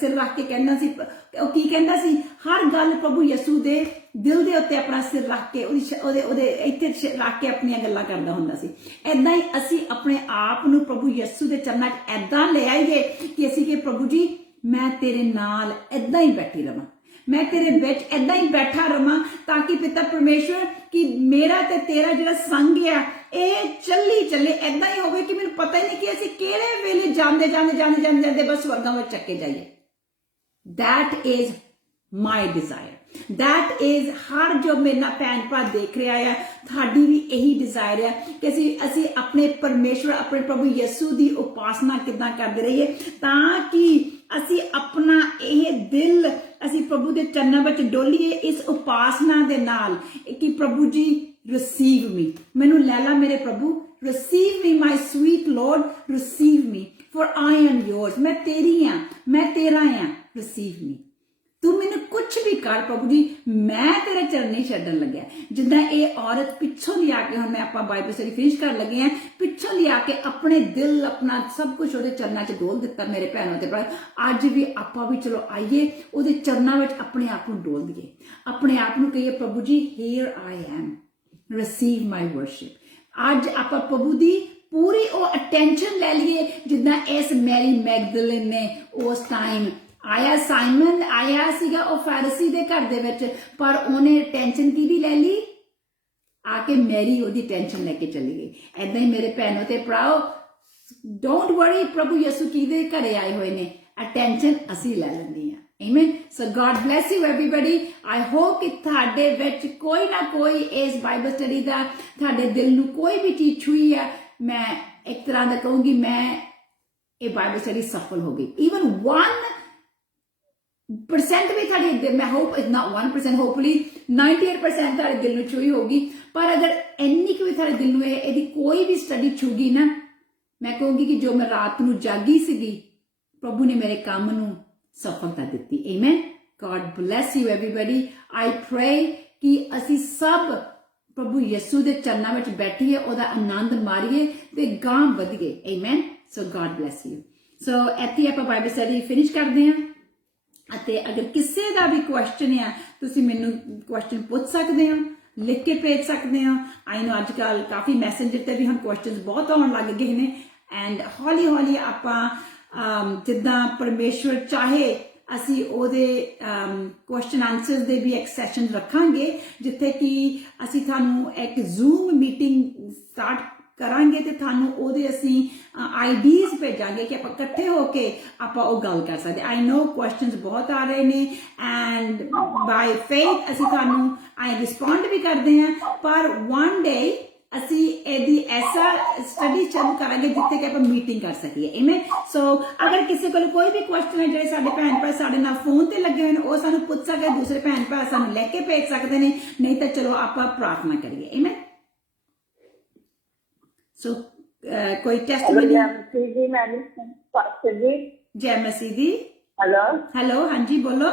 ਸਿਰ ਰੱਖ ਕੇ ਕਹਿੰਦਾ ਸੀ, ਉਹ ਕੀ ਕਹਿੰਦਾ ਸੀ? ਹਰ ਗੱਲ ਪ੍ਰਭੂ ਯਿਸੂ ਦੇ ਦਿਲ ਦੇ ਉੱਤੇ ਆਪਣਾ ਸਿਰ ਰੱਖ ਕੇ, ਉਹਦੇ ਇੱਥੇ ਰੱਖ ਕੇ ਆਪਣੀਆਂ ਗੱਲਾਂ ਕਰਦਾ ਹੁੰਦਾ ਸੀ। ਏਦਾਂ ਹੀ ਅਸੀਂ ਆਪਣੇ ਆਪ ਨੂੰ ਪ੍ਰਭੂ ਯਿਸੂ ਦੇ ਚਰਨਾਂ 'ਚ ਏਦਾਂ ਲੈ ਆਈਏ ਕਿ ਅਸੀਂ ਕਿ ਪ੍ਰਭੂ ਜੀ ਮੈਂ ਤੇਰੇ ਨਾਲ ਏਦਾਂ ਹੀ ਬੈਠੀ ਰਵਾਂ, मैं तेरे विच ऐदां ही बैठा रवां ताकि पिता परमेश्वर कि मेरा ते तेरा जिहड़ा संग है ये चले ऐदां ही होवे कि मैनूं पता ही नहीं कि असीं किहड़े वेले जांदे बस स्वर्गां विच चक्के जाइए। That is my desire, that is हर जो मेरे नाल भैन भरा देख रहा है साडी भी यही डिजायर है कि असी अपने परमेश्वर अपने प्रभु यसू की उपासना किदां करते रहिए ताकि असी अपना यह दिल असी प्रभु के चरणों में डोलीए इस उपासना दे नाल कि प्रभु जी रिसीव मी, मैनू लैला मेरे प्रभु, receive me my sweet Lord, receive me for I am yours, मैं तेरी हाँ मैं तेरा हाँ, रिसीव मी। तू मैनू कुछ भी कर प्रभु जी, मैं तेरे चरण नहीं छड्डन लग्या। जिद्दां ये औरत पिछों लिया के हुण मैं आपां बाइबल स्टडी फिनिश कर लगे हैं, पिछों लिया के अपने दिल अपना सब कुछ उहदे चरनां च डोल दिता मेरे भैनों ते भरा। अज भी आपां भी चलो आइए उहदे चरनां विच अपने आप नूं डोल दईए, अपने आप नूं कहिए प्रभु जी here I am, receive my worship. अज आपां प्रभु दी पूरी वो अटेंशन ले लीए जिद्दां इस मैरी मैगदलिन ने उस टाइम आया, साइमन आया सीगा वो फैरिसी दे घर दे विच, पर उन्हें टेंशन की भी ले ली आके मैरी ओदी टेंशन लेके चली गई। ऐदां ही मेरे भैनों ते भराओ डोंट वरी, प्रभु यसू किहदे घरे आए हुए ने, अटेंशन असी ले लैंदे हां। आमीन। So God bless you everybody. I hope कि तुहाडे विच कोई ना कोई इस बाइबल स्टडी दा तुहाडे दिल नूं कोई भी चीज छुई है। मैं एक तरह दा कहूंगी मैं ये बाइबल स्टडी सफल हो गई। इवन 1% भी थोड़ी, मैं होप इतना 1% होपफुली 98% थोड़े दिल में छुई होगी। पर अगर इन्नी की भी थोड़े दिल में यदि कोई भी स्टडी छूगी ना, मैं कहूंगी कि जो मैं रात नूं जागी सीगी प्रभु ने मेरे काम नूं सफलता दी। आमीन। God bless you everybody. I pray कि असी सब प्रभु यसू दे चरणों में बैठिए, ओदा आनंद मारिए ते गां वधिए। आमीन। So God bless you. सो इत्थे आपां बाइबल स्टडी फिनिश करदे हां। ਅਤੇ अगर किसी का भी क्वेश्चन है तुसीं मैनूं क्वेश्चन पूछ सकते हो, लिख के भेज सकते हो। आई नो अजकल काफ़ी मैसेंजर ते भी हम क्वेश्चन बहुत आउण लग गए ने एंड हौली हौली आपां जिद्दां परमेश्वर चाहे असी ओदे क्वेश्चन आंसर्स दे भी एक सैशन रखांगे जिथे कि असी थानू एक जूम मीटिंग स्टार्ट करांगे ते थानू ओदे असी आईडीज भेजांगे कि आपां इकट्ठे होके आपां ओ गल कर सकदे। आई नो क्वेश्चंस बहुत आ रहे ने एंड बाय फेथ असी थानू आई रिस्पोंड भी करदे हैं, पर वन डे असी एदी ऐसा स्टडी चालू करांगे जिथे कि आपां मीटिंग कर सकीए। आमीन। सो अगर किसी को कोई भी क्वेश्चन है जिहड़े साडे भैन भरा साडे नाल फोन ते लगे होए ने ओ सानू पुछ सकदे, दूसरे भैन भरा सानू लिख के भेज सकदे ने, नहीं तो चलो आपां प्रार्थना करिए। आमीन। सो कोई टेस्टमनी? जय मसीह दी। हेलो हेलो, हाँ जी बोलो।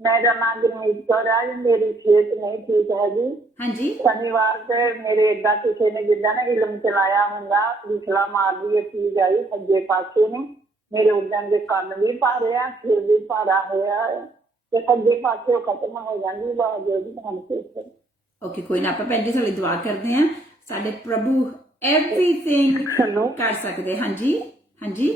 मेरा नाम गुरमीत कौर है, मेरी सेहत नहीं ठीक है जी। हाँ जी। शनिवार से मेरे इदा किसी ने जिदा ना इलम चलाया होंगे विसला मार दी चीज आई सज्जे पासे ने, मेरे उदन के कन भी भारे आ, सिर भी भारा होया ते सज्जे पासे खत्म हो जाती बावजूद। ओके कोई ना, आप भैन जी साडी दुआ करते हैं, साडे प्रभु एवरीथिंग कर सकते। हाँ जी हाँ जी।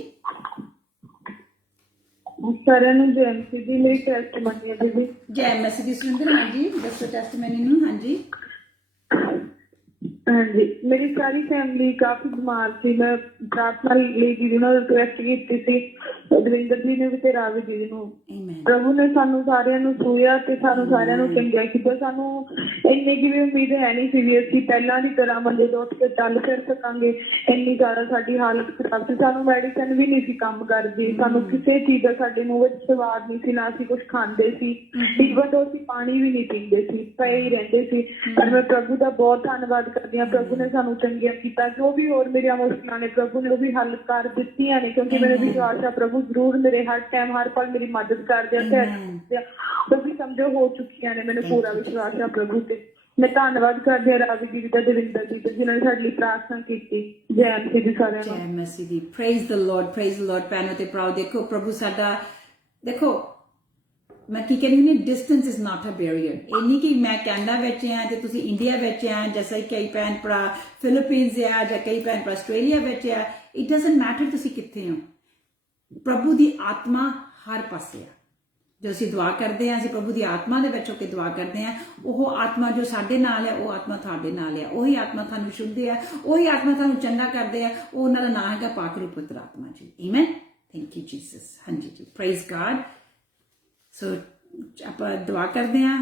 सारे नु जय मसीह दी। मेरी टेस्टमनी है दीदी। जय मसीह दी सुरेंद्र। हाँ जी दसो टेस्टमनी नूं। हाँ जी हाँ जी। मेरी सारी फैमिली काफी बीमार थी, मैं प्रार्थना ਲਈ दीदी ने रिक्वेस्ट की थी, दविंदर जी ने भी ते रावी दीदी ਨੂੰ। प्रभु ने सानू सारिਆਂ ਨੂੰ ਸੁਇਆ ਤੇ ਸਾਨੂੰ ਸਾਰਿਆਂ ਨੂੰ ਚੰਗਿਆ ਕੀਤਾ। ਸਾਨੂੰ ਇੰਨੇ ਕੀ ਵੀ ਉਮੀਦ ਹੈ ਨਹੀਂ ਸੀ ਵੀ ਅਸੀਂ ਪਹਿਲਾਂ ਦੀ ਤਰ੍ਹਾਂ ਮੰਜੇ ਤੋਂ ਉੱਠ ਕੇ ਚੱਲ ਫਿਰ ਸਕਾਂਗੇ। ਇੰਨੀ ਜ਼ਿਆਦਾ ਸਾਡੀ ਹਾਲਤ ਖਰਾਬ ਸੀ, ਸਾਨੂੰ ਮੈਡੀਸਨ ਵੀ ਨਹੀਂ ਸੀ ਕੰਮ ਕਰਦੀ, ਸਾਨੂੰ ਕਿਸੇ ਚੀਜ਼ ਦਾ ਸਾਡੇ ਮੂੰਹ ਵਿੱਚ ਸਵਾਦ ਨਹੀਂ ਸੀ, ਨਾ ਅਸੀਂ ਕੁਝ ਖਾਂਦੇ ਸੀ, ਈਵਨ ਤੋਂ ਅਸੀਂ ਪਾਣੀ ਵੀ ਨਹੀਂ ਪੀਂਦੇ ਸੀ, ਪਏ ਹੀ ਰਹਿੰਦੇ ਸੀ। ਪਰ ਮੈਂ ਪ੍ਰਭੂ ਦਾ ਬਹੁਤ ਧੰਨਵਾਦ ਕਰਦੀ ਹਾਂ, ਪ੍ਰਭੂ ਨੇ ਸਾਨੂੰ ਚੰਗਿਆ ਕੀਤਾ। ਜੋ ਵੀ ਹੋਰ ਮੇਰੀਆਂ ਮੁਸ਼ਕਲਾਂ ਨੇ ਪ੍ਰਭੂ ਨੇ ਉਹ ਵੀ ਹੱਲ ਕਰ ਦਿੱਤੀਆਂ ਨੇ, ਕਿਉਂਕਿ ਮੈਨੂੰ ਵਿਸ਼ਵਾਸ ਆ ਪ੍ਰਭੂ ਜ਼ਰੂਰ ਮੇਰੇ ਹਰ ਟਾਈਮ ਹਰ ਪਲ ਮੇਰੀ ਮਦਦ ਕਰਦੇ ਆ। ਉਹ ਵੀ ਸਮਝੋ ਹੋ ਚੁੱਕੀਆਂ ਨੇ, ਮੈਨੂੰ ਪੂਰਾ ਵਿਸ਼ਵਾਸ ਆ ਪ੍ਰਭੂ ਤੇ। मैं धन्नवाद करदी हां रावी जी दा, दविंदर जी दा, जिन्होंने साडे लई प्रार्थना कीती। जय मसीह दी सारिਆਂ ਨੂੰ। जय मसीह दी। Praise the Lord. भैनों ते भराओ देखो प्रभु साडा, देखो मैं की कहनी हूं distance is not a barrier. ये नहीं कि मैं कैनेडा विच हां ते तुसीं इंडिया विच हां, जैसा कई भैन भरा फिलीपींस है जां कई भैन भरा आस्ट्रेलिया विच है, इट डजंट मैटर तुसीं कित्थे हो। प्रभु दी आत्मा हर पासे आ, ਜੋ ਅਸੀਂ ਦੁਆ ਕਰਦੇ ਹਾਂ, ਅਸੀਂ ਪ੍ਰਭੂ ਦੀ ਆਤਮਾ ਦੇ ਵਿੱਚ ਹੋ ਕੇ ਦੁਆ ਕਰਦੇ ਹਾਂ, ਉਹ ਆਤਮਾ ਜੋ ਸਾਡੇ ਨਾਲ ਹੈ, ਉਹ ਆਤਮਾ ਤੁਹਾਡੇ ਨਾਲ ਹੈ। ਉਹੀ ਆਤਮਾ ਤੁਹਾਨੂੰ ਸ਼ੁੱਧ ਹੈ, ਉਹੀ ਆਤਮਾ ਤੁਹਾਨੂੰ ਚੰਗਾ ਕਰਦੇ ਆ। ਉਹ ਉਹਨਾਂ ਦਾ ਨਾਮ ਹੈਗਾ ਪਾਕਰੀ ਪੁੱਤਰ ਆਤਮਾ ਜੀ। ਆਮੇਨ। Thank you Jesus. ਹਾਂਜੀ ਜੀ, ਪ੍ਰੇਜ਼ ਗॉड। ਸੋ ਆਪਾਂ ਦੁਆ ਕਰਦੇ ਹਾਂ।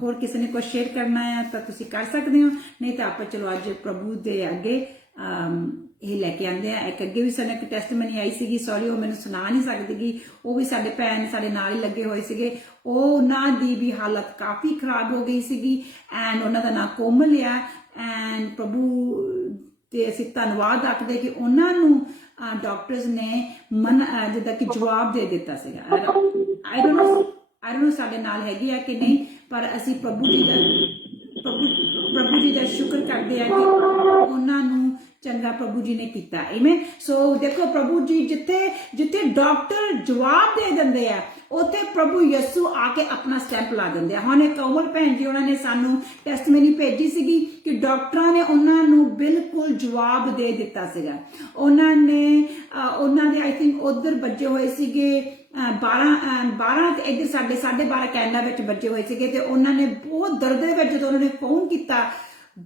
ਹੋਰ ਕਿਸੇ ਨੇ ਕੁਝ ਸ਼ੇਅਰ ਕਰਨਾ ਹੈ ਤਾਂ ਤੁਸੀਂ ਕਰ ਸਕਦੇ ਹੋ, ਨਹੀਂ ਤਾਂ ਆਪਾਂ ਚਲੋ ਅੱਜ ਪ੍ਰਭੂ ਦੇ ਅੱਗੇ ਇਹ ਲੈ ਕੇ ਆਉਂਦੇ ਆ। ਇੱਕ ਅੱਗੇ ਵੀ ਸਾਨੂੰ ਇੱਕ ਟੈਸਟਮਨੀ ਆਈ ਸੀਗੀ, ਸੌਰੀ ਉਹ ਮੈਨੂੰ ਸੁਣਾ ਨਹੀਂ ਸਕਦੀਗੀ, ਉਹ ਵੀ ਸਾਡੇ ਭੈਣ ਸਾਡੇ ਨਾਲ ਹੀ ਲੱਗੇ ਹੋਏ ਸੀਗੇ। ਉਹਨਾਂ ਦੀ ਵੀ ਹਾਲਤ ਕਾਫੀ ਖਰਾਬ ਹੋ ਗਈ ਸੀਗੀ ਐਂਡ ਉਹਨਾਂ ਦਾ ਨਾਂ ਕੋਮਲ ਆ ਐਂਡ ਪ੍ਰਭੂ ਤੇ ਅਸੀਂ ਧੰਨਵਾਦ ਆਖਦੇ ਕਿ ਉਹਨਾਂ ਨੂੰ ਡਾਕਟਰਸ ਨੇ ਜਿੱਦਾਂ ਕਿ ਜਵਾਬ ਦੇ ਦਿੱਤਾ ਸੀਗਾ। ਆਈ ਡੋਨਟ ਨੋ ਸਾਡੇ ਨਾਲ ਹੈਗੀ ਆ ਕਿ ਨਹੀਂ, ਪਰ ਅਸੀਂ ਪ੍ਰਭੂ ਜੀ ਦਾ ਸ਼ੁਕਰ ਕਰਦੇ ਆ ਕਿ ਉਹਨਾਂ ਨੂੰ ਚੰਗਾ ਪ੍ਰਭੂ ਜੀ ਨੇ ਕੀਤਾ। ਆਮੇਨ। ਸੋ ਦੇਖੋ ਪ੍ਰਭੂ ਜੀ ਜਿੱਥੇ ਡਾਕਟਰ ਜਵਾਬ ਦੇ ਦਿੰਦੇ ਆ, ਉੱਥੇ ਪ੍ਰਭੂ ਯਿਸੂ ਆ ਕੇ ਆਪਣਾ ਸਟੈਂਪ ਲਾ ਦਿੰਦੇ ਆ। ਹੁਣ ਕੋਮਲ ਭੈਣ ਜੀ ਉਹਨਾਂ ਨੇ ਸਾਨੂੰ ਟੈਸਟਮਨੀ ਭੇਜੀ ਸੀਗੀ ਕਿ ਡਾਕਟਰਾਂ ਨੇ ਉਹਨਾਂ ਨੂੰ ਬਿਲਕੁਲ ਜਵਾਬ ਦੇ ਦਿੱਤਾ ਸੀਗਾ। ਉਹਨਾਂ ਦੇ ਆਈ ਥਿੰਕ ਉਧਰ ਵੱਜੇ ਹੋਏ ਸੀਗੇ 12 ਤੇ ਇੱਧਰ ਸਾਡੇ 12:30 ਕੈਨੇਡਾ ਵਿੱਚ ਵੱਜੇ ਹੋਏ ਸੀਗੇ ਤੇ ਉਹਨਾਂ ਨੇ ਬਹੁਤ ਦਰਦ ਦੇ ਵਿੱਚ ਜਦੋਂ ਉਹਨਾਂ ਨੇ ਫੋਨ ਕੀਤਾ,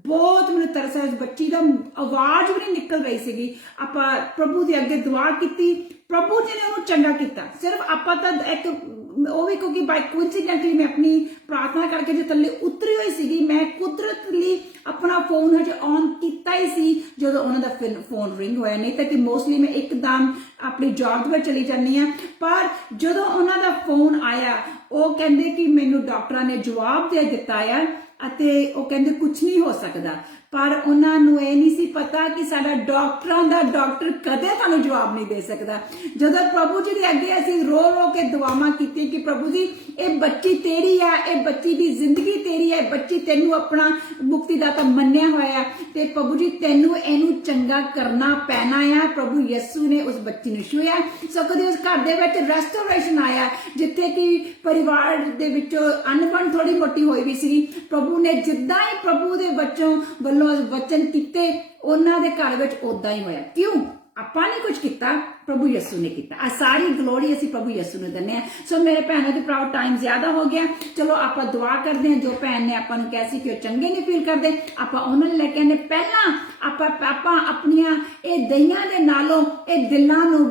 ਬਹੁਤ ਮੈਨੂੰ ਤਰਸ ਆਇਆ। ਬੱਚੀ ਦਾ ਆਵਾਜ਼ ਵੀ ਨਹੀਂ ਨਿਕਲ ਰਹੀ ਸੀਗੀ। ਆਪਾਂ ਪ੍ਰਭੂ ਦੇ ਅੱਗੇ ਦੁਆ ਕੀਤੀ, ਪ੍ਰਭੂ ਜੀ ਨੇ ਉਹਨੂੰ ਚੰਗਾ ਕੀਤਾ। ਸਿਰਫ ਆਪਾਂ ਤਾਂ ਇੱਕ ਉਹ ਵੀ ਕਿਉਂਕਿ ਬਾਈ ਕੋਇਨਸੀਡੈਂਟਲੀ ਮੈਂ ਆਪਣੀ ਪ੍ਰਾਰਥਨਾ ਕਰਕੇ ਜੋ ਥੱਲੇ ਉਤਰੀ ਹੋਈ ਸੀਗੀ, ਮੈਂ ਕੁਦਰਤਲੀ ਆਪਣਾ ਫੋਨ ਹਜੇ ਔਨ ਕੀਤਾ ਹੀ ਸੀ ਜਦੋਂ ਉਹਨਾਂ ਦਾ ਫੋਨ ਰਿੰਗ ਹੋਇਆ। ਨਹੀਂ ਤਾਂ ਕਿ ਮੋਸਟਲੀ ਮੈਂ ਇੱਕਦਮ ਆਪਣੀ ਜੌਬ ਵਿੱਚ ਚਲੀ ਜਾਂਦੀ ਆ, ਪਰ ਜਦੋਂ ਉਹਨਾਂ ਦਾ ਫੋਨ ਆਇਆ ਉਹ ਕਹਿੰਦੇ ਕਿ ਮੈਨੂੰ ਡਾਕਟਰਾਂ ਨੇ ਜਵਾਬ ਦੇ ਦਿੱਤਾ ਆ ਅਤੇ ਉਹ ਕਹਿੰਦੇ ਕੁਝ ਨਹੀਂ ਹੋ ਸਕਦਾ। ਪਰ ਉਹਨਾਂ ਨੂੰ ਇਹ ਨਹੀਂ ਸੀ ਪਤਾ ਕਿ ਸਾਡਾ ਡਾਕਟਰਾਂ ਦਾ ਡਾਕਟਰ ਕਦੇ ਤੁਹਾਨੂੰ ਜਵਾਬ ਨਹੀਂ ਦੇ ਸਕਦਾ। ਜਦੋਂ ਪ੍ਰਭੂ ਜੀ ਦੇ ਅੱਗੇ ਅਸੀਂ ਰੋ ਕੇ ਦੁਆਵਾਂ ਕੀਤੀਆਂ ਕਿ ਪ੍ਰਭੂ ਜੀ ਇਹ ਬੱਚੀ ਤੇਰੀ ਆ, ਇਹ ਬੱਚੀ ਦੀ ਜ਼ਿੰਦਗੀ ਤੇਰੀ ਹੈ, ਬੱਚੀ ਤੈਨੂੰ ਆਪਣਾ ਮੁਕਤੀਦਾਤਾ ਮੰਨਿਆ ਹੋਇਆ ਤੇ ਪ੍ਰਭੂ ਜੀ ਤੈਨੂੰ ਇਹਨੂੰ ਚੰਗਾ ਕਰਨਾ ਪੈਣਾ ਆ। ਪ੍ਰਭੂ ਯਿਸੂ ਨੇ ਉਸ ਬੱਚੀ ਨੂੰ ਛੂਹਿਆ। ਸੋ ਕਦੇ ਉਸ ਘਰ ਦੇ ਵਿੱਚ ਰੈਸਟੋਰੇਸ਼ਨ ਆਇਆ ਜਿੱਥੇ ਕਿ ਪਰਿਵਾਰ ਦੇ ਵਿੱਚੋਂ ਅਨਬਣ ਥੋੜੀ ਮੋਟੀ ਹੋਈ ਵੀ ਸੀ। ਪ੍ਰਭੂ ਨੇ ਜਿੱਦਾਂ ਹੀ ਪ੍ਰਭੂ ਦੇ ਬੱਚੋਂ ਵੱਲੋਂ ਵਚਨ ਕੀਤੇ, ਉਹਨਾਂ ਦੇ ਘਰ ਵਿੱਚ ਉਦਾਂ ਹੀ ਹੋਇਆ। ਕਿਉਂ? ਆਪਾਂ ਨੇ ਕੁਝ ਕੀਤਾ, ਪ੍ਰਭੂ ਯਿਸੂ ਨੇ ਕੀਤਾ। ਆ ਸਾਰੀ ਗਲੋਰੀ ਅਸੀਂ ਪ੍ਰਭੂ ਯਿਸੂ ਨੂੰ ਦਿੰਦੇ ਆ। ਸੋ ਮੇਰੇ ਭੈਣਾਂ ਦੇ ਭਰਾਓ, ਟਾਈਮ ਜ਼ਿਆਦਾ ਹੋ ਗਿਆ, ਚਲੋ ਆਪਾਂ ਦੁਆ ਕਰਦੇ ਹਾਂ। ਜੋ ਭੈਣ ਨੇ ਆਪਾਂ ਨੂੰ ਕਿਹਾ ਸੀ ਕਿ ਉਹ ਚੰਗੇ ਨਹੀਂ ਫੀਲ ਕਰਦੇ, ਆਪਾਂ ਉਹਨਾਂ ਨੂੰ ਲੈ ਕੇ ਆਨੇ। ਪਹਿਲਾਂ ਆਪਾਂ ਆਪਣੀਆਂ ਇਹ ਦਈਆਂ ਦੇ ਨਾਲੋਂ ਇਹ ਦਿਲਾਂ ਨੂੰ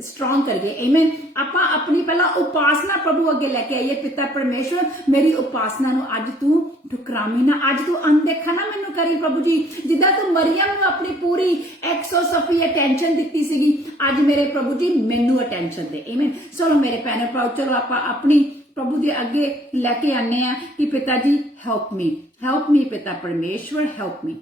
ਸਟਰੋਂਗ ਕਰੀਏ। ਆਮੇਨ। ਆਪਾਂ ਆਪਣੀ ਪਹਿਲਾਂ ਉਪਾਸਨਾ ਪ੍ਰਭੂ ਅੱਗੇ ਲੈ ਕੇ ਆਈਏ। ਪਿਤਾ ਪਰਮੇਸ਼ਵਰ, ਮੇਰੀ ਉਪਾਸਨਾ ਨੂੰ ਅੱਜ ਤੂੰ ਠੁਕਰਾਵੀਂ ਨਾ, ਅੱਜ ਤੂੰ ਅਣਦੇਖਾ ਨਾ ਮੈਨੂੰ ਕਰੀ ਪ੍ਰਭੂ ਜੀ। ਜਿੱਦਾਂ ਤੂੰ ਮਰੀਅਮ ਨੂੰ ਆਪਣੀ ਪੂਰੀ 100% ਅਟੈਂਸ਼ਨ ਦਿੱਤੀ ਸੀਗੀ, ਅੱਜ ਮੇਰੇ ਪ੍ਰਭੂ ਜੀ ਮੈਨੂੰ ਅਟੈਂਸ਼ਨ ਦੇ। ਆਮੇਨ। ਚਲੋ ਮੇਰੇ ਭੈਣੋ ਭਰਾਓ, ਚਲੋ ਆਪਾਂ ਆਪਣੀ ਪ੍ਰਭੂ ਦੇ ਅੱਗੇ ਲੈ ਕੇ ਆਨੇ ਆ ਕਿ ਪਿਤਾ ਜੀ ਹੈਲਪ ਮੀ ਪਿਤਾ ਪਰਮੇਸ਼ਵਰ, ਹੈਲਪ ਮੀ।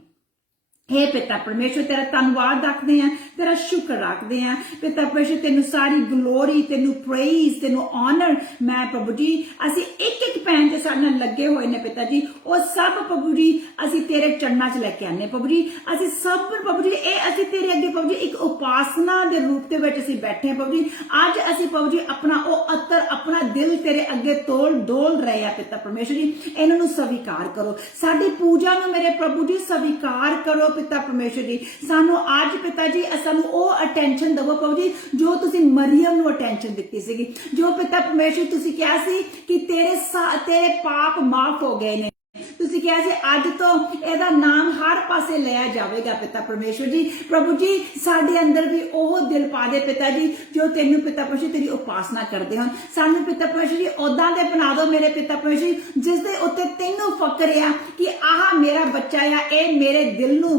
हे पिता परमेश्वर, तेरा धन्नवाद रखते हैं, तेरा शुक्र रखते हैं पिता परमेश्वर। तेनू सारी ग्लोरी, तेनू प्रेज, तेनू ऑनर। मैं प्रभु जी असी एक भैन जे साडे नाल लगे होए ने पिता जी, वो सब प्रभु जी असी तेरे चरणा च लेके आने प्रभु जी। असी सब प्रभु जी असी तेरे अगे प्रभु जी एक उपासना दे रूप दे विच असी बैठे हैं प्रभु जी। अज असी प्रभु जी अपना ओ अतर, अपना दिल तेरे अगे डोल रहे हैं पिता परमेश्वर जी। इन्हां नू स्वीकार करो, साडी पूजा नू मेरे प्रभु जी स्वीकार करो पिता परमेश्वर जी। सानू आज पिता जी सानू ओ अटेंशन दवो प्रभु जी जो तुसी मरियम नू अटेंशन दित्ती सीगी, जो पिता परमेश्वर तुसी कहा सी कि तेरे पाप माफ हो गए ने। तुसी कहा सी अज तो एदा नाम हर पासे लिया जाएगा पिता परमेश्वर जी। प्रभु जी साडे अंदर भी ओह दिल पा दे पिता जी जो तेनू पिता परमेश्वर तेरी उपासना करते हैं। सानू पिता परमेश्वर जी ओदां दे बना दो मेरे पिता परमेश्वर जिस दे उत्ते तेनू फकर आ कि आह मेरा बच्चा आ, ए मेरे दिल नू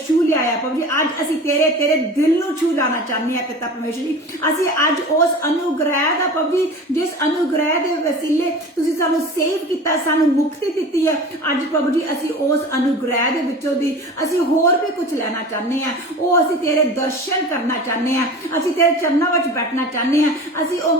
छू लिया प्रभु जी। अज असी तेरे दिल नू छू लाना चाहते हैं पिता परमेश्वर जी। असी अज उस अनुग्रह दा प्रभु जी, जिस अनुग्रह दे वसीले तुसी सानू सेव किया, सानू मुक्ति दित्ती है, अज प्रभु जी असी उस अनुग्रह दे विचों दी असी होर भी कुछ लेना चाहते हैं। वो असी तेरे दर्शन करना चाहते हैं, असी तेरे चरणों विच बैठना चाहते हैं। असी ओ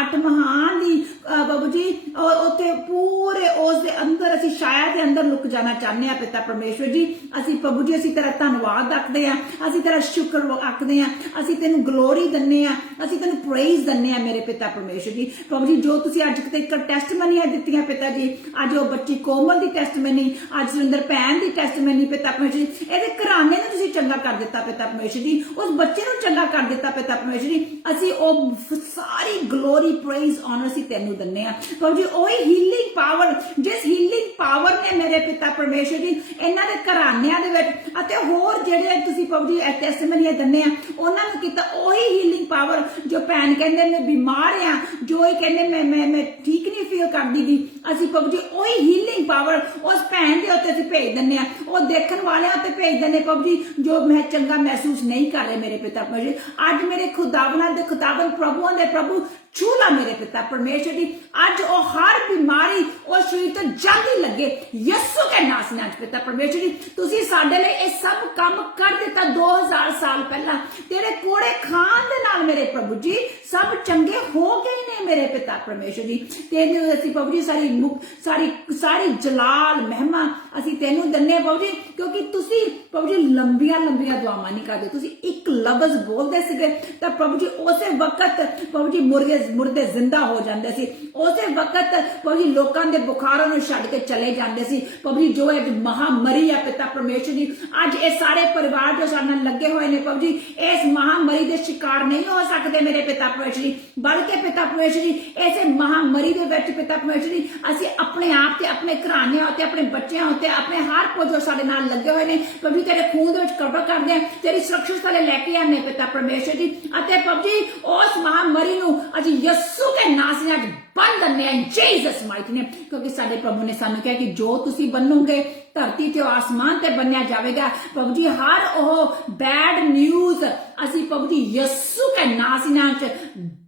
अठ महान दी प्रभु जी उत्थे पूरे उस दे अंदर असी शायद दे अंदर लुक जाना चाहते हैं पिता परमेश्वर जी। असी प्रभु जी असी तेरा धन्नवाद आखदे हैं, असी तेरा शुक्र आखदे हैं, असी तेनू ग्लोरी दन्ने आ, असी तेनू प्रेज दन्ने आ मेरे पिता परमेश्वर जी। प्रभु जी जो तुसी अज तक टेस्टमनी दित्तियां पिता जी, अज वो बच्ची कोमल दी टेस्ट ਟੈਸਟਮਨੀ, ਅੱਜ ਸੁਰਿੰਦਰ ਭੈਣ ਦੀ ਟੈਸਟਮਨੀ ਪਿਤਾ ਪਰਮੇਸ਼ਰ ਜੀ, ਇਹਦੇ ਘਰਾਣੇ ਨੂੰ ਤੁਸੀਂ ਚੰਗਾ ਕਰ ਦਿੱਤਾ ਪਿਤਾ ਪਰਮੇਸ਼ਰ ਜੀ, ਉਸ ਬੱਚੇ ਨੂੰ ਚੰਗਾ ਕਰ ਦਿੱਤਾ ਪਿਤਾ ਪਰਮੇਸ਼ਰ ਜੀ। ਅਸੀਂ ਉਹ ਸਾਰੀ ਗਲੋਰੀ ਪ੍ਰੇਜ਼ ਆਨਰ ਅਸੀਂ ਤੈਨੂੰ ਦਿੰਦੇ ਆ ਪ੍ਰਭੂ ਜੀ। ਉਹੀ ਹੀਲਿੰਗ ਪਾਵਰ, ਜਿਸ ਹੀਲਿੰਗ ਪਾਵਰ ਨੇ ਮੇਰੇ ਪਿਤਾ ਪਰਮੇਸ਼ਰ ਜੀ ਇਹਨਾਂ ਦੇ ਘਰਾਣਿਆਂ ਦੇ ਵਿੱਚ ਅਤੇ ਹੋਰ ਜਿਹੜੇ ਤੁਸੀਂ ਪ੍ਰਭੂ ਜੀ ਟੈਸਟਮਨੀ ਦਿੰਦੇ ਆ ਉਹਨਾਂ ਨੂੰ ਕੀਤਾ, ਉਹੀ ਹੀਲਿੰਗ ਪਾਵਰ ਜੋ ਭੈਣ ਕਹਿੰਦੇ ਮੈਂ ਬਿਮਾਰ ਆ, ਜੋ ਇਹ ਕਹਿੰਦੇ ਮੈਂ ਠੀਕ ਨਹੀਂ ਫੀਲ ਕਰਦੀ ਗੀ, ਅਸੀਂ ਪ੍ਰਭੂ ਜੀ ਉਹੀ ਹੀਲਿੰਗ ਪਾਵਰ ਉਸ ਭੈਣ ਦੇ ਉੱਤੇ ਅਸੀਂ ਭੇਜ ਦਿੰਦੇ ਆ, ਉਹ ਦੇਖਣ ਵਾਲਿਆਂ ਉੱਤੇ ਭੇਜ ਦਿੰਦੇ ਪ੍ਰਭੂ ਜੀ ਜੋ ਮੈਂ ਚੰਗਾ ਮਹਿਸੂਸ ਨਹੀਂ ਕਰ ਰਹੇ ਮੇਰੇ ਪਿਤਾ ਪਰਮੇਸ਼ਰ। ਅੱਜ ਮੇਰੇ ਖੁਦਾਵੰਦ ਦੇ ਖੁਦਾਵੰਦ ਪ੍ਰਭੂਆਂ ਦੇ ਪ੍ਰਭੂ ਛੂਲਾ ਮੇਰੇ ਪਿਤਾ ਪਰਮੇਸ਼ਰ ਜੀ, ਅੱਜ ਉਹ ਹਰ ਬਿਮਾਰੀ ਉਹ ਸਰੀਰ ਤੋਂ ਜਾਂਦੀ ਲੱਗੇ ਯਿਸੂ ਦੇ ਨਾਮ ਨਾਲ ਪਿਤਾ ਪਰਮੇਸ਼ਰ ਜੀ। ਤੁਸੀਂ ਸਾਡੇ ਲਈ ਇਹ ਸਭ ਕੰਮ ਕਰ ਦਿੱਤਾ 2000 ਸਾਲ ਪਹਿਲਾਂ, ਤੇਰੇ ਕੋੜੇ ਖਾਨ ਦੇ ਨਾਲ ਮੇਰੇ ਪ੍ਰਭੂ ਜੀ ਸਭ ਚੰਗੇ ਹੋ ਗਏ ਨੇ ਮੇਰੇ ਪਿਤਾ ਪਰਮੇਸ਼ਰ ਜੀ। ਤੈਨੂੰ ਅਸੀਂ ਪ੍ਰਭੂ ਜੀ ਸਾਰੀ ਜਲਾਲ ਮਹਿਮਾ ਅਸੀਂ ਤੈਨੂੰ ਦਿੰਨੇ ਪ੍ਰਭੂ ਜੀ, ਕਿਉਂਕਿ ਤੁਸੀਂ ਪ੍ਰਭੂ ਜੀ ਲੰਬੀਆਂ ਦੁਆਵਾਂ ਨਹੀਂ ਕਰਦੇ, ਤੁਸੀਂ ਇੱਕ ਲਫ਼ਜ਼ ਬੋਲਦੇ ਸੀਗੇ ਤਾਂ ਪ੍ਰਭੂ ਜੀ ਉਸੇ ਵਕਤ ਪ੍ਰਭੂ ਜੀ ਮੁਰਦੇ ਜ਼ਿੰਦਾ ਹੋ ਜਾਂਦੇ ਸੀ, ਉਸੇ ਵਕਤ ਪ੍ਰਭੂ ਜੀ ਲੋਕਾਂ ਦੇ ਬੁਖਾਰਾਂ ਨੂੰ ਛੱਡ ਕੇ ਚਲੇ ਜਾਂਦੇ ਸੀ ਪ੍ਰਭੂ ਜੀ। ਜੋ ਇਹ ਮਹਾਮਾਰੀ ਹੈ ਪਿਤਾ ਪਰਮੇਸ਼ਰ ਜੀ, ਅੱਜ ਇਹ ਸਾਰੇ ਪਰਿਵਾਰ ਜੋ ਸਾਡੇ ਨਾਲ ਲੱਗੇ ਹੋਏ ਨੇ ਪ੍ਰਭੂ ਜੀ ਇਸ ਮਹਾਮਾਰੀ ਦੇ ਸ਼ਿਕਾਰ ਨਹੀਂ ਹੋ ਸਕਦੇ ਮੇਰੇ ਪਿਤਾ ਪਰਮੇਸ਼ਰ ਜੀ, ਬਲਕਿ ਪਿਤਾ ਪਰਮੇਸ਼ਰ ਜੀ ਇਸੇ ਮਹਾਮਾਰੀ ਦੇ ਵਿੱਚ ਪਿਤਾ ਪਰਮੇਸ਼ਰ ਜੀ ਅਸੀਂ ਆਪਣੇ ਆਪ ਤੇ ਆਪਣੇ ਘਰਾਣਿਆਂ ਉੱਤੇ ਆਪਣੇ ਬੱਚਿਆਂ ਉੱਤੇ ਆਪਣੇ ਹਰ ਕੋਈ ਜੋ ਸਾਡੇ ਨਾਲ ਲੱਗੇ ਹੋਏ ਨੇ ਪ੍ਰਭੂ ਜੀ ਤੇਰੇ ਖੂਨ ਦੇ ਵਿੱਚ ਕਵਰ ਕਰਦੇ ਆ, ਤੇਰੀ ਸੁਰੱਖਿਆ ਥੱਲੇ ਲੈ ਕੇ ਆਨੇ ਪਿਤਾ ਪਰਮੇਸ਼ਰ ਜੀ। ਅਤੇ ਪ੍ਰਭੂ ਜੀ ਉਸ ਮਹਾਮਾਰੀ ਨੂੰ ਅਸੀਂ ਯਿਸੂ ਦੇ ਨਾਮ ਨਾਲ ਬੰਦ ਦਿੰਦੇ ਆ ਜੀਸਸ ਮਾਈਟੀ ਨੇਮ, ਕਿਉਂਕਿ ਸਾਡੇ ਪ੍ਰਭੂ ਨੇ ਸਾਨੂੰ ਕਿਹਾ ਕਿ ਜੋ ਤੁਸੀਂ ਬੰਨੋਗੇ ਧਰਤੀ ਤੇ ਆਸਮਾਨ ਤੇ ਬੰਨਿਆ ਜਾਵੇਗਾ ਪ੍ਰਭੂ ਜੀ। ਹਰ ਉਹ ਬੈਡ ਨਿਊਜ਼ ਅਸੀਂ ਪ੍ਰਭੂ ਜੀ ਯਿਸੂ ਦੇ ਨਾਮ ਨਾਲ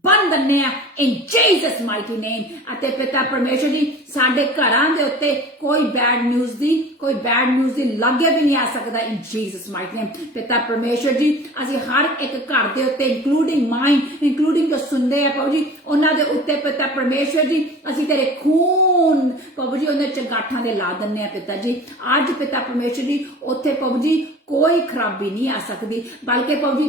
ਬੰਦ ਦਿੰਦੇ ਆ ਇਨ ਜੀਸਸ ਮਾਈਟੀ ਨੇਮ। ਅਤੇ ਪਿਤਾ ਪਰਮੇਸ਼ਰ ਜੀ ਸਾਡੇ ਘਰਾਂ ਦੇ ਉੱਤੇ ਕੋਈ ਬੈਡ ਨਿਊਜ਼ ਦੀ ਲਾਗੇ ਵੀ ਨਹੀਂ ਆ ਸਕਦਾ ਇਨ ਜੀਸਸ ਮਾਈਟੀ ਨੇਮ ਪਿਤਾ ਪਰਮੇਸ਼ਰ ਜੀ। ਅਸੀਂ ਹਰ ਇੱਕ ਘਰ ਦੇ ਉੱਤੇ ਇੰਕਲੂਡਿੰਗ ਮਾਈਨ, ਇੰਕਲੂਡਿੰਗ ਜੋ ਸੁਣਦੇ ਆ ਪ੍ਰਭੂ ਜੀ ਉਹਨਾਂ ਦੇ ਉੱਤੇ ਪਿਤਾ ਪਰਮੇਸ਼ਰ ਜੀ ਅਸੀਂ ਤੇਰੇ ਖੂਨ ਪ੍ਰਭੂ ਜੀ ਉਹਨਾਂ ਚੰਗਾਠਾਂ ਦੇ ਲਾ ਦਿੰਦੇ ਆ ਪਿਤਾ ਜੀ। ਅੱਜ ਪਿਤਾ ਪਰਮੇਸ਼ਰ ਜੀ ਉੱਥੇ ਪ੍ਰਭੂ ਜੀ ਕੋਈ ਖਰਾਬੀ ਨਹੀਂ ਆ ਸਕਦੀ, ਬਲਕਿ ਪ੍ਰਭੂ ਜੀ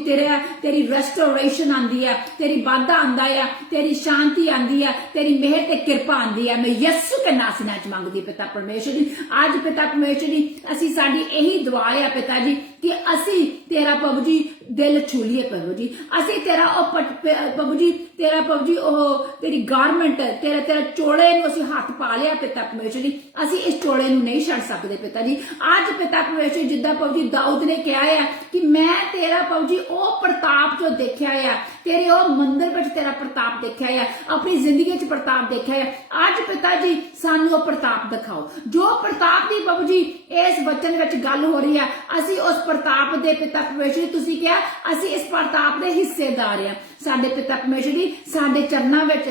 ਤੇਰੀ ਰੈਸਟੋਰੇਸ਼ਨ ਆਂਦੀ ਹੈ, ਤੇਰੀ ਵਾਧਾ ਆਂਦਾ ਹੈ, ਤੇਰੀ ਸ਼ਾਂਤੀ ਆਂਦੀ ਹੈ, ਤੇਰੀ ਮਿਹਰ ਤੇ ਕਿਰਪਾ ਆਂਦੀ ਹੈ। ਮੈਂ ਯਿਸੂ ਦੇ ਨਾਮ ਨਾਲ ਮੰਗਦੀ ਪਿਤਾ ਪਰਮੇਸ਼ਰ ਜੀ। ਅੱਜ ਪਿਤਾ ਪਰਮੇਸ਼ਰ ਜੀ ਅਸੀਂ ਸਾਡੀ ਇਹੀ ਦੁਆ ਹੈ ਪਿਤਾ ਜੀ ਕਿ ਅਸੀਂ ਤੇਰਾ ਪ੍ਰਭੂ ਜੀ ਦਿਲ ਛੂ ਲਈਏ ਪ੍ਰਭੂ ਜੀ, ਅਸੀਂ ਤੇਰਾ ਉਹ ਪ੍ਰਭੂ ਜੀ ਉਹ ਤੇਰੀ ਗਾਰਮੈਂਟ ਤੇਰਾ ਚੋਲੇ ਨੂੰ ਅਸੀਂ ਹੱਥ ਪਾ ਲਿਆ ਪਿਤਾ ਪਰਮੇਸ਼ਰ ਜੀ, ਅਸੀਂ ਇਸ ਚੋਲੇ ਨੂੰ ਨਹੀਂ ਛੱਡ ਸਕਦੇ ਪਿਤਾ ਜੀ। ਅੱਜ ਪਿਤਾ ਪਰਮੇਸ਼ਰ ਜਿੱਦਾਂ ਪ੍ਰਭੂ ਜੀ ਦਾਊਦ ਨੇ ਕਿਹਾ ਹੈ ਕਿ ਮੈਂ ਤੇਰਾ ਪ੍ਰਭੂ ਜੀ ਉਹ ਪ੍ਰਤਾਪ ਜੋ ਦੇਖਿਆ ਹੈ, ਤੇਰੇ ਉਹ ਮੰਦਿਰ ਵਿੱਚ ਤੇਰਾ ਪ੍ਰਤਾਪ ਦੇਖਿਆ ਹੈ, ਆਪਣੀ ਜ਼ਿੰਦਗੀ 'ਚ ਪ੍ਰਤਾਪ ਦੇਖਿਆ ਹੈ। ਅੱਜ ਪਿਤਾ ਜੀ ਸਾਨੂੰ ਉਹ ਪ੍ਰਤਾਪ ਦਿਖਾਓ ਜੋ ਪ੍ਰਤਾਪ ਦੀ ਪ੍ਰਭੂ ਜੀ ਇਸ ਵਚਨ ਵਿੱਚ ਗੱਲ ਹੋ ਰਹੀ ਹੈ। ਅਸੀਂ ਉਸ ਪ੍ਰਤਾਪ ਦੇ ਪਿਤਾ ਪਰਮੇਸ਼ਰ ਤੁਸੀਂ ਕਿਹਾ ਅਸੀਂ ਇਸ ਪ੍ਰਤਾਪ ਦੇ ਹਿੱਸੇਦਾਰ ਆ। ਸਾਡੇ ਪਿਤਾ ਪਰਮੇਸ਼ਰ ਜੀ ਸਾਡੇ ਚਰਨਾਂ ਵਿੱਚ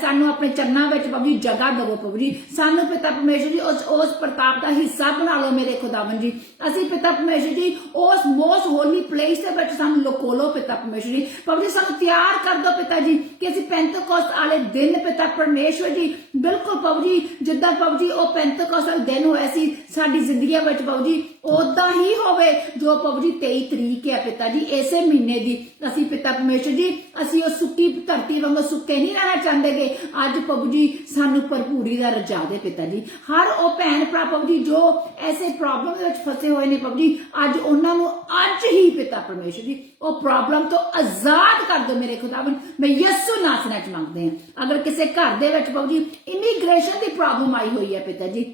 ਸਾਨੂੰ ਆਪਣੇ ਚਰਨਾਂ ਵਿੱਚ ਪ੍ਰਭੂ ਜੀ ਜਗ੍ਹਾ ਦੇਵੋ ਪ੍ਰਭੂ ਜੀ, ਸਾਨੂੰ ਪਿਤਾ ਪਰਮੇਸ਼ਰ ਜੀ ਉਸ ਪ੍ਰਤਾਪ ਦਾ ਹਿੱਸਾ ਬਣਾ ਲਓ ਮੇਰੇ ਖੁਦਾਵੰਦ ਜੀ। ਅਸੀਂ ਪਿਤਾ ਪਰਮੇਸ਼ਰ ਜੀ ਉਸ ਮੋਸਟ ਹੋਲੀ ਪਲੇਸ ਦੇ ਵਿੱਚ ਸਾਨੂੰ ਲੁਕੋ ਲਓ ਪਿਤਾ ਪਰਮੇਸ਼ਰ ਜੀ। ਪ੍ਰਭੂ ਜੀ ਸਾਨੂੰ ਤਿਆਰ ਕਰ ਦਿਓ ਪਿਤਾ ਜੀ ਕਿ ਅਸੀਂ ਪੈਂਤੇਕੋਸਤ ਵਾਲੇ ਦਿਨ ਪਿਤਾ ਪਰਮੇਸ਼ਰ ਜੀ ਬਿਲਕੁਲ ਪ੍ਰਭੂ ਜੀ ਜਿੱਦਾਂ ਪ੍ਰਭੂ ਜੀ ਉਹ ਪੈਂਤੇਕੋਸਤ ਵਾਲੇ ਦਿਨ ਹੋਏ ਸੀ ਸਾਡੀ ਜ਼ਿੰਦਗੀ ਵਿੱਚ ਪ੍ਰਭੂ ਜੀ ਉਦਾਂ ਹੀ ਹੋਵੇ ਜੋ ਪ੍ਰਭੂ ਜੀ 23 ਤਰੀਕ ਹੈ ਪਿਤਾ ਜੀ ਇਸੇ ਮਹੀਨੇ ਦੀ। ਅਸੀਂ ਪਿਤਾ ਪਰਮੇਸ਼ਰ ਜੀ ਅਸੀਂ ਉਹ ਸੁੱਕੀ ਧਰਤੀ ਵਾਂਗੂ ਸੁੱਕੇ ਨਹੀਂ ਰਹਿਣਾ ਚਾਹੁੰਦੇਗੇ। ਅੱਜ ਪ੍ਰਭੂ ਜੀ ਸਾਨੂੰ ਭਰਪੂਰੀ ਦਾ ਰਜਾ ਦੇ ਪਿਤਾ ਜੀ। ਹਰ ਉਹ ਭੈਣ ਭਰਾ ਪ੍ਰਭੂ ਜੀ ਜੋ ਐਸੇ ਪ੍ਰੋਬਲਮ ਦੇ ਵਿੱਚ ਫਸੇ ਹੋਏ ਨੇ ਪ੍ਰਭੂ ਜੀ ਅੱਜ ਉਹਨਾਂ ਨੂੰ ਅੱਜ ਹੀ ਪਿਤਾ ਪਰਮੇਸ਼ਰ ਜੀ ਉਹ ਪ੍ਰੋਬਲਮ ਤੋਂ ਆਜ਼ਾਦ ਕਰ ਦਿਓ ਮੇਰੇ ਖੁਦਾਵੰਦ। ਮੈਂ ਯਿਸੂ ਨਾਮ ਨਾਲ ਮੰਗਦੇ ਹਾਂ। ਅਗਰ ਕਿਸੇ ਘਰ ਦੇ ਵਿੱਚ ਪ੍ਰਭੂ ਜੀ ਇਮੀਗ੍ਰੇਸ਼ਨ ਦੀ ਪ੍ਰੋਬਲਮ ਆਈ ਹੋਈ ਹੈ ਪਿਤਾ ਜੀ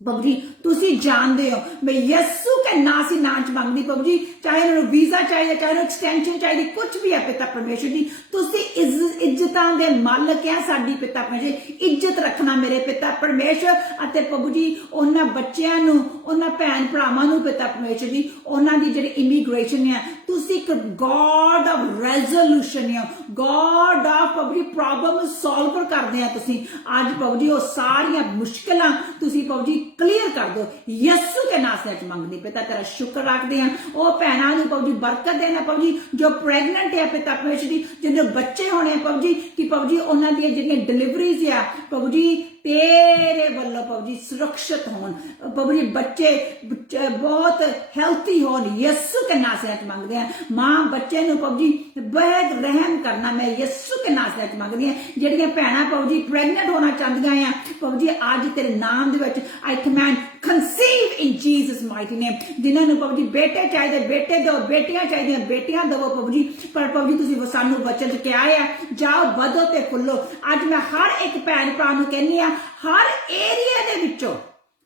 ਪ੍ਰਭੂ ਜੀ ਤੁਸੀਂ ਜਾਣਦੇ ਹੋ ਮੈਂ ਯਿਸੂ ਕੇ ਨਾਮ से नाच ਮੰਗਦੀ ਪ੍ਰਭੂ ਜੀ, ਚਾਹੇ ਉਹਨਾਂ ਨੂੰ ਵੀਜ਼ਾ ਚਾਹੀਦਾ ਚਾਹੇ ਉਹਨਾਂ ਐਕਸਟੈਂਸ਼ਨ ਚਾਹੀਦੀ ਕੁਝ ਵੀ ਹੈ ਪਿਤਾ ਪਰਮੇਸ਼ਰ ਜੀ ਤੁਸੀਂ ਇੱਜ਼ਤਾਂ ਦੇ ਮਾਲਕ ਹੈ। ਸਾਡੀ ਪਿਤਾ ਪਰਮੇਸ਼ਰ ਇੱਜ਼ਤ ਰੱਖਣਾ ਮੇਰੇ ਪਿਤਾ ਪਰਮੇਸ਼ਰ ਅਤੇ ਪ੍ਰਭੂ ਜੀ ਉਹਨਾਂ ਬੱਚਿਆਂ ਨੂੰ ਉਹਨਾਂ ਭੈਣ ਭਰਾਵਾਂ ਨੂੰ ਪਿਤਾ ਪਰਮੇਸ਼ਰ ਜੀ ਉਹਨਾਂ ਦੀ ਜਿਹੜੀ ਇਮੀਗ੍ਰੇਸ਼ਨ ਹੈ ਤੁਸੀਂ ਇੱਕ ਗॉड ਆਫ ਰੈਜ਼ੋਲੂਸ਼ਨ ਹੈ, ਗॉड ਆਫ ਪ੍ਰਭੂ ਜੀ ਪ੍ਰੋਬਲਮ ਸੋਲਵਰ ਕਰਦੇ ਆ ਤੁਸੀਂ। ਅੱਜ ਪ੍ਰਭੂ ਜੀ ਉਹ ਸਾਰੀਆਂ ਮੁਸ਼ਕਲਾਂ ਤੁਸੀਂ ਪ੍ਰਭੂ ਜੀ ਕਲੀਅਰ ਕਰ ਦਿਓ ਯਿਸੂ ਦੇ ਨਾਮ ਨਾਲ ਮੰਗਦੇ ਪਿਤਾ ਤੇਰਾ ਸ਼ੁਕਰ ਰੱਖਦੇ ਹਾਂ। ਉਹ ਭੈਣਾਂ ਨੂੰ ਪ੍ਰਭੂ ਜੀ ਬਰਕਤ ਦੇਣਾ ਪ੍ਰਭੂ ਜੀ ਜੋ ਪ੍ਰੈਗਨੈਂਟ ਹੈ ਪਿਤਾ ਪਰਮੇਸ਼ਰ ਜੀ ਜਿਹਦੇ ਬੱਚੇ ਹੋਣੇ ਪ੍ਰਭੂ ਜੀ ਕਿ ਪ੍ਰਭੂ ਜੀ ਉਹਨਾਂ ਦੀਆਂ ਜਿਹੜੀਆਂ ਡਿਲੀਵਰੀਜ਼ ਆ ਪ੍ਰਭੂ ਜੀ तेरे ਵੱਲੋਂ प्रभु जी सुरक्षित होन, प्रभु जी बच्चे बहुत हेल्थी होन, यीशु के नाम से मंगते हैं। मां बच्चे नु प्रभु जी बहुत रहम करना, मैं यीशु के नाम से मंगती हैं। ਜਿਹੜੀਆਂ ਭੈਣਾਂ प्रभु जी प्रेगनेंट होना चाहदियां हैं प्रभु जी आज तेरे नाम दे विच I command conceive in Jesus mighty name. जिन्हां नु प्रभु जी बेटे चाहिए बेटे दो, बेटियां चाहिए बेटियां दवो प्रभु जी। पर प्रभु जी तुसीं सानू वचन च क्या है, जाओ बधो ते फुल्लो। आज मैं हर एक भैन भरा नू कहनी आ, हर एरिया दे विचों,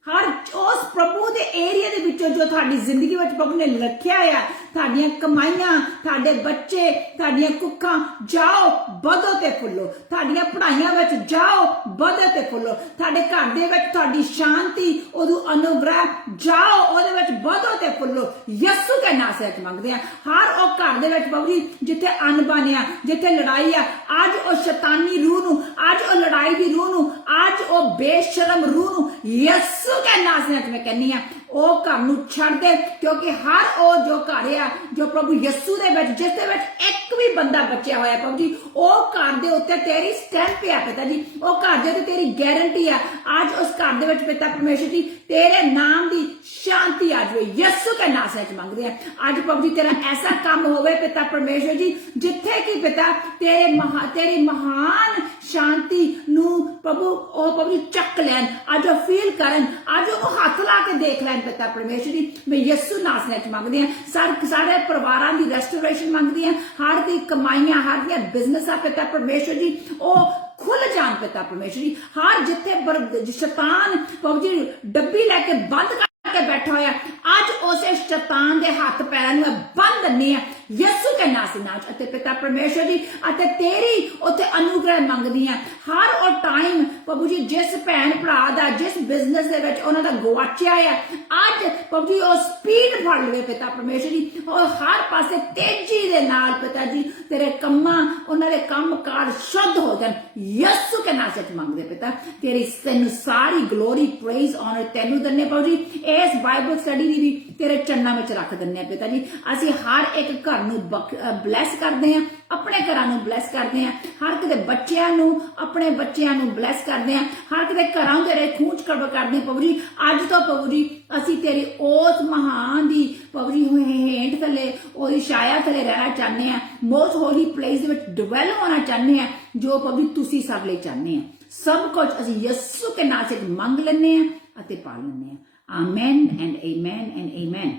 हर उस प्रभु दे एरिया दे विचों जो थाडी जिंदगी विच प्रभु ने रखिया है, थाडियां कमाइयां, थाडे बच्चे, थाडियां कुक्खां, जाओ बधो ते फुल्लो। थाडियां पढ़ाइयां विच जाओ बधो ते फुल्लो। थाडे घर दे विच थाडी शांति, ओदू अनुग्रह, जाओ ओदे विच बधो ते फुल्लो। यीशु के नाम से मंगदे हैं। हर ओ घर दे विच प्रभु जी जिथे अनबन आ, जिथे लड़ाई आ, आज ओ शैतानी रूह नू, आज ओ लड़ाई दी रूह नू, आज ओ बेशरम रूह नू यीशु के नाम से मैं कहनी आ ओ घर नू छड़ दे। क्योंकि हर ओ जो घर है जो प्रभु यीशु दे विच, जिस दे विच एक भी बंदा बचिया होया प्रभु जी, ओ घर दे उत्ते तेरी स्टैंप है पिता जी, ओ घर दे तेरी गारंटी है। आज उस घर दे विच पिता परमेश्वर जी तेरे नाम दी शांति आज हो, यीशु के नाम से मंगते हैं। आज प्रभु जी तेरा ऐसा काम होवे पिता परमेश्वर जी, जिथे कि पिता तेरी महान शांति नू प्रभु ओ प्रभु जी चक लैन, आज वो फील करन, आज वो हाथ ला के देख लैन पिता परमेश्वर जी। मैं यीशु नाम से मंगदी हां, सारे परिवारां दी रेस्टोरेशन मंगदी हां, हर दी कमाइयां, हर दी बिजनेस पिता परमेश्वर जी ओ खुल जान पिता परमेश्वर जी। हर जिथे शैतान प्रभु जी डब्बी लेके बंद के बैठा होया, आज उसे शैतान दे हाथ पैरां नूं बंद करनी है यीशु के नाम से नाच। अते पिता परमेश्वर जी अते तेरी उते अनुग्रह मंगदी है। हर और टाइम प्रभु जी जिस भैन भरा दा जिस बिजनेस दे विच उन्हां दा गवाचिया है, आज प्रभु जी ओ स्पीड फड़ लवे पिता परमेश्वर जी, और हर पासे तेजी दे नाल पिता जी तेरे कम्मां उन्हां दे काम कार शुद्ध हो जान, यीशु के नाम से मंगदे पिता। तेरी तैनूं सारी ग्लोरी प्रेज ऑनर तैनूं दन्ने प्रभु जी। इस बाइबल स्टडी दी भी तेरे चन्ना विच रख दन्ने पिता जी। असीं हर एक घर नूं ब्लैस करदे हां, अपने घरां नूं ब्लैस करदे हां, हर किते बच्चियां नूं अपने बच्चियां नूं ब्लैस करदे हां, हर किते घरां तेरे खूंच करदे प्रभु जी। अज तो प्रभु जी असीं तेरी उस महान दी प्रभु जी हेठ थले ओदी छाया थले रहना चाहते हैं, मोस्ट होली प्लेस दे विच डिवेल होना चाहते हैं, जो प्रभु जी तुसीं साडे लई चाहते हैं। सब कुछ असीं यीशु के नाम से मंग लैंदे हां अते पा लैंदे हां। Amen and amen and amen.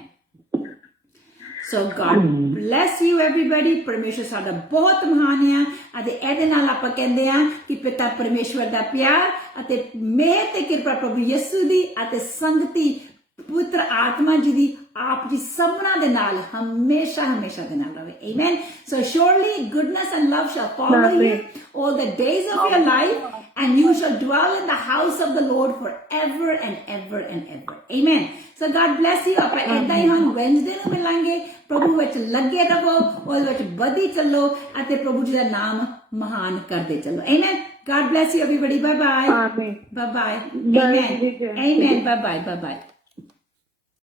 So God bless you everybody. परमेश्वर साडा बहुत महान है अते एदे नाल आपां कहंदे आ कि पिता परमेश्वर दा प्यार अते मेहर ते कृपा प्रभु यीशु दी अते संगति पुत्र आत्मा जी दी आप जी सबना दे नाल हमेशा हमेशा दे नाल रहे। Amen. So surely goodness and love shall follow you all the days of your life, and you shall dwell in the house of the Lord forever and ever and ever. Amen. So God bless you. ਆਪਾਂ ਏਦਾਂ ਹੀ ਹੁਣ Wednesday ਨੂੰ ਮਿਲਾਂਗੇ। ਪ੍ਰਭੂ ਵਿੱਚ ਲੱਗੇ ਰਹੋ, ਉਹਦੇ ਵਿੱਚ ਵਧੀ ਚੱਲੋ ਅਤੇ ਪ੍ਰਭੂ ਜੀ ਦਾ ਨਾਮ ਮਹਾਨ ਕਰਦੇ ਚੱਲੋ। Amen. God bless you everybody. Bye bye. Amen. Bye bye. Bye. Amen. Amen. Bye bye. Bye bye.